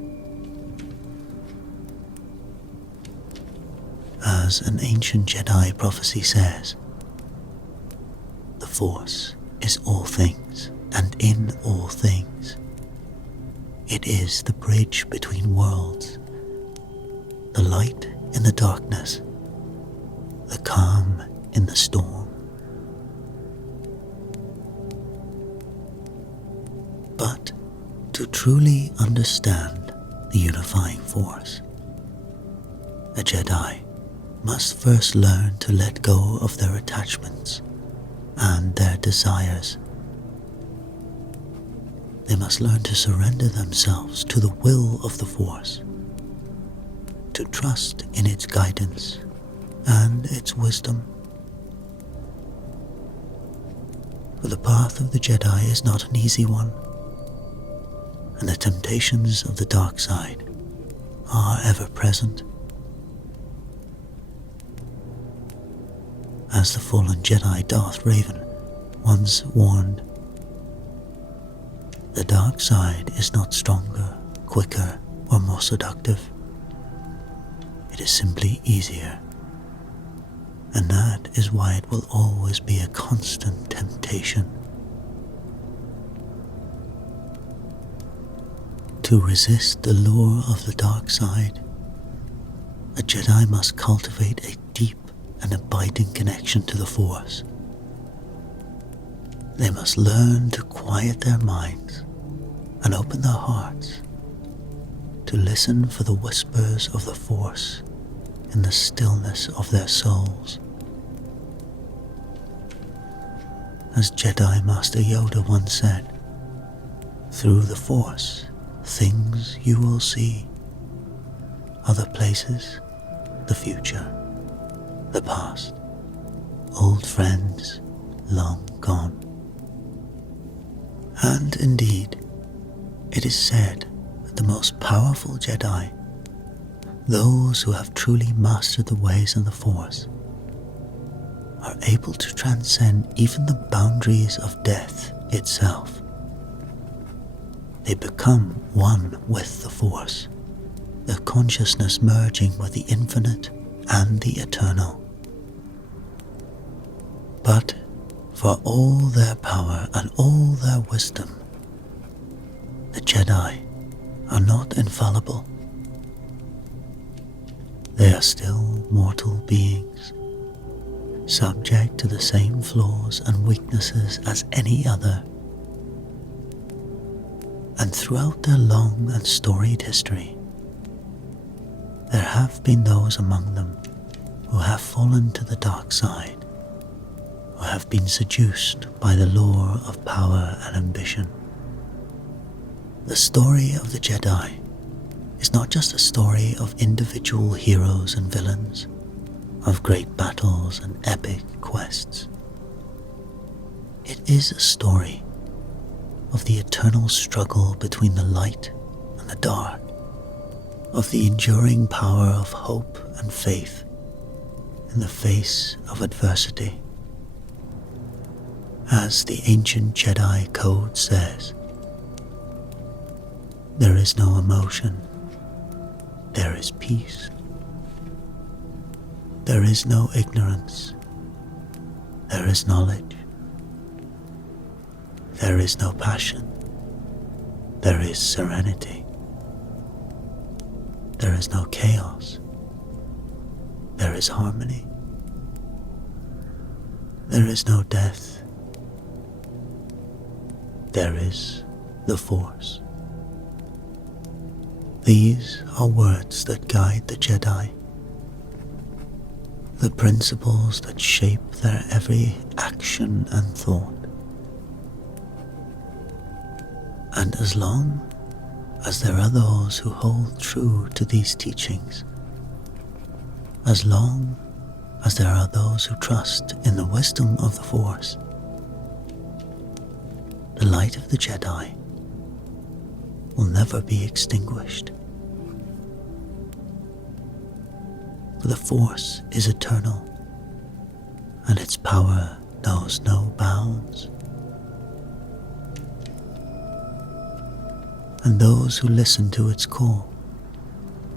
As an ancient Jedi prophecy says, the Force is all things and in all things. It is the bridge between worlds, the light in the darkness, the calm in the storm. But to truly understand the unifying Force, a Jedi must first learn to let go of their attachments and their desires. They must learn to surrender themselves to the will of the Force, to trust in its guidance and its wisdom. For the path of the Jedi is not an easy one, and the temptations of the dark side are ever present. As the fallen Jedi Darth Raven once warned, the dark side is not stronger, quicker, or more seductive. It is simply easier, and that is why it will always be a constant temptation. To resist the lure of the dark side, a Jedi must cultivate a deep and abiding connection to the Force. They must learn to quiet their minds and open their hearts to listen for the whispers of the Force in the stillness of their souls. As Jedi Master Yoda once said, "Through the Force, things you will see, other places, the future, the past, old friends long gone." And indeed, it is said that the most powerful Jedi, Those who have truly mastered the ways of the Force are able to transcend even the boundaries of death itself. They become one with the Force, their consciousness merging with the infinite and the eternal. But for all their power and all their wisdom, the Jedi are not infallible. They are still mortal beings, subject to the same flaws and weaknesses as any other. And throughout their long and storied history, there have been those among them who have fallen to the dark side, who have been seduced by the lure of power and ambition. The story of the Jedi is not just a story of individual heroes and villains, of great battles and epic quests. It is a story of the eternal struggle between the light and the dark, of the enduring power of hope and faith in the face of adversity. As the ancient Jedi code says, there is no emotion, there is peace. There is no ignorance, there is knowledge. There is no passion, there is serenity. There is no chaos, there is harmony. There is no death, there is the Force. These are words that guide the Jedi, the principles that shape their every action and thought. And as long as there are those who hold true to these teachings, as long as there are those who trust in the wisdom of the Force, the light of the Jedi will never be extinguished. For the Force is eternal, and its power knows no bounds. And those who listen to its call,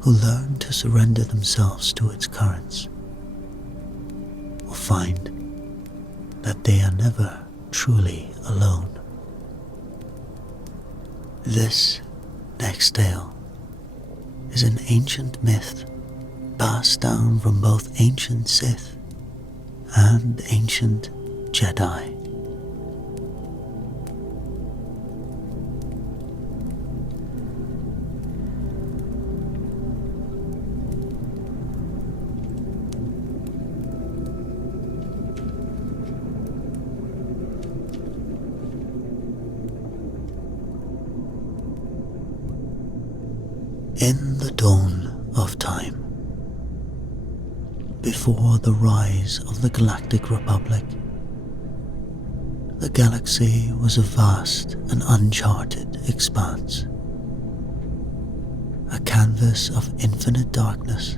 who learn to surrender themselves to its currents, will find that they are never truly alone. This next tale is an ancient myth passed down from both ancient Sith and ancient Jedi. In the dawn of time, before the rise of the Galactic Republic, the galaxy was a vast and uncharted expanse, a canvas of infinite darkness,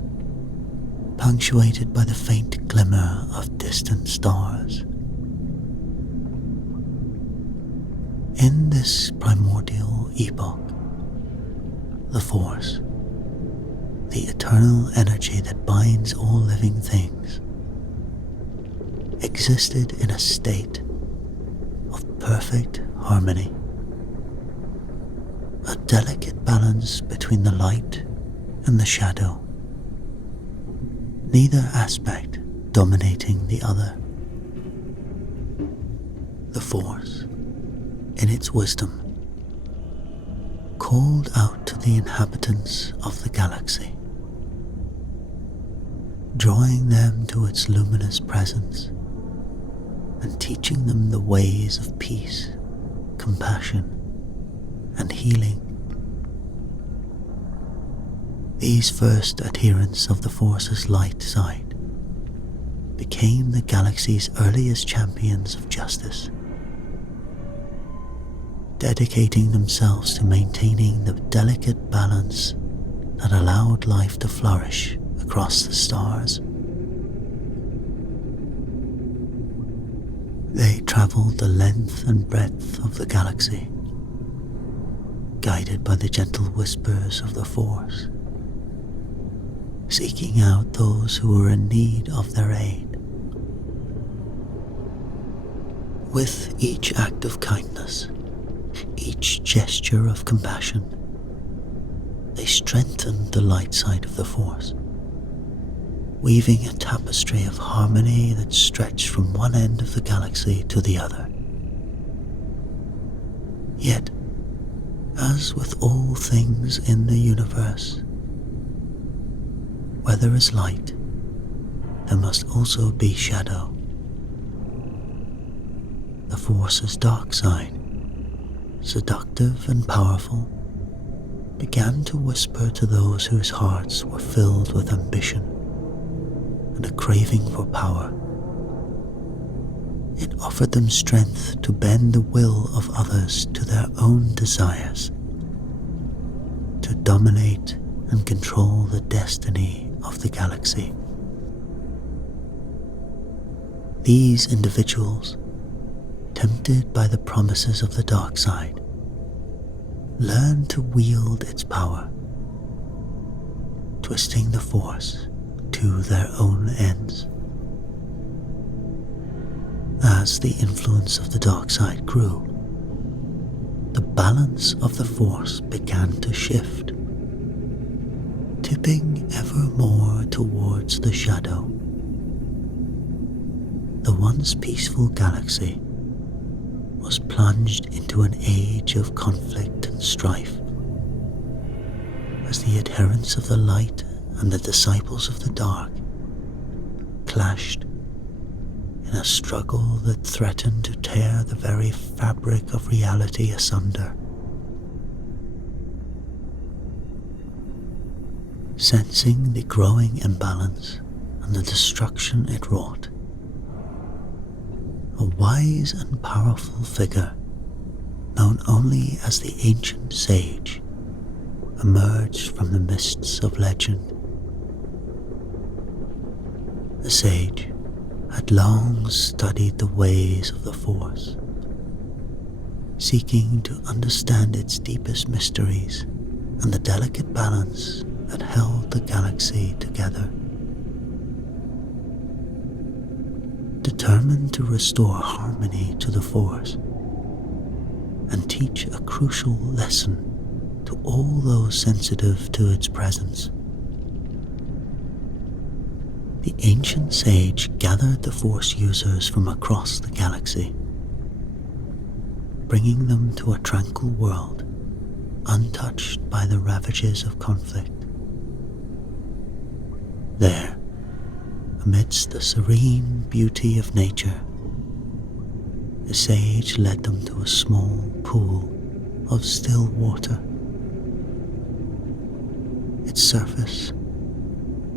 punctuated by the faint glimmer of distant stars. In this primordial epoch, the Force, the eternal energy that binds all living things, existed in a state of perfect harmony, a delicate balance between the light and the shadow, neither aspect dominating the other. The Force, in its wisdom, called out to the inhabitants of the galaxy, drawing them to its luminous presence and teaching them the ways of peace, compassion, and healing. These first adherents of the Force's light side became the galaxy's earliest champions of justice, dedicating themselves to maintaining the delicate balance that allowed life to flourish across the stars. They traveled the length and breadth of the galaxy, guided by the gentle whispers of the Force, seeking out those who were in need of their aid. With each act of kindness, each gesture of compassion, they strengthened the light side of the Force, weaving a tapestry of harmony that stretched from one end of the galaxy to the other. Yet, as with all things in the universe, where there is light, there must also be shadow. The Force's dark side, seductive and powerful, began to whisper to those whose hearts were filled with ambition and a craving for power. It offered them strength to bend the will of others to their own desires, to dominate and control the destiny of the galaxy. These individuals, tempted by the promises of the dark side, learned to wield its power, twisting the Force to their own ends. As the influence of the dark side grew, the balance of the Force began to shift, tipping ever more towards the shadow. The once peaceful galaxy was plunged into an age of conflict and strife, as the adherents of the light and the disciples of the dark clashed in a struggle that threatened to tear the very fabric of reality asunder. Sensing the growing imbalance and the destruction it wrought, a wise and powerful figure, known only as the Ancient Sage, emerged from the mists of legend. The sage had long studied the ways of the Force, seeking to understand its deepest mysteries and the delicate balance that held the galaxy together. Determined to restore harmony to the Force and teach a crucial lesson to all those sensitive to its presence, the Ancient Sage gathered the Force users from across the galaxy, bringing them to a tranquil world untouched by the ravages of conflict. There, amidst the serene beauty of nature, the sage led them to a small pool of still water. Its surface,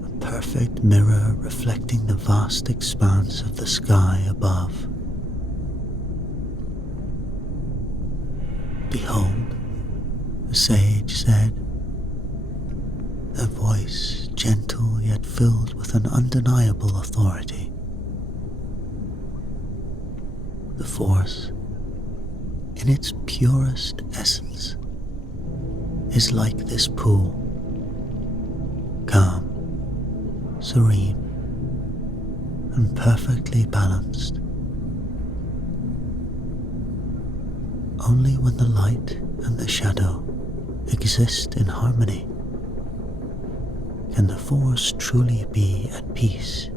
a perfect mirror reflecting the vast expanse of the sky above. "Behold," the sage said, their voice gentle yet filled with an undeniable authority. "The Force, in its purest essence, is like this pool, calm, serene, and perfectly balanced. Only when the light and the shadow exist in harmony can the Force truly be at peace."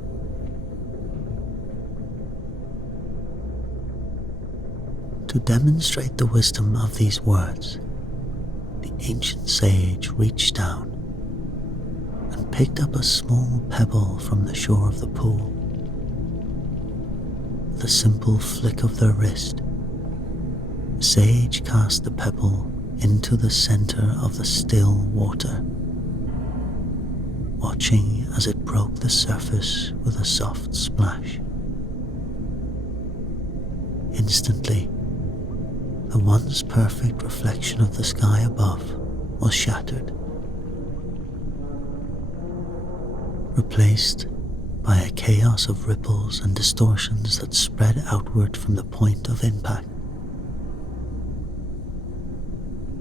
To demonstrate the wisdom of these words, the Ancient Sage reached down and picked up a small pebble from the shore of the pool. With a simple flick of their wrist, the sage cast the pebble into the center of the still water, watching as it broke the surface with a soft splash. Instantly, the once perfect reflection of the sky above was shattered, replaced by a chaos of ripples and distortions that spread outward from the point of impact.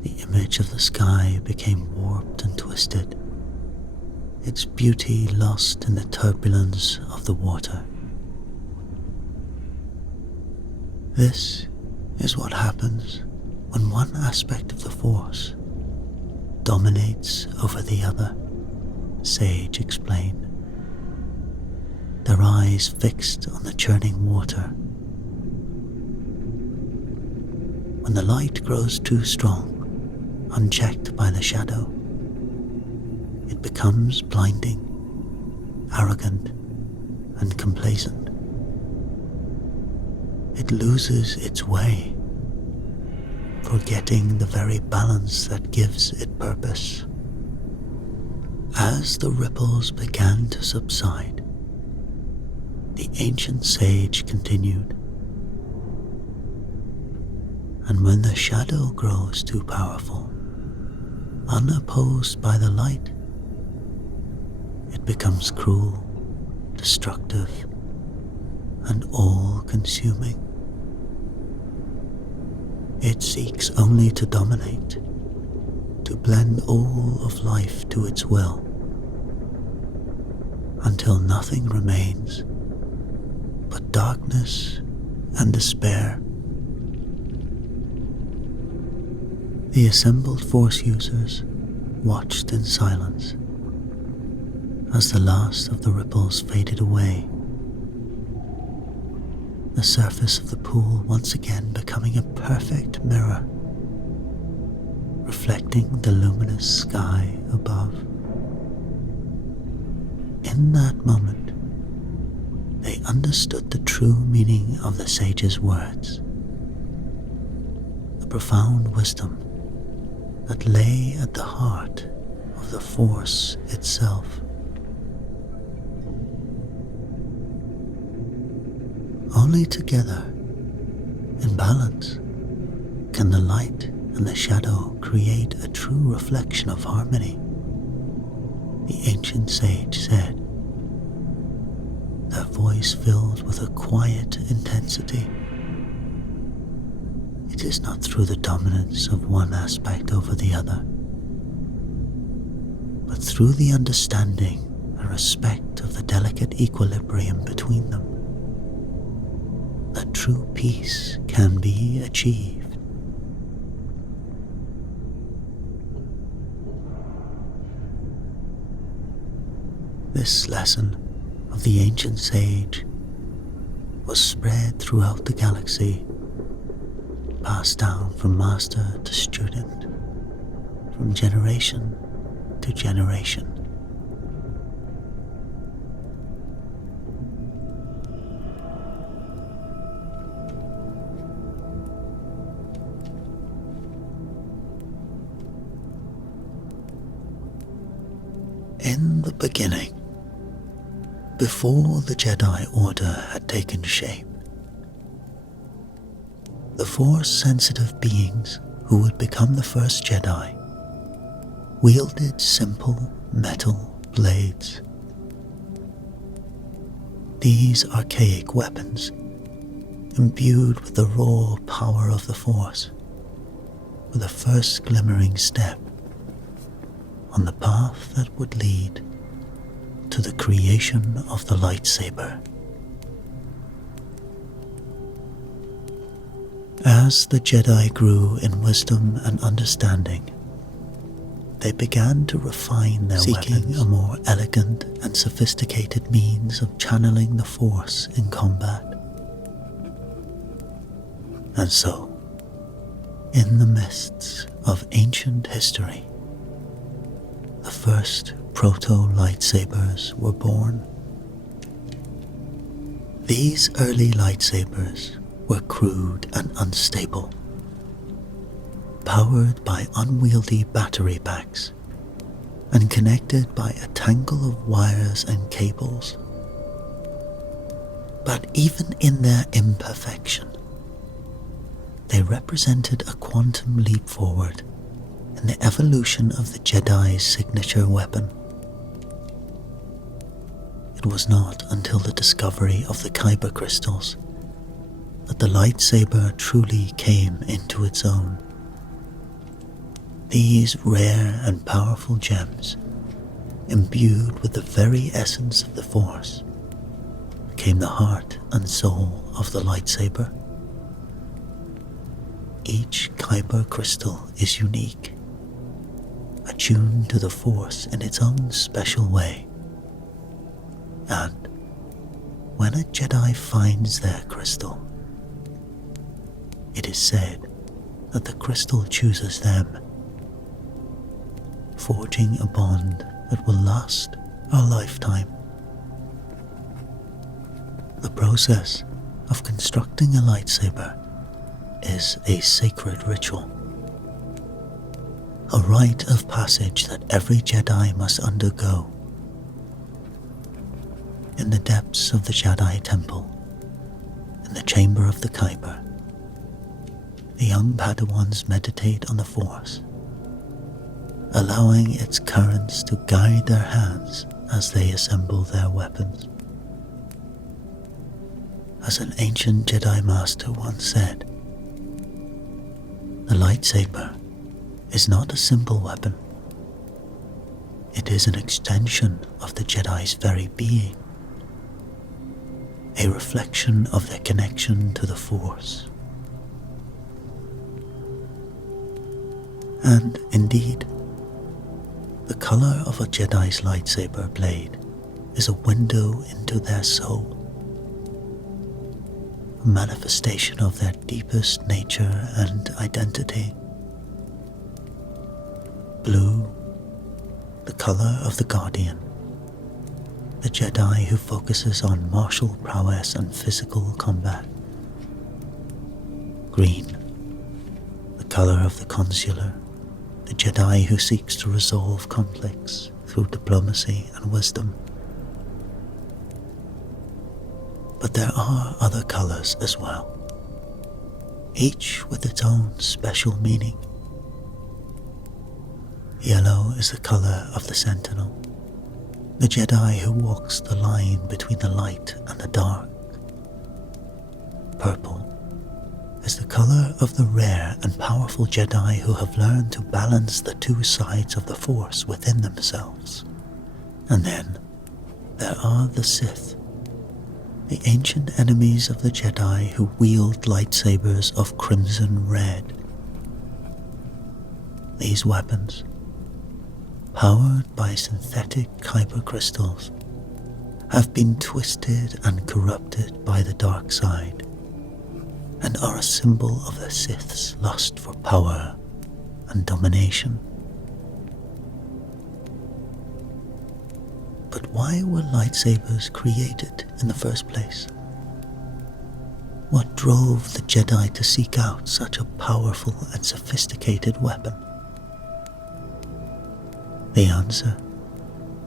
The image of the sky became warped and twisted, its beauty lost in the turbulence of the water. This is what happens when one aspect of the Force dominates over the other, Sage explained, their eyes fixed on the churning water. When the light grows too strong, unchecked by the shadow, it becomes blinding, arrogant, and complacent. It loses its way, forgetting the very balance that gives it purpose. As the ripples began to subside, the ancient sage continued, and when the shadow grows too powerful, unopposed by the light, it becomes cruel, destructive, and all-consuming. It seeks only to dominate, to blend all of life to its will, until nothing remains but darkness and despair. The assembled Force users watched in silence as the last of the ripples faded away, the surface of the pool once again becoming a perfect mirror, reflecting the luminous sky above. In that moment, they understood the true meaning of the sage's words, the profound wisdom that lay at the heart of the Force itself. Only together, in balance, can the light and the shadow create a true reflection of harmony, the ancient sage said, their voice filled with a quiet intensity. It is not through the dominance of one aspect over the other, but through the understanding and respect of the delicate equilibrium between them that true peace can be achieved. This lesson of the ancient sage was spread throughout the galaxy, passed down from master to student, from generation to generation. In the beginning, before the Jedi Order had taken shape, the Force-sensitive beings who would become the first Jedi wielded simple metal blades. These archaic weapons, imbued with the raw power of the Force, were the first glimmering step on the path that would lead to the creation of the lightsaber. As the Jedi grew in wisdom and understanding, they began to refine their weapons, a more elegant and sophisticated means of channeling the Force in combat. And so, in the mists of ancient history, the first proto-lightsabers were born. These early lightsabers were crude and unstable, powered by unwieldy battery packs and connected by a tangle of wires and cables. But even in their imperfection, they represented a quantum leap forward in the evolution of the Jedi's signature weapon. It was not until the discovery of the Kyber crystals that the lightsaber truly came into its own. These rare and powerful gems, imbued with the very essence of the Force, became the heart and soul of the lightsaber. Each Kyber crystal is unique, attuned to the Force in its own special way. And when a Jedi finds their crystal, it is said that the crystal chooses them, forging a bond that will last a lifetime. The process of constructing a lightsaber is a sacred ritual, a rite of passage that every Jedi must undergo. In the depths of the Jedi Temple, in the chamber of the Kyber, the young Padawans meditate on the Force, allowing its currents to guide their hands as they assemble their weapons. As an ancient Jedi Master once said, the lightsaber is not a simple weapon. It is an extension of the Jedi's very being, a reflection of their connection to the Force. And indeed, the color of a Jedi's lightsaber blade is a window into their soul, a manifestation of their deepest nature and identity. Blue, the color of the Guardian, the Jedi who focuses on martial prowess and physical combat. Green, the color of the Consular, the Jedi who seeks to resolve conflicts through diplomacy and wisdom. But there are other colors as well, each with its own special meaning. Yellow is the color of the Sentinel, the Jedi who walks the line between the light and the dark. Purple is the color of the rare and powerful Jedi who have learned to balance the two sides of the Force within themselves. And then there are the Sith, the ancient enemies of the Jedi who wield lightsabers of crimson red. These weapons, powered by synthetic Kyber crystals, have been twisted and corrupted by the dark side, and are a symbol of the Sith's lust for power and domination. But why were lightsabers created in the first place? What drove the Jedi to seek out such a powerful and sophisticated weapon? The answer,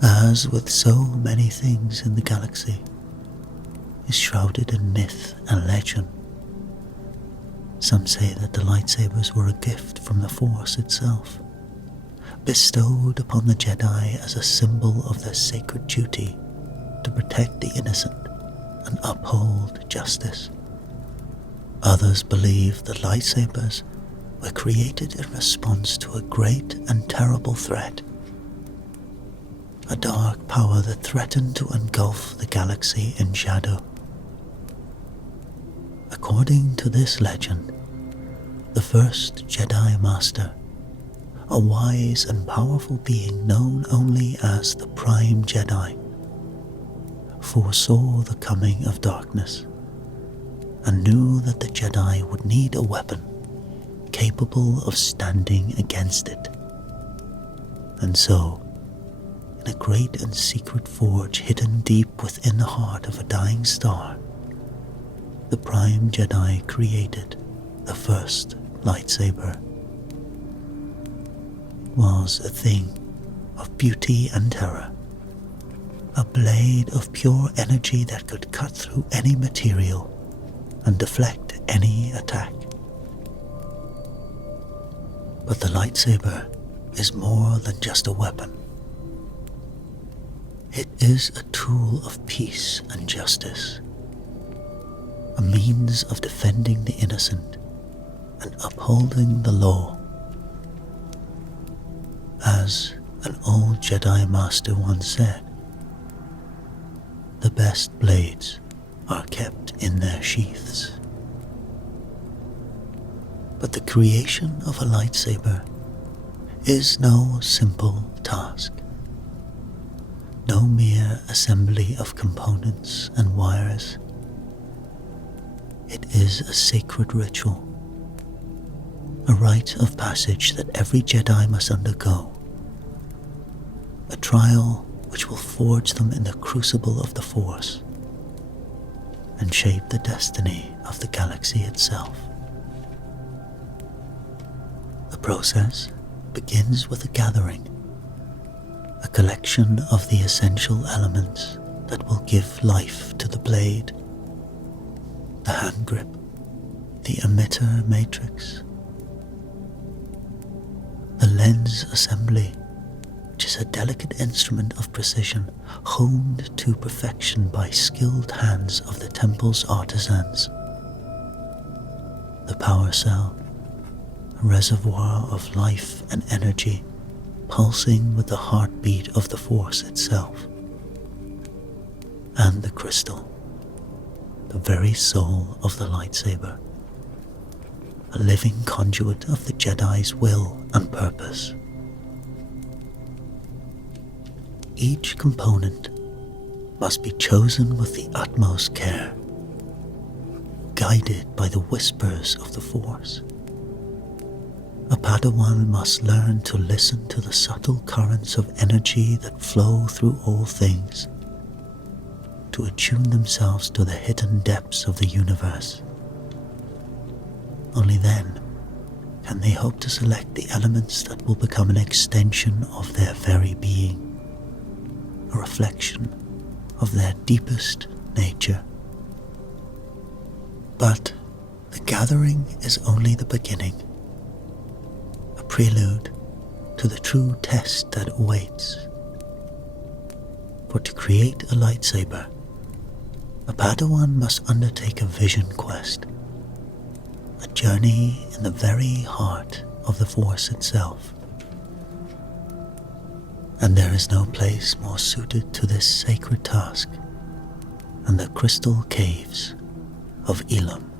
as with so many things in the galaxy, is shrouded in myth and legend. Some say that the lightsabers were a gift from the Force itself, bestowed upon the Jedi as a symbol of their sacred duty to protect the innocent and uphold justice. Others believe that lightsabers were created in response to a great and terrible threat, a dark power that threatened to engulf the galaxy in shadow. According to this legend, the first Jedi Master, a wise and powerful being known only as the Prime Jedi, foresaw the coming of darkness and knew that the Jedi would need a weapon capable of standing against it. And so, in a great and secret forge hidden deep within the heart of a dying star, the Prime Jedi created the first lightsaber. It was a thing of beauty and terror, a blade of pure energy that could cut through any material and deflect any attack. But the lightsaber is more than just a weapon. It is a tool of peace and justice, a means of defending the innocent and upholding the law. As an old Jedi Master once said, the best blades are kept in their sheaths. But the creation of a lightsaber is no simple task, no mere assembly of components and wires. It is a sacred ritual, a rite of passage that every Jedi must undergo, a trial which will forge them in the crucible of the Force and shape the destiny of the galaxy itself. The process begins with a gathering, a collection of the essential elements that will give life to the blade: the hand grip, the emitter matrix, the lens assembly, which is a delicate instrument of precision honed to perfection by skilled hands of the temple's artisans, the power cell, a reservoir of life and energy pulsing with the heartbeat of the Force itself, and the crystal, the very soul of the lightsaber, a living conduit of the Jedi's will and purpose. Each component must be chosen with the utmost care, guided by the whispers of the Force. A Padawan must learn to listen to the subtle currents of energy that flow through all things, to attune themselves to the hidden depths of the universe. Only then can they hope to select the elements that will become an extension of their very being, a reflection of their deepest nature. But the gathering is only the beginning, a prelude to the true test that awaits. For to create a lightsaber, a Padawan must undertake a vision quest, a journey in the very heart of the Force itself. And there is no place more suited to this sacred task than the crystal caves of Elam.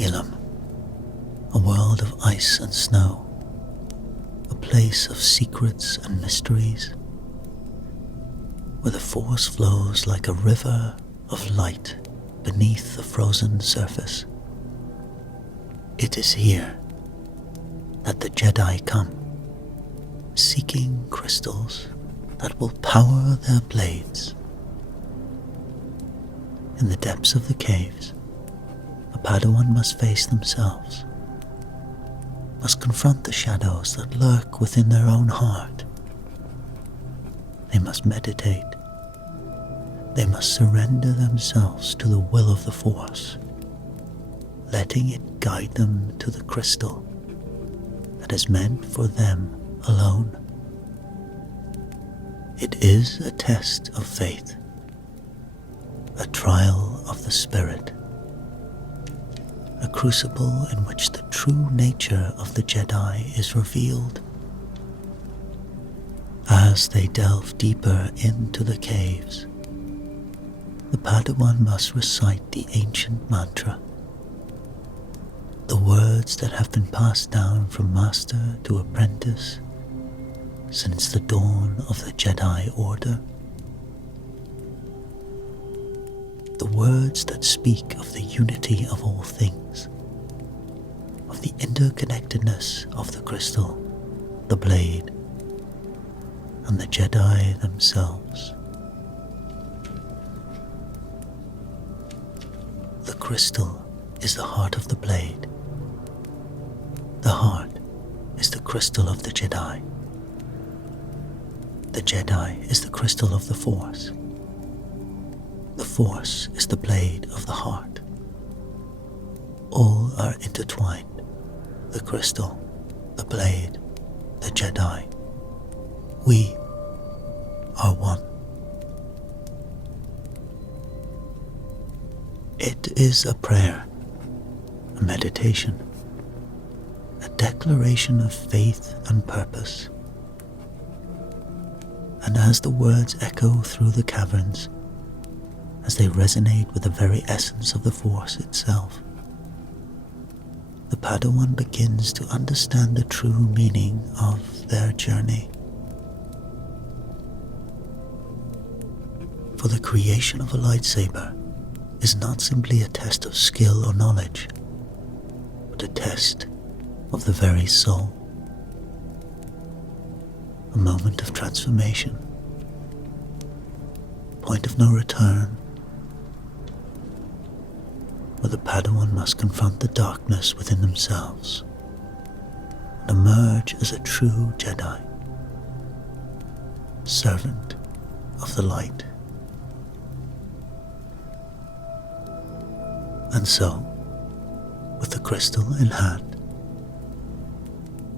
Elam, a world of ice and snow, a place of secrets and mysteries, where the Force flows like a river of light beneath the frozen surface. It is here that the Jedi come, seeking crystals that will power their blades. In the depths of the caves, a Padawan must face themselves, must confront the shadows that lurk within their own heart. They must meditate. They must surrender themselves to the will of the Force, letting it guide them to the crystal that is meant for them alone. It is a test of faith, a trial of the spirit, a crucible in which the true nature of the Jedi is revealed. As they delve deeper into the caves, the Padawan must recite the ancient mantra, the words that have been passed down from master to apprentice since the dawn of the Jedi Order. The words that speak of the unity of all things, of the interconnectedness of the crystal, the blade, and the Jedi themselves. The crystal is the heart of the blade. The heart is the crystal of the Jedi. The Jedi is the crystal of the Force. The Force is the blade of the heart. All are intertwined: the crystal, the blade, the Jedi. We are one. It is a prayer, a meditation, a declaration of faith and purpose. And as the words echo through the caverns, as they resonate with the very essence of the Force itself, the Padawan begins to understand the true meaning of their journey. For the creation of a lightsaber is not simply a test of skill or knowledge, but a test of the very soul. A moment of transformation, point of no return, where the Padawan must confront the darkness within themselves and emerge as a true Jedi, servant of the light. And so, with the crystal in hand,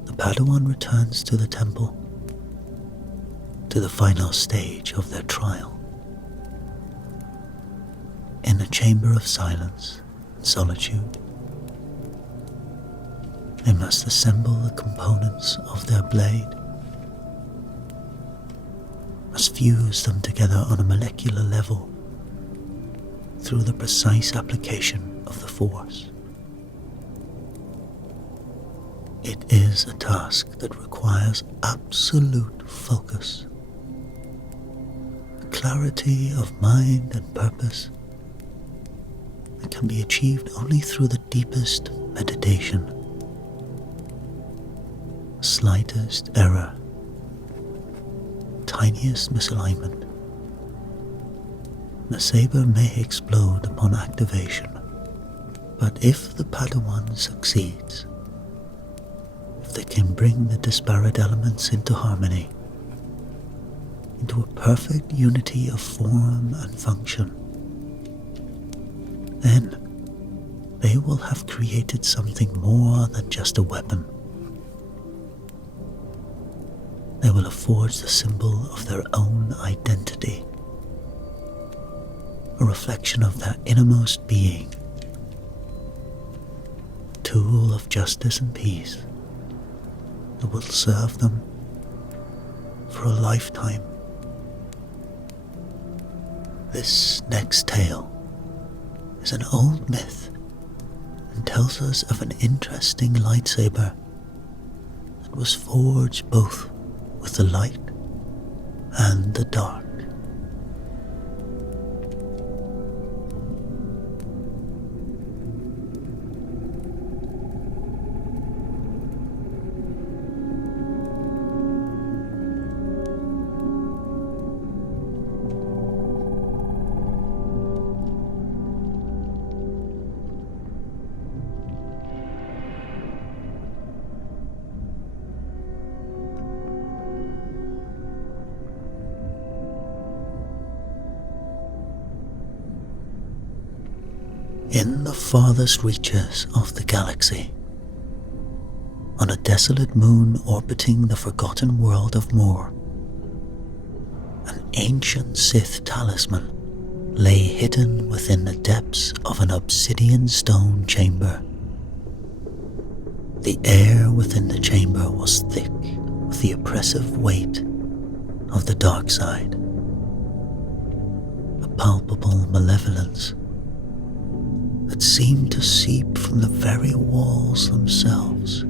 the Padawan returns to the temple, to the final stage of their trial. In a chamber of silence and solitude, they must assemble the components of their blade, must fuse them together on a molecular level through the precise application of the Force. It is a task that requires absolute focus, clarity of mind and purpose that can be achieved only through the deepest meditation. Slightest error, tiniest misalignment, the saber may explode upon activation. But if the Padawan succeeds, if they can bring the disparate elements into harmony, into a perfect unity of form and function, then they will have created something more than just a weapon. They will have forged the symbol of their own identity, a reflection of their innermost being, a tool of justice and peace that will serve them for a lifetime. This next tale is an old myth and tells us of an interesting lightsaber that was forged both with the light and the dark. In the farthest reaches of the galaxy, on a desolate moon orbiting the forgotten world of Moor, an ancient Sith talisman lay hidden within the depths of an obsidian stone chamber. The air within the chamber was thick with the oppressive weight of the dark side, a palpable malevolence that seemed to seep from the very walls themselves.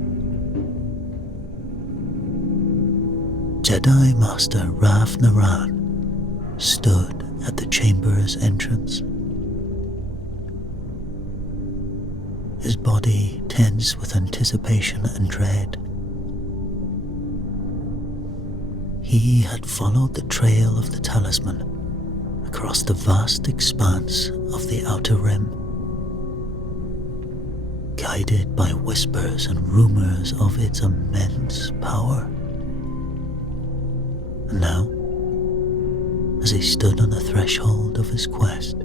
Jedi Master Raf Naran stood at the chamber's entrance, his body tense with anticipation and dread. He had followed the trail of the talisman across the vast expanse of the Outer Rim, guided by whispers and rumors of its immense power. And now, as he stood on the threshold of his quest,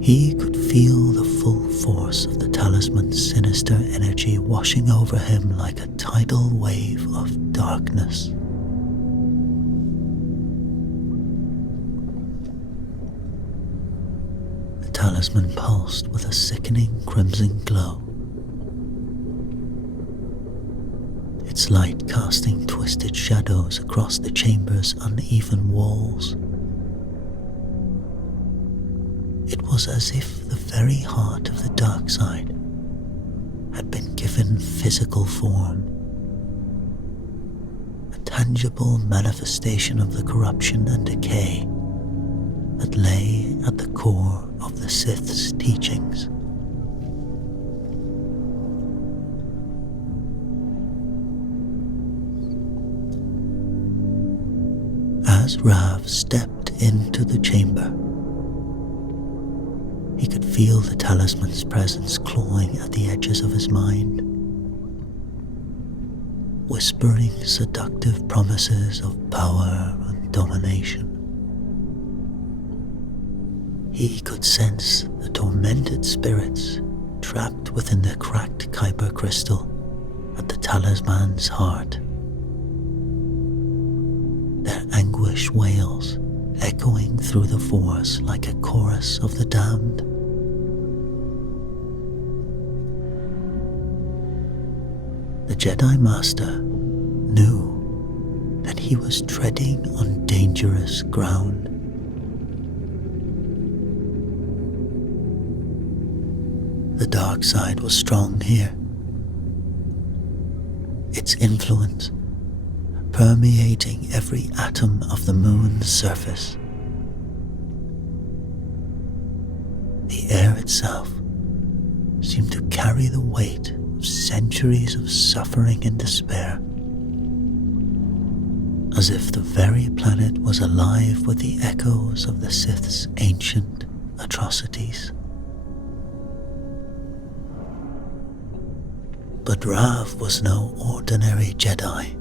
he could feel the full force of the talisman's sinister energy washing over him like a tidal wave of darkness. talisman pulsed with a sickening crimson glow, its light casting twisted shadows across the chamber's uneven walls. It was as if the very heart of the dark side had been given physical form, a tangible manifestation of the corruption and decay that lay at the core of the Sith's teachings. As Rav stepped into the chamber, he could feel the talisman's presence clawing at the edges of his mind, whispering seductive promises of power and domination. He could sense the tormented spirits trapped within the cracked kyber crystal at the talisman's heart, their anguished wails echoing through the force like a chorus of the damned. The Jedi Master knew that he was treading on dangerous ground. The dark side was strong here, its influence permeating every atom of the moon's surface. The air itself seemed to carry the weight of centuries of suffering and despair, as if the very planet was alive with the echoes of the Sith's ancient atrocities. But Rav was no ordinary Jedi.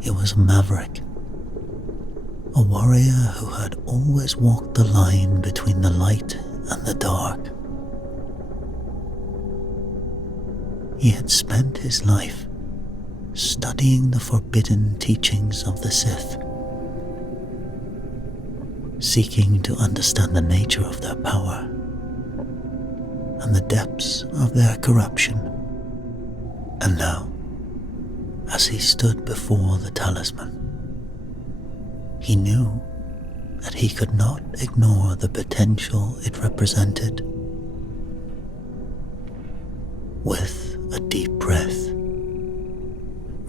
He was a maverick, a warrior who had always walked the line between the light and the dark. He had spent his life studying the forbidden teachings of the Sith, seeking to understand the nature of their power and the depths of their corruption. And now, as he stood before the talisman, he knew that he could not ignore the potential it represented. With a deep breath,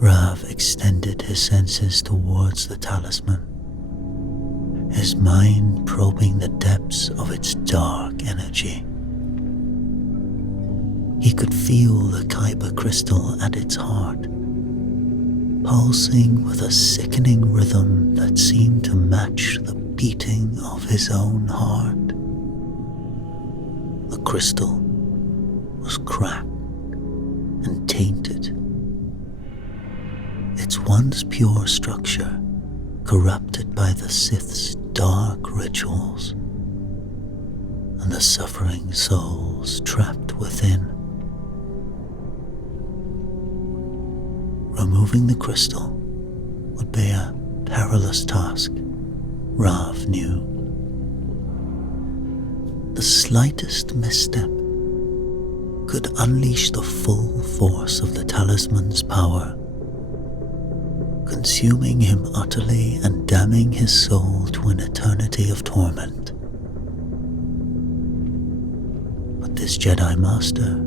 Rav extended his senses towards the talisman, his mind probing the depths of its dark energy. He could feel the kyber crystal at its heart, pulsing with a sickening rhythm that seemed to match the beating of his own heart. The crystal was cracked and tainted, its once pure structure corrupted by the Sith's dark rituals and the suffering souls trapped within. Removing the crystal would be a perilous task, Rav knew. The slightest misstep could unleash the full force of the talisman's power, consuming him utterly and damning his soul to an eternity of torment. But this Jedi Master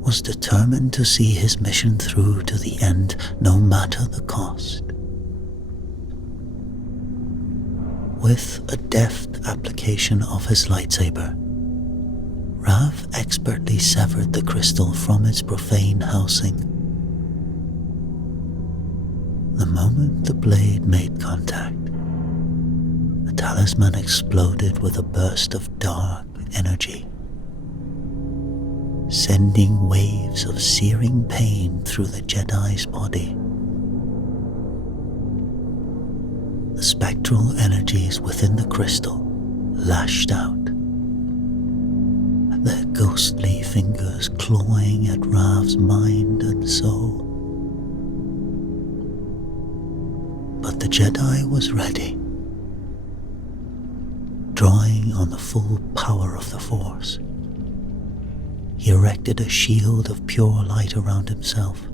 was determined to see his mission through to the end, no matter the cost. With a deft application of his lightsaber, Rav expertly severed the crystal from its profane housing. The moment the blade made contact, the talisman exploded with a burst of dark energy, sending waves of searing pain through the Jedi's body. The spectral energies within the crystal lashed out, their ghostly fingers clawing at Rav's mind and soul. But the Jedi was ready. Drawing on the full power of the Force, he erected a shield of pure light around himself,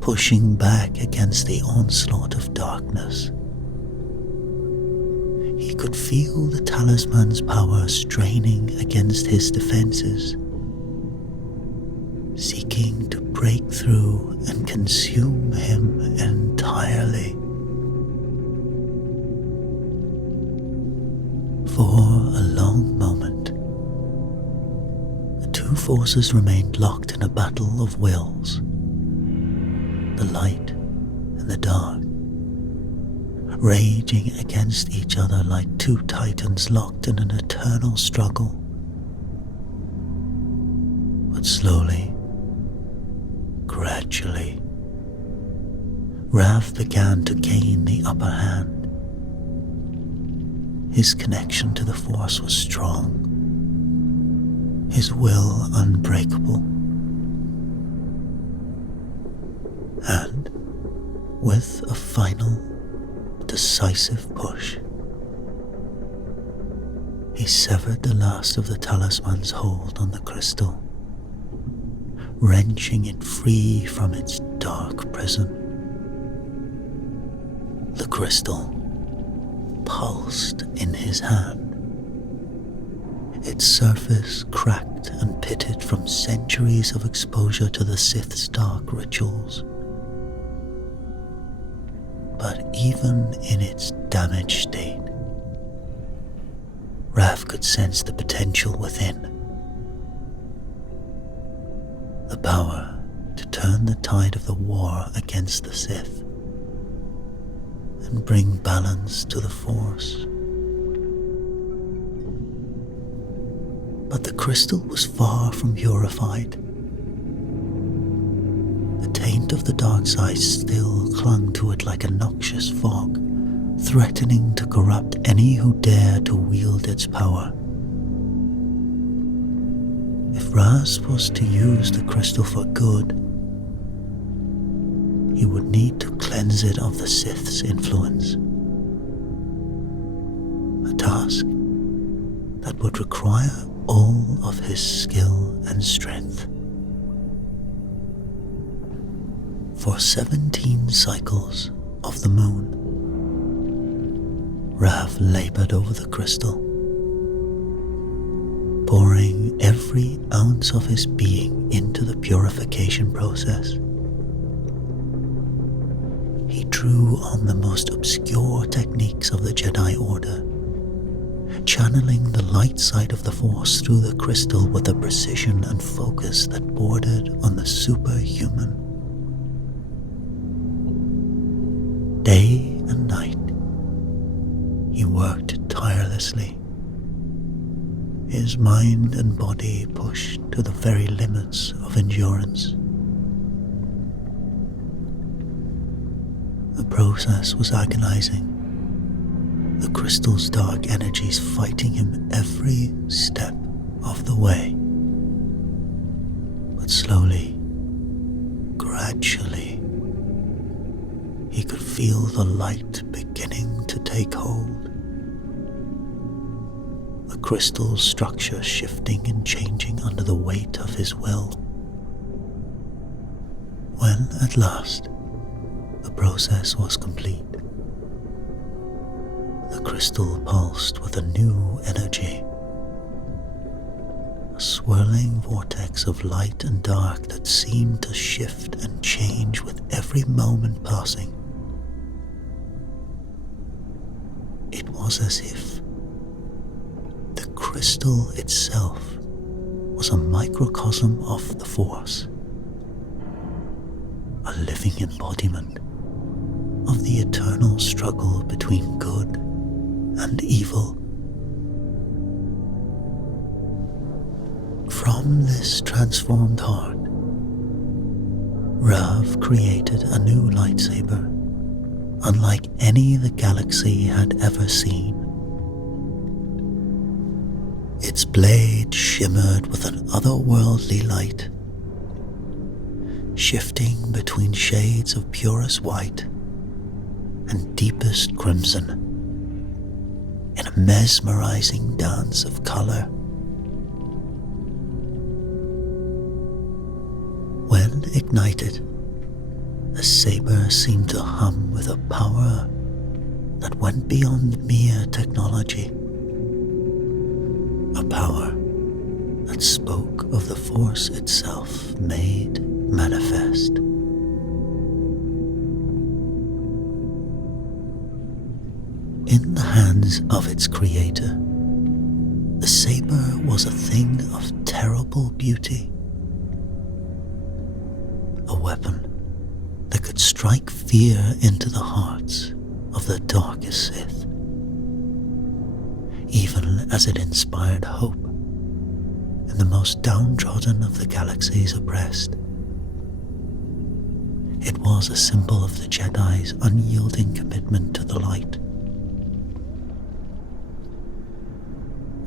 pushing back against the onslaught of darkness. He could feel the talisman's power straining against his defenses, seeking to break through and consume him entirely. For a long moment, the two forces remained locked in a battle of wills, the light and the dark, raging against each other like two titans locked in an eternal struggle. But slowly, gradually, Rav began to gain the upper hand. His connection to the Force was strong, his will unbreakable. And with a final, decisive push, he severed the last of the talisman's hold on the crystal, wrenching it free from its dark prison. The crystal pulsed in his hand, its surface cracked and pitted from centuries of exposure to the Sith's dark rituals. But even in its damaged state, Rav could sense the potential within. The power to turn the tide of the war against the Sith and bring balance to the Force. But the crystal was far from purified. The taint of the dark side still clung to it like a noxious fog, threatening to corrupt any who dared to wield its power. If Raz was to use the crystal for good, he would need to cleanse it of the Sith's influence. A task that would require all of his skill and strength. For 17 cycles of the moon, Rav labored over the crystal, pouring every ounce of his being into the purification process. He drew on the most obscure techniques of the Jedi Order, channeling the light side of the Force through the crystal with a precision and focus that bordered on the superhuman. Day and night, he worked tirelessly, his mind and body pushed to the very limits of endurance. The process was agonizing, the crystal's dark energies fighting him every step of the way. But slowly, gradually, he could feel the light beginning to take hold. The crystal's structure shifting and changing under the weight of his will. When at last the process was complete, the crystal pulsed with a new energy, a swirling vortex of light and dark that seemed to shift and change with every moment passing. It was as if the crystal itself was a microcosm of the Force, a living embodiment of the eternal struggle between good and evil. From this transformed heart, Rav created a new lightsaber, unlike any the galaxy had ever seen. Its blade shimmered with an otherworldly light, shifting between shades of purest white and deepest crimson, in a mesmerizing dance of color. When ignited, the saber seemed to hum with a power that went beyond mere technology. A power that spoke of the Force itself made manifest. In the hands of its creator, the saber was a thing of terrible beauty. A weapon that could strike fear into the hearts of the darkest Sith, even as it inspired hope in the most downtrodden of the galaxy's oppressed. It was a symbol of the Jedi's unyielding commitment to the light,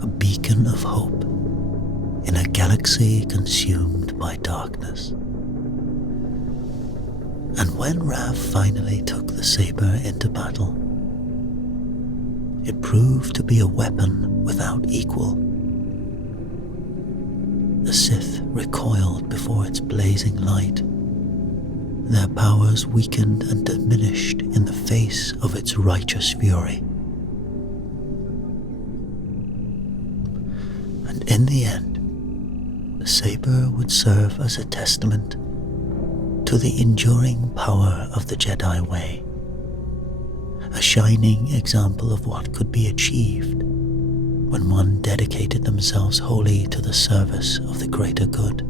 a beacon of hope in a galaxy consumed by darkness. And when Rav finally took the saber into battle, it proved to be a weapon without equal. The Sith recoiled before its blazing light, their powers weakened and diminished in the face of its righteous fury. And in the end, the saber would serve as a testament to the enduring power of the Jedi way, a shining example of what could be achieved when one dedicated themselves wholly to the service of the greater good.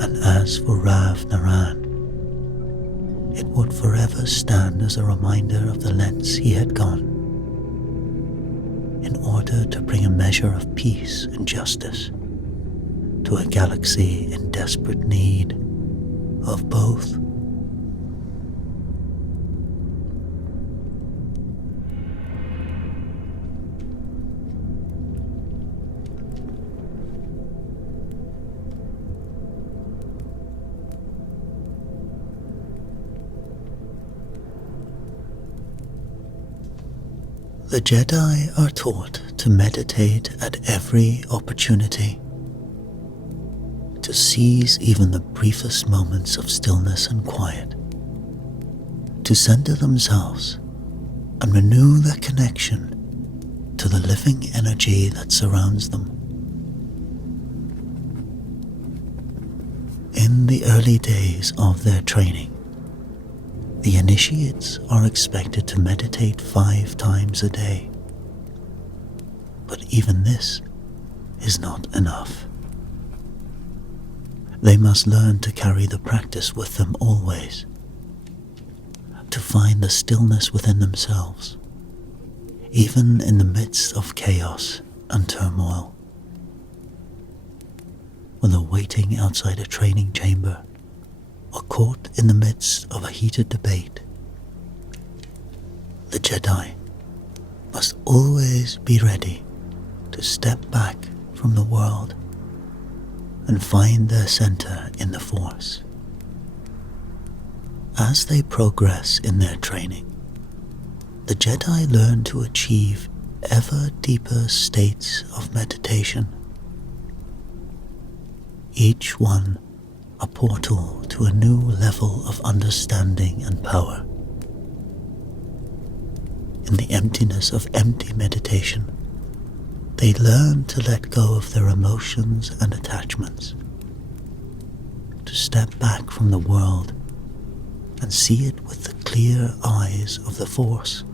And as for Rav Naran, it would forever stand as a reminder of the lengths he had gone in order to bring a measure of peace and justice to a galaxy in desperate need of both. The Jedi are taught to meditate at every opportunity, to seize even the briefest moments of stillness and quiet, to center themselves and renew their connection to the living energy that surrounds them. In the early days of their training, the initiates are expected to meditate 5 times a day. But even this is not enough. They must learn to carry the practice with them always, to find the stillness within themselves, even in the midst of chaos and turmoil. Whether waiting outside a training chamber or caught in the midst of a heated debate, the Jedi must always be ready to step back from the world and find their center in the Force. As they progress in their training, the Jedi learn to achieve ever deeper states of meditation, each one a portal to a new level of understanding and power. In the emptiness of empty meditation, they learn to let go of their emotions and attachments, to step back from the world and see it with the clear eyes of the Force.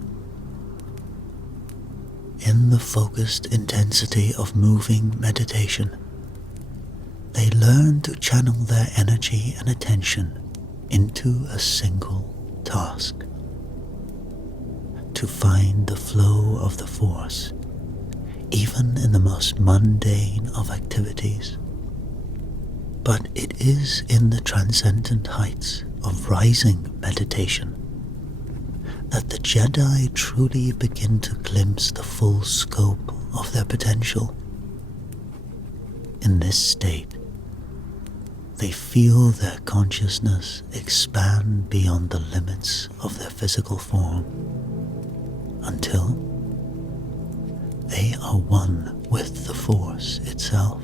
In the focused intensity of moving meditation, they learn to channel their energy and attention into a single task, to find the flow of the Force, even in the most mundane of activities. But it is in the transcendent heights of rising meditation that the Jedi truly begin to glimpse the full scope of their potential. In this state, they feel their consciousness expand beyond the limits of their physical form, until, they are one with the Force itself.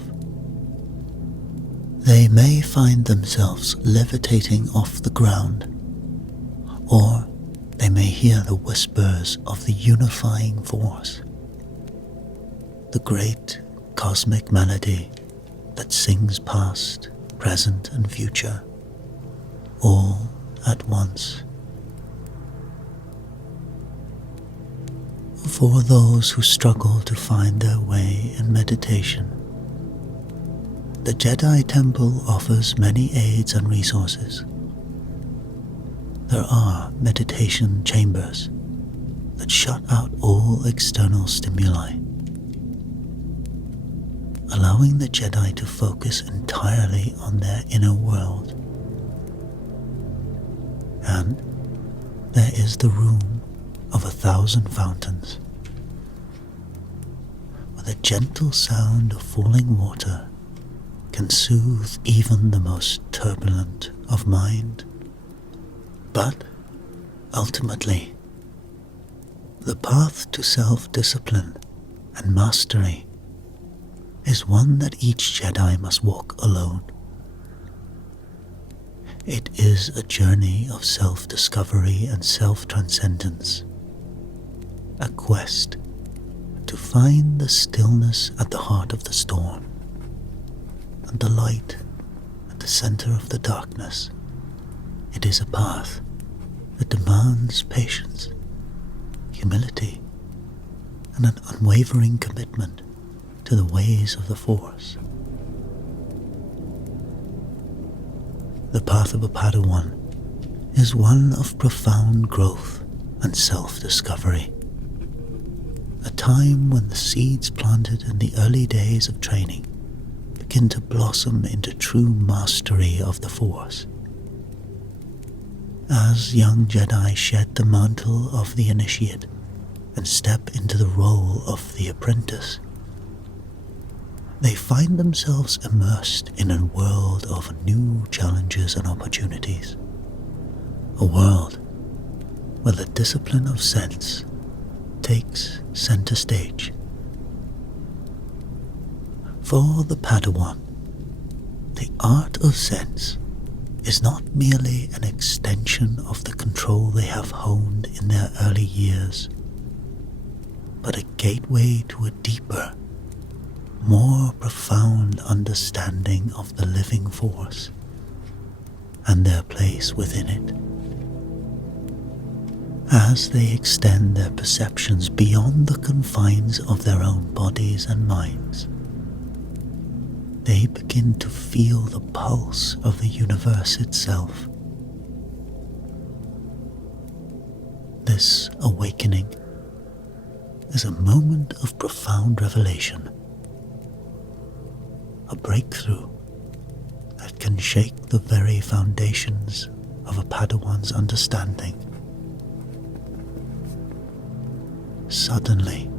They may find themselves levitating off the ground, or they may hear the whispers of the unifying Force, the great cosmic melody that sings past, present, and future, all at once. For those who struggle to find their way in meditation, the Jedi Temple offers many aids and resources. There are meditation chambers that shut out all external stimuli, allowing the Jedi to focus entirely on their inner world. And there is the Room of 1,000 Fountains, where the gentle sound of falling water can soothe even the most turbulent of mind. But ultimately, the path to self-discipline and mastery is one that each Jedi must walk alone. It is a journey of self-discovery and self-transcendence, a quest to find the stillness at the heart of the storm, and the light at the center of the darkness. It is a path that demands patience, humility, and an unwavering commitment to the ways of the Force. The path of a Padawan is one of profound growth and self-discovery, a time when the seeds planted in the early days of training begin to blossom into true mastery of the Force. As young Jedi shed the mantle of the initiate and step into the role of the apprentice, they find themselves immersed in a world of new challenges and opportunities, a world where the discipline of sense takes center stage. For the Padawan, the art of sense is not merely an extension of the control they have honed in their early years, but a gateway to a deeper, more profound understanding of the living Force and their place within it. As they extend their perceptions beyond the confines of their own bodies and minds, they begin to feel the pulse of the universe itself. This awakening is a moment of profound revelation, a breakthrough that can shake the very foundations of a Padawan's understanding. Suddenly,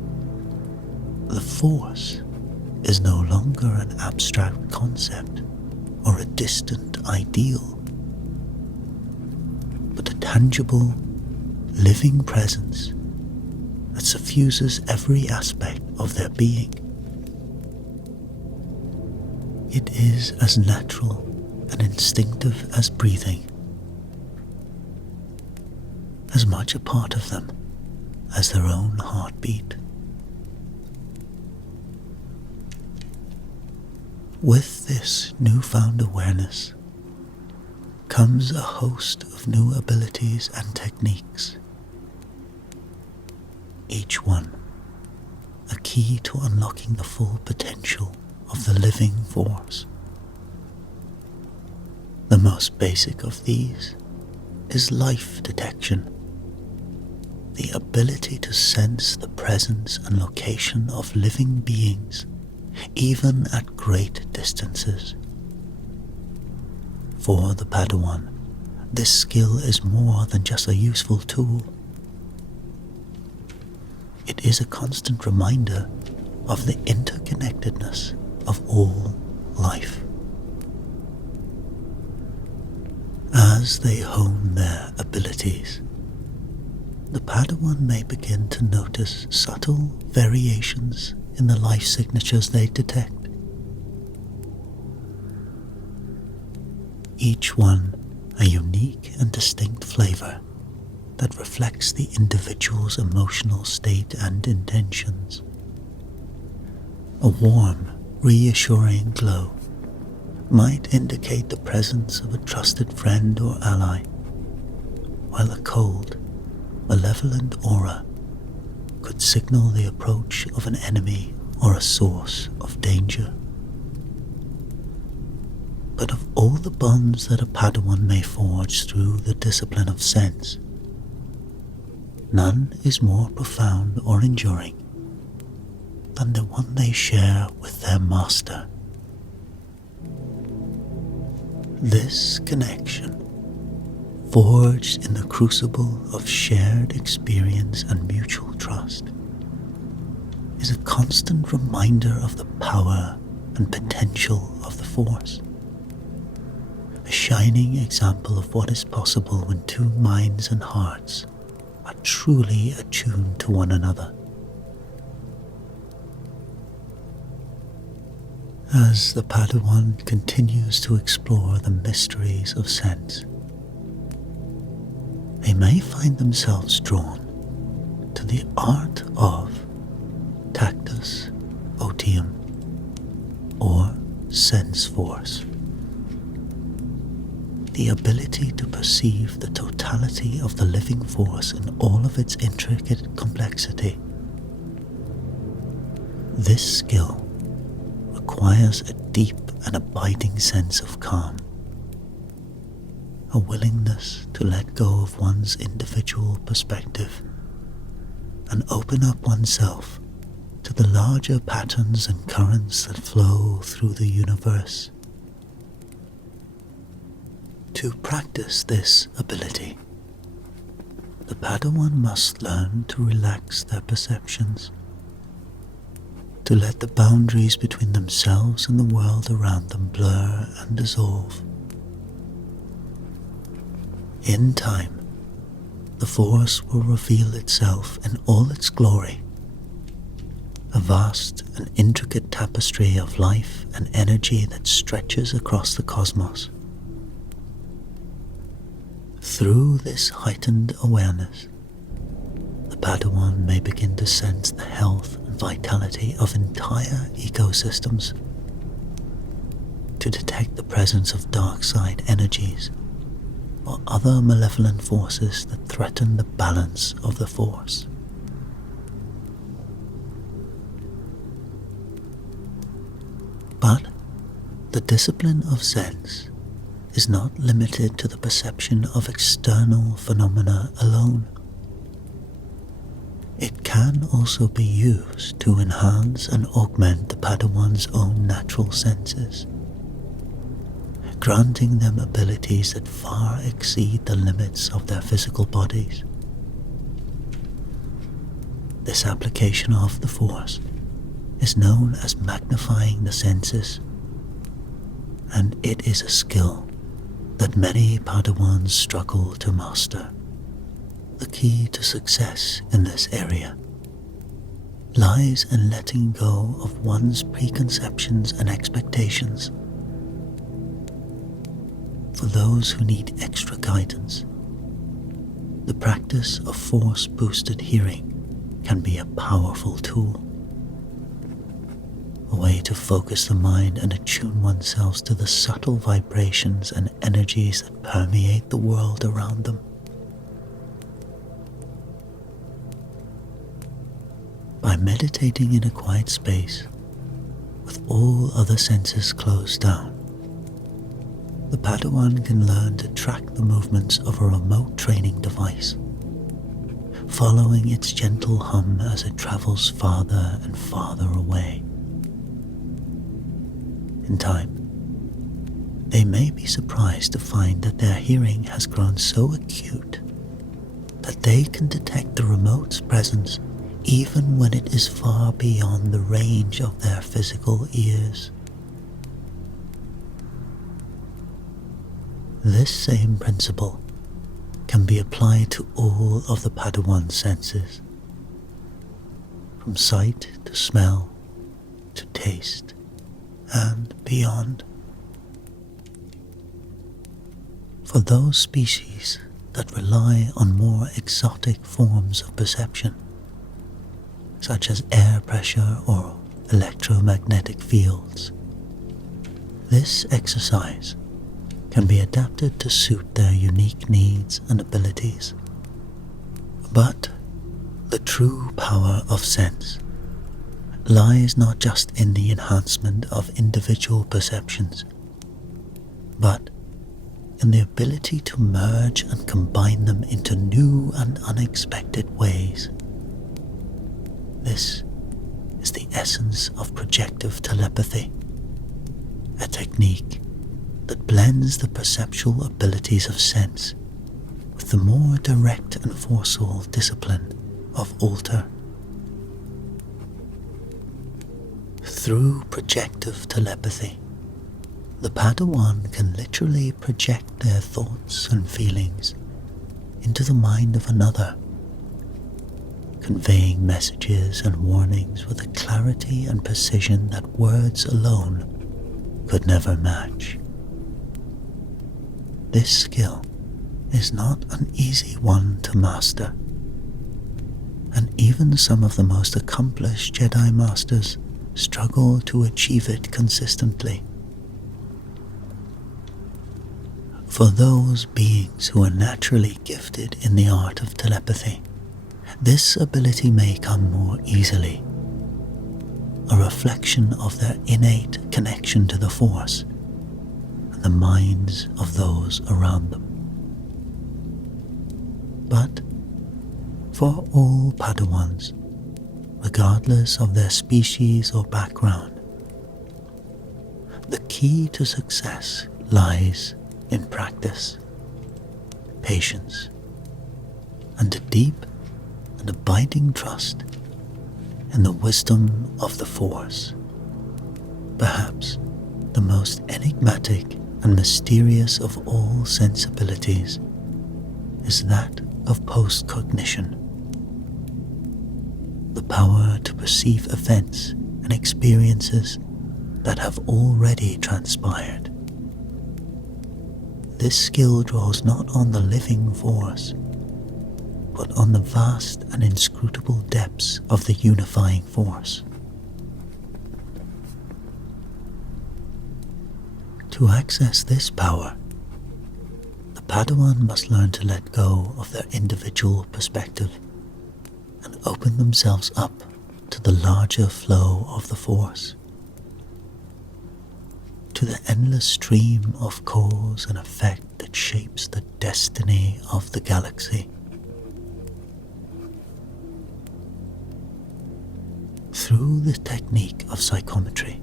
the Force is no longer an abstract concept or a distant ideal, but a tangible, living presence that suffuses every aspect of their being. It is as natural and instinctive as breathing, as much a part of them as their own heartbeat. With this newfound awareness comes a host of new abilities and techniques, each one a key to unlocking the full potential of the living Force. The most basic of these is life detection, the ability to sense the presence and location of living beings, even at great distances. For the Padawan, this skill is more than just a useful tool. It is a constant reminder of the interconnectedness of all life. As they hone their abilities, the Padawan may begin to notice subtle variations in the life signatures they detect. Each one a unique and distinct flavor that reflects the individual's emotional state and intentions. A warm, reassuring glow might indicate the presence of a trusted friend or ally, while a cold, malevolent aura could signal the approach of an enemy or a source of danger. But of all the bonds that a Padawan may forge through the discipline of sense, none is more profound or enduring than the one they share with their master. This connection, forged in the crucible of shared experience and mutual trust, is a constant reminder of the power and potential of the Force. A shining example of what is possible when two minds and hearts are truly attuned to one another. As the Padawan continues to explore the mysteries of sense, they may find themselves drawn to the art of tactus otium, or sense force. The ability to perceive the totality of the living force in all of its intricate complexity. This skill requires a deep and abiding sense of calm, a willingness to let go of one's individual perspective and open up oneself to the larger patterns and currents that flow through the universe. To practice this ability, the Padawan must learn to relax their perceptions, to let the boundaries between themselves and the world around them blur and dissolve. In time, the Force will reveal itself in all its glory, a vast and intricate tapestry of life and energy that stretches across the cosmos. Through this heightened awareness, the Padawan may begin to sense the health and vitality of entire ecosystems, to detect the presence of dark side energies or other malevolent forces that threaten the balance of the Force. But the discipline of sense is not limited to the perception of external phenomena alone. It can also be used to enhance and augment the Padawan's own natural senses, granting them abilities that far exceed the limits of their physical bodies. This application of the Force is known as magnifying the senses, and it is a skill that many Padawans struggle to master. The key to success in this area lies in letting go of one's preconceptions and expectations. For those who need extra guidance, the practice of Force-boosted hearing can be a powerful tool, a way to focus the mind and attune oneself to the subtle vibrations and energies that permeate the world around them. By meditating in a quiet space, with all other senses closed down, the Padawan can learn to track the movements of a remote training device, following its gentle hum as it travels farther and farther away. In time, they may be surprised to find that their hearing has grown so acute that they can detect the remote's presence even when it is far beyond the range of their physical ears. This same principle can be applied to all of the Padawan senses, from sight to smell to taste and beyond. For those species that rely on more exotic forms of perception, such as air pressure or electromagnetic fields, this exercise can be adapted to suit their unique needs and abilities. But the true power of sense lies not just in the enhancement of individual perceptions, but in the ability to merge and combine them into new and unexpected ways. This is the essence of projective telepathy, a technique that blends the perceptual abilities of sense with the more direct and forceful discipline of alter. Through projective telepathy, the Padawan can literally project their thoughts and feelings into the mind of another, conveying messages and warnings with a clarity and precision that words alone could never match. This skill is not an easy one to master, and even some of the most accomplished Jedi Masters struggle to achieve it consistently. For those beings who are naturally gifted in the art of telepathy, this ability may come more easily, a reflection of their innate connection to the Force and the minds of those around them. But for all Padawans, regardless of their species or background, the key to success lies in practice, patience, and a deep and abiding trust in the wisdom of the Force. Perhaps the most enigmatic and mysterious of all sensibilities is that of post-cognition, the power to perceive events and experiences that have already transpired. This skill draws not on the living Force, but on the vast and inscrutable depths of the unifying Force. To access this power, the Padawan must learn to let go of their individual perspective and open themselves up to the larger flow of the Force, to the endless stream of cause and effect that shapes the destiny of the galaxy. Through the technique of psychometry,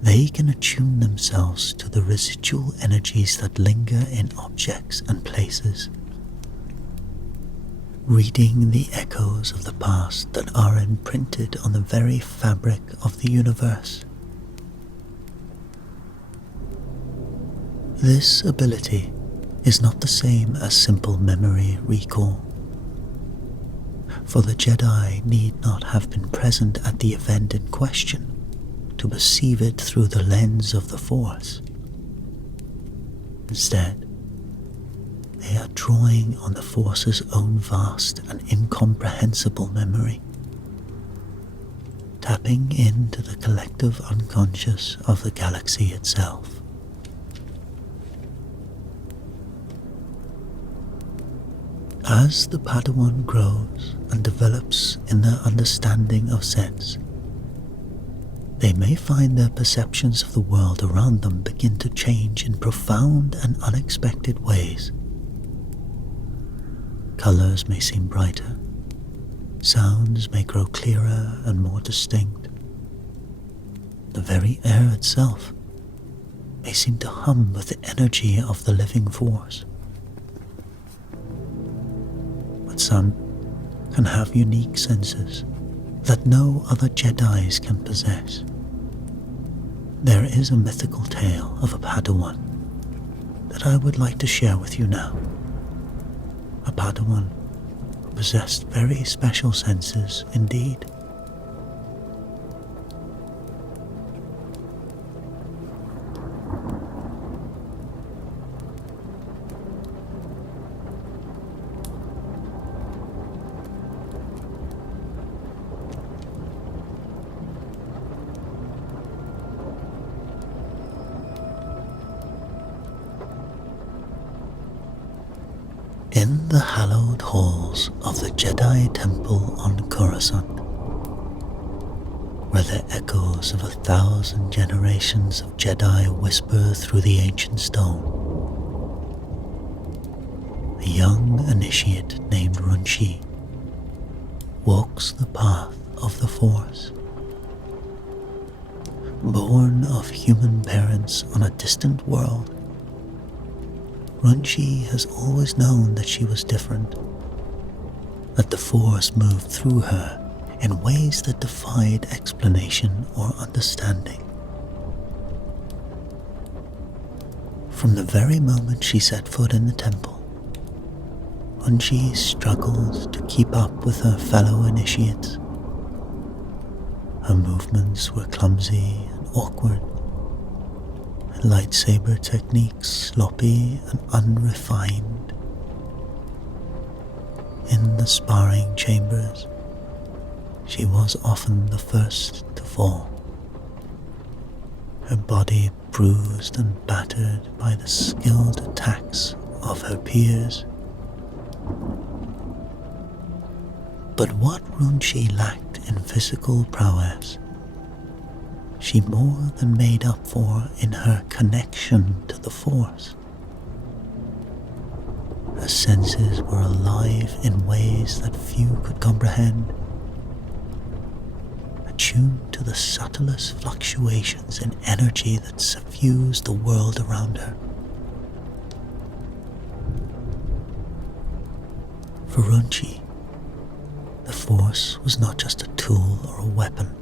they can attune themselves to the residual energies that linger in objects and places, reading the echoes of the past that are imprinted on the very fabric of the universe. This ability is not the same as simple memory recall, for the Jedi need not have been present at the event in question to perceive it through the lens of the Force. Instead, they are drawing on the Force's own vast and incomprehensible memory, tapping into the collective unconscious of the galaxy itself. As the Padawan grows and develops in their understanding of sense, they may find their perceptions of the world around them begin to change in profound and unexpected ways. Colors may seem brighter, sounds may grow clearer and more distinct. The very air itself may seem to hum with the energy of the living Force. But some can have unique senses that no other Jedis can possess. There is a mythical tale of a Padawan that I would like to share with you now. a Padawan who possessed very special senses indeed. In the hallowed halls of the Jedi Temple on Coruscant, where the echoes of 1,000 generations of Jedi whisper through the ancient stone, a young initiate named Runchi walks the path of the Force. Born of human parents on a distant world, Runchi has always known that she was different, that the Force moved through her in ways that defied explanation or understanding. From the very moment she set foot in the temple, Runchi struggled to keep up with her fellow initiates. Her movements were clumsy and awkward, lightsaber techniques sloppy and unrefined. In the sparring chambers, she was often the first to fall, her body bruised and battered by the skilled attacks of her peers. But what Runchi lacked in physical prowess, she more than made up for in her connection to the Force. Her senses were alive in ways that few could comprehend, attuned to the subtlest fluctuations in energy that suffused the world around her. For Runchi, the Force was not just a tool or a weapon,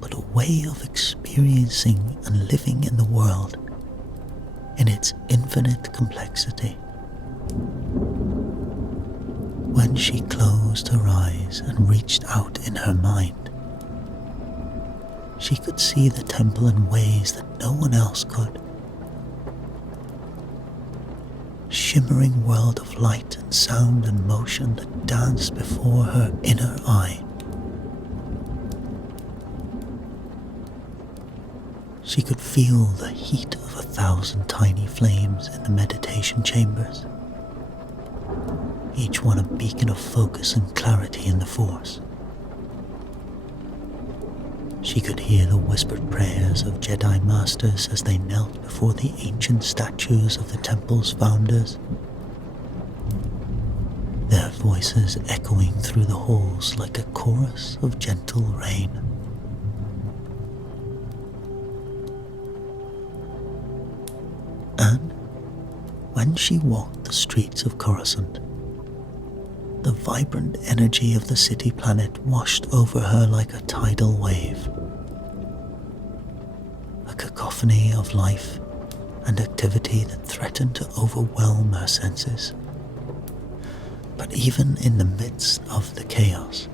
but a way of experiencing and living in the world in its infinite complexity. When she closed her eyes and reached out in her mind, she could see the temple in ways that no one else could. Shimmering world of light and sound and motion that danced before her inner eye. She could feel the heat of 1,000 tiny flames in the meditation chambers, each one a beacon of focus and clarity in the Force. She could hear the whispered prayers of Jedi Masters as they knelt before the ancient statues of the temple's founders, their voices echoing through the halls like a chorus of gentle rain. And when she walked the streets of Coruscant, the vibrant energy of the city planet washed over her like a tidal wave. A cacophony of life and activity that threatened to overwhelm her senses. But even in the midst of the chaos,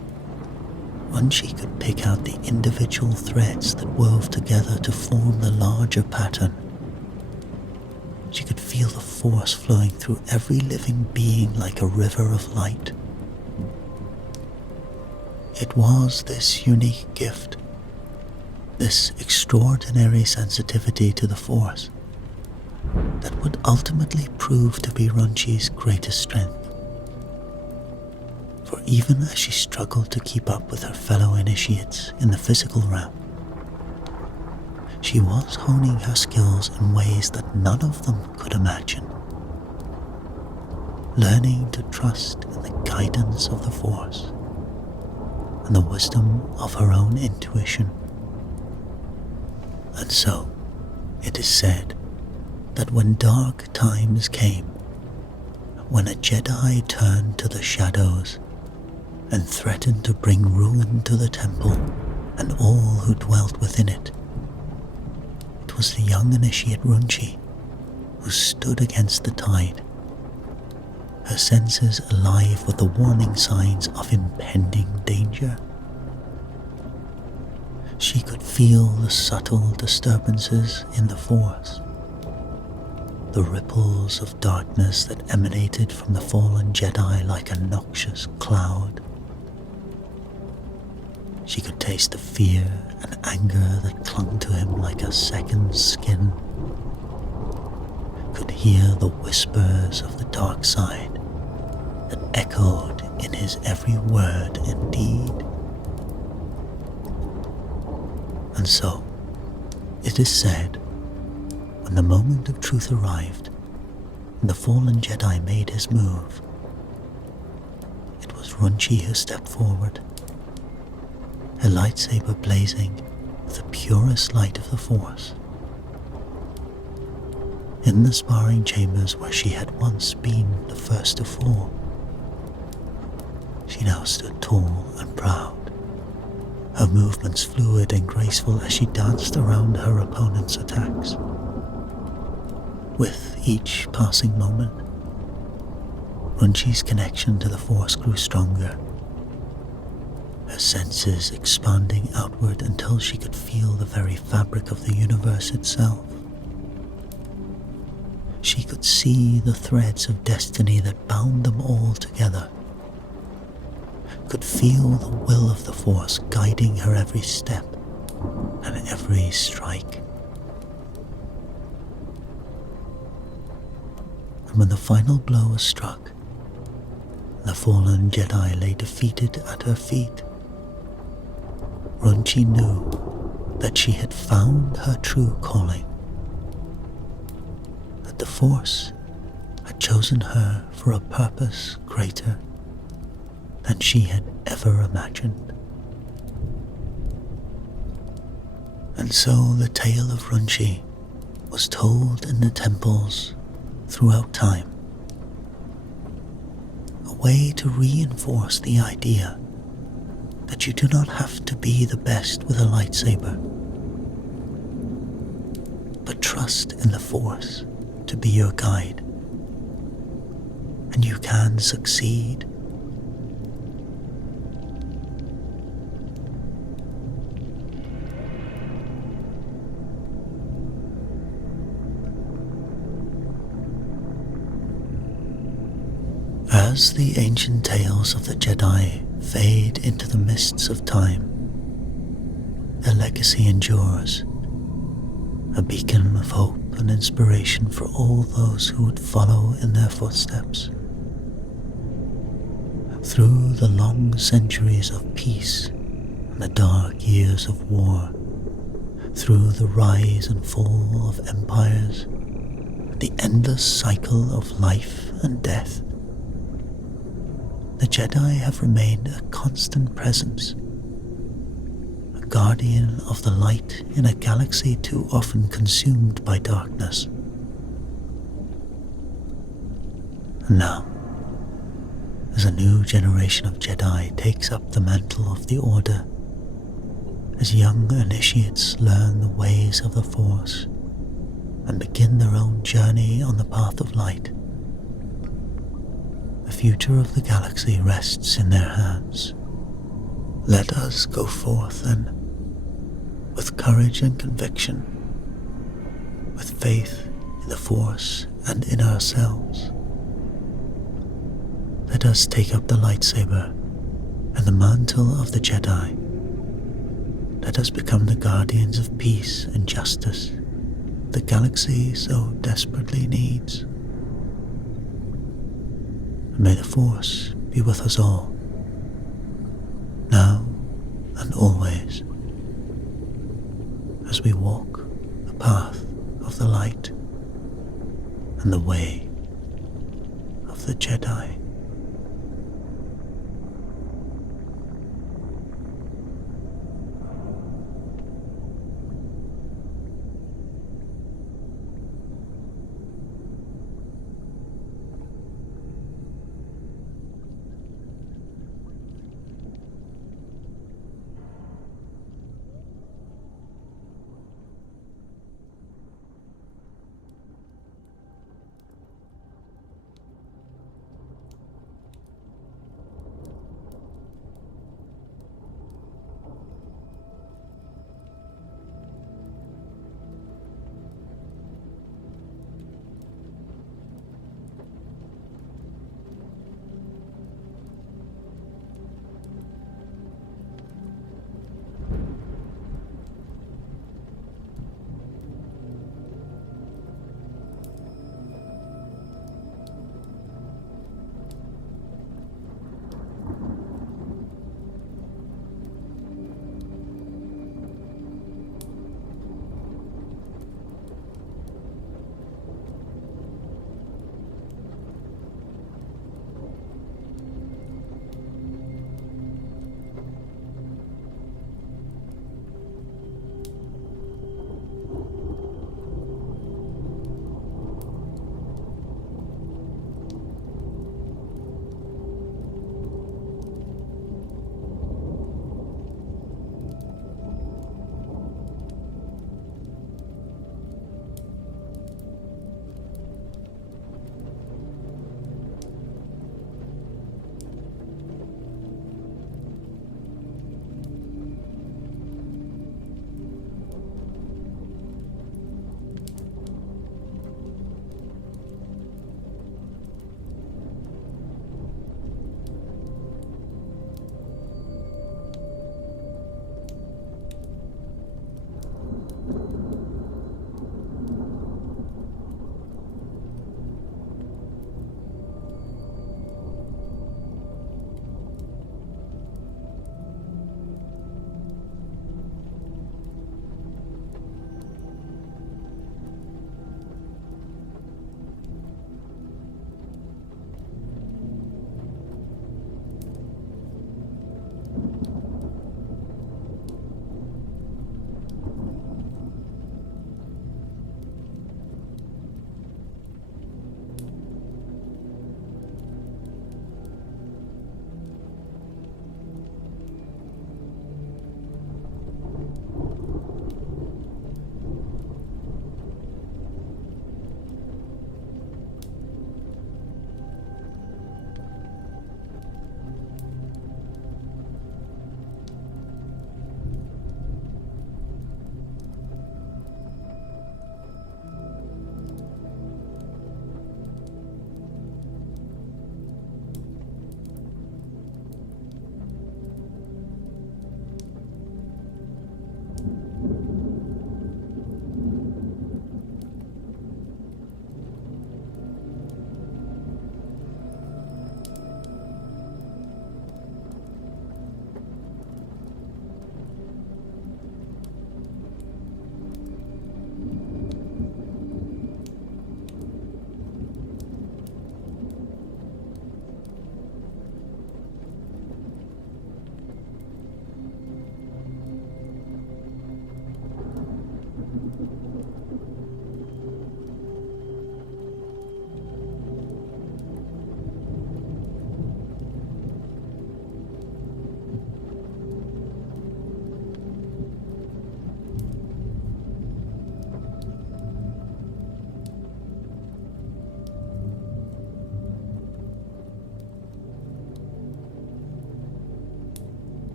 Runchi could pick out the individual threads that wove together to form the larger pattern. She could feel the Force flowing through every living being like a river of light. It was this unique gift, this extraordinary sensitivity to the Force, that would ultimately prove to be Runchi's greatest strength. For even as she struggled to keep up with her fellow initiates in the physical realm, she was honing her skills in ways that none of them could imagine, learning to trust in the guidance of the Force and the wisdom of her own intuition. And so, it is said that when dark times came, when a Jedi turned to the shadows and threatened to bring ruin to the temple and all who dwelt within it, it was the young initiate Runchi who stood against the tide, her senses alive with the warning signs of impending danger. She could feel the subtle disturbances in the Force, the ripples of darkness that emanated from the fallen Jedi like a noxious cloud. She could taste the fear and anger that clung to him like a second skin, could hear the whispers of the dark side that echoed in his every word and deed. And so, it is said, when the moment of truth arrived and the fallen Jedi made his move, it was Runchi who stepped forward, her lightsaber blazing with the purest light of the Force. In the sparring chambers where she had once been the first to fall, she now stood tall and proud, her movements fluid and graceful as she danced around her opponent's attacks. With each passing moment, Runchi's connection to the Force grew stronger, her senses expanding outward until she could feel the very fabric of the universe itself. She could see the threads of destiny that bound them all together, could feel the will of the Force guiding her every step and every strike. And when the final blow was struck, the fallen Jedi lay defeated at her feet, Runchi knew that she had found her true calling, that the Force had chosen her for a purpose greater than she had ever imagined. And so the tale of Runchi was told in the temples throughout time, a way to reinforce the idea that you do not have to be the best with a lightsaber, but trust in the Force to be your guide, and you can succeed. As the ancient tales of the Jedi fade into the mists of time, their legacy endures, a beacon of hope and inspiration for all those who would follow in their footsteps. Through the long centuries of peace and the dark years of war, through the rise and fall of empires, the endless cycle of life and death, the Jedi have remained a constant presence, a guardian of the light in a galaxy too often consumed by darkness. And now, as a new generation of Jedi takes up the mantle of the Order, as young initiates learn the ways of the Force and begin their own journey on the path of light, the future of the galaxy rests in their hands. Let us go forth then, with courage and conviction, with faith in the Force and in ourselves. Let us take up the lightsaber and the mantle of the Jedi. Let us become the guardians of peace and justice the galaxy so desperately needs. And may the Force be with us all, now and always, as we walk the path of the light and the way of the Jedi.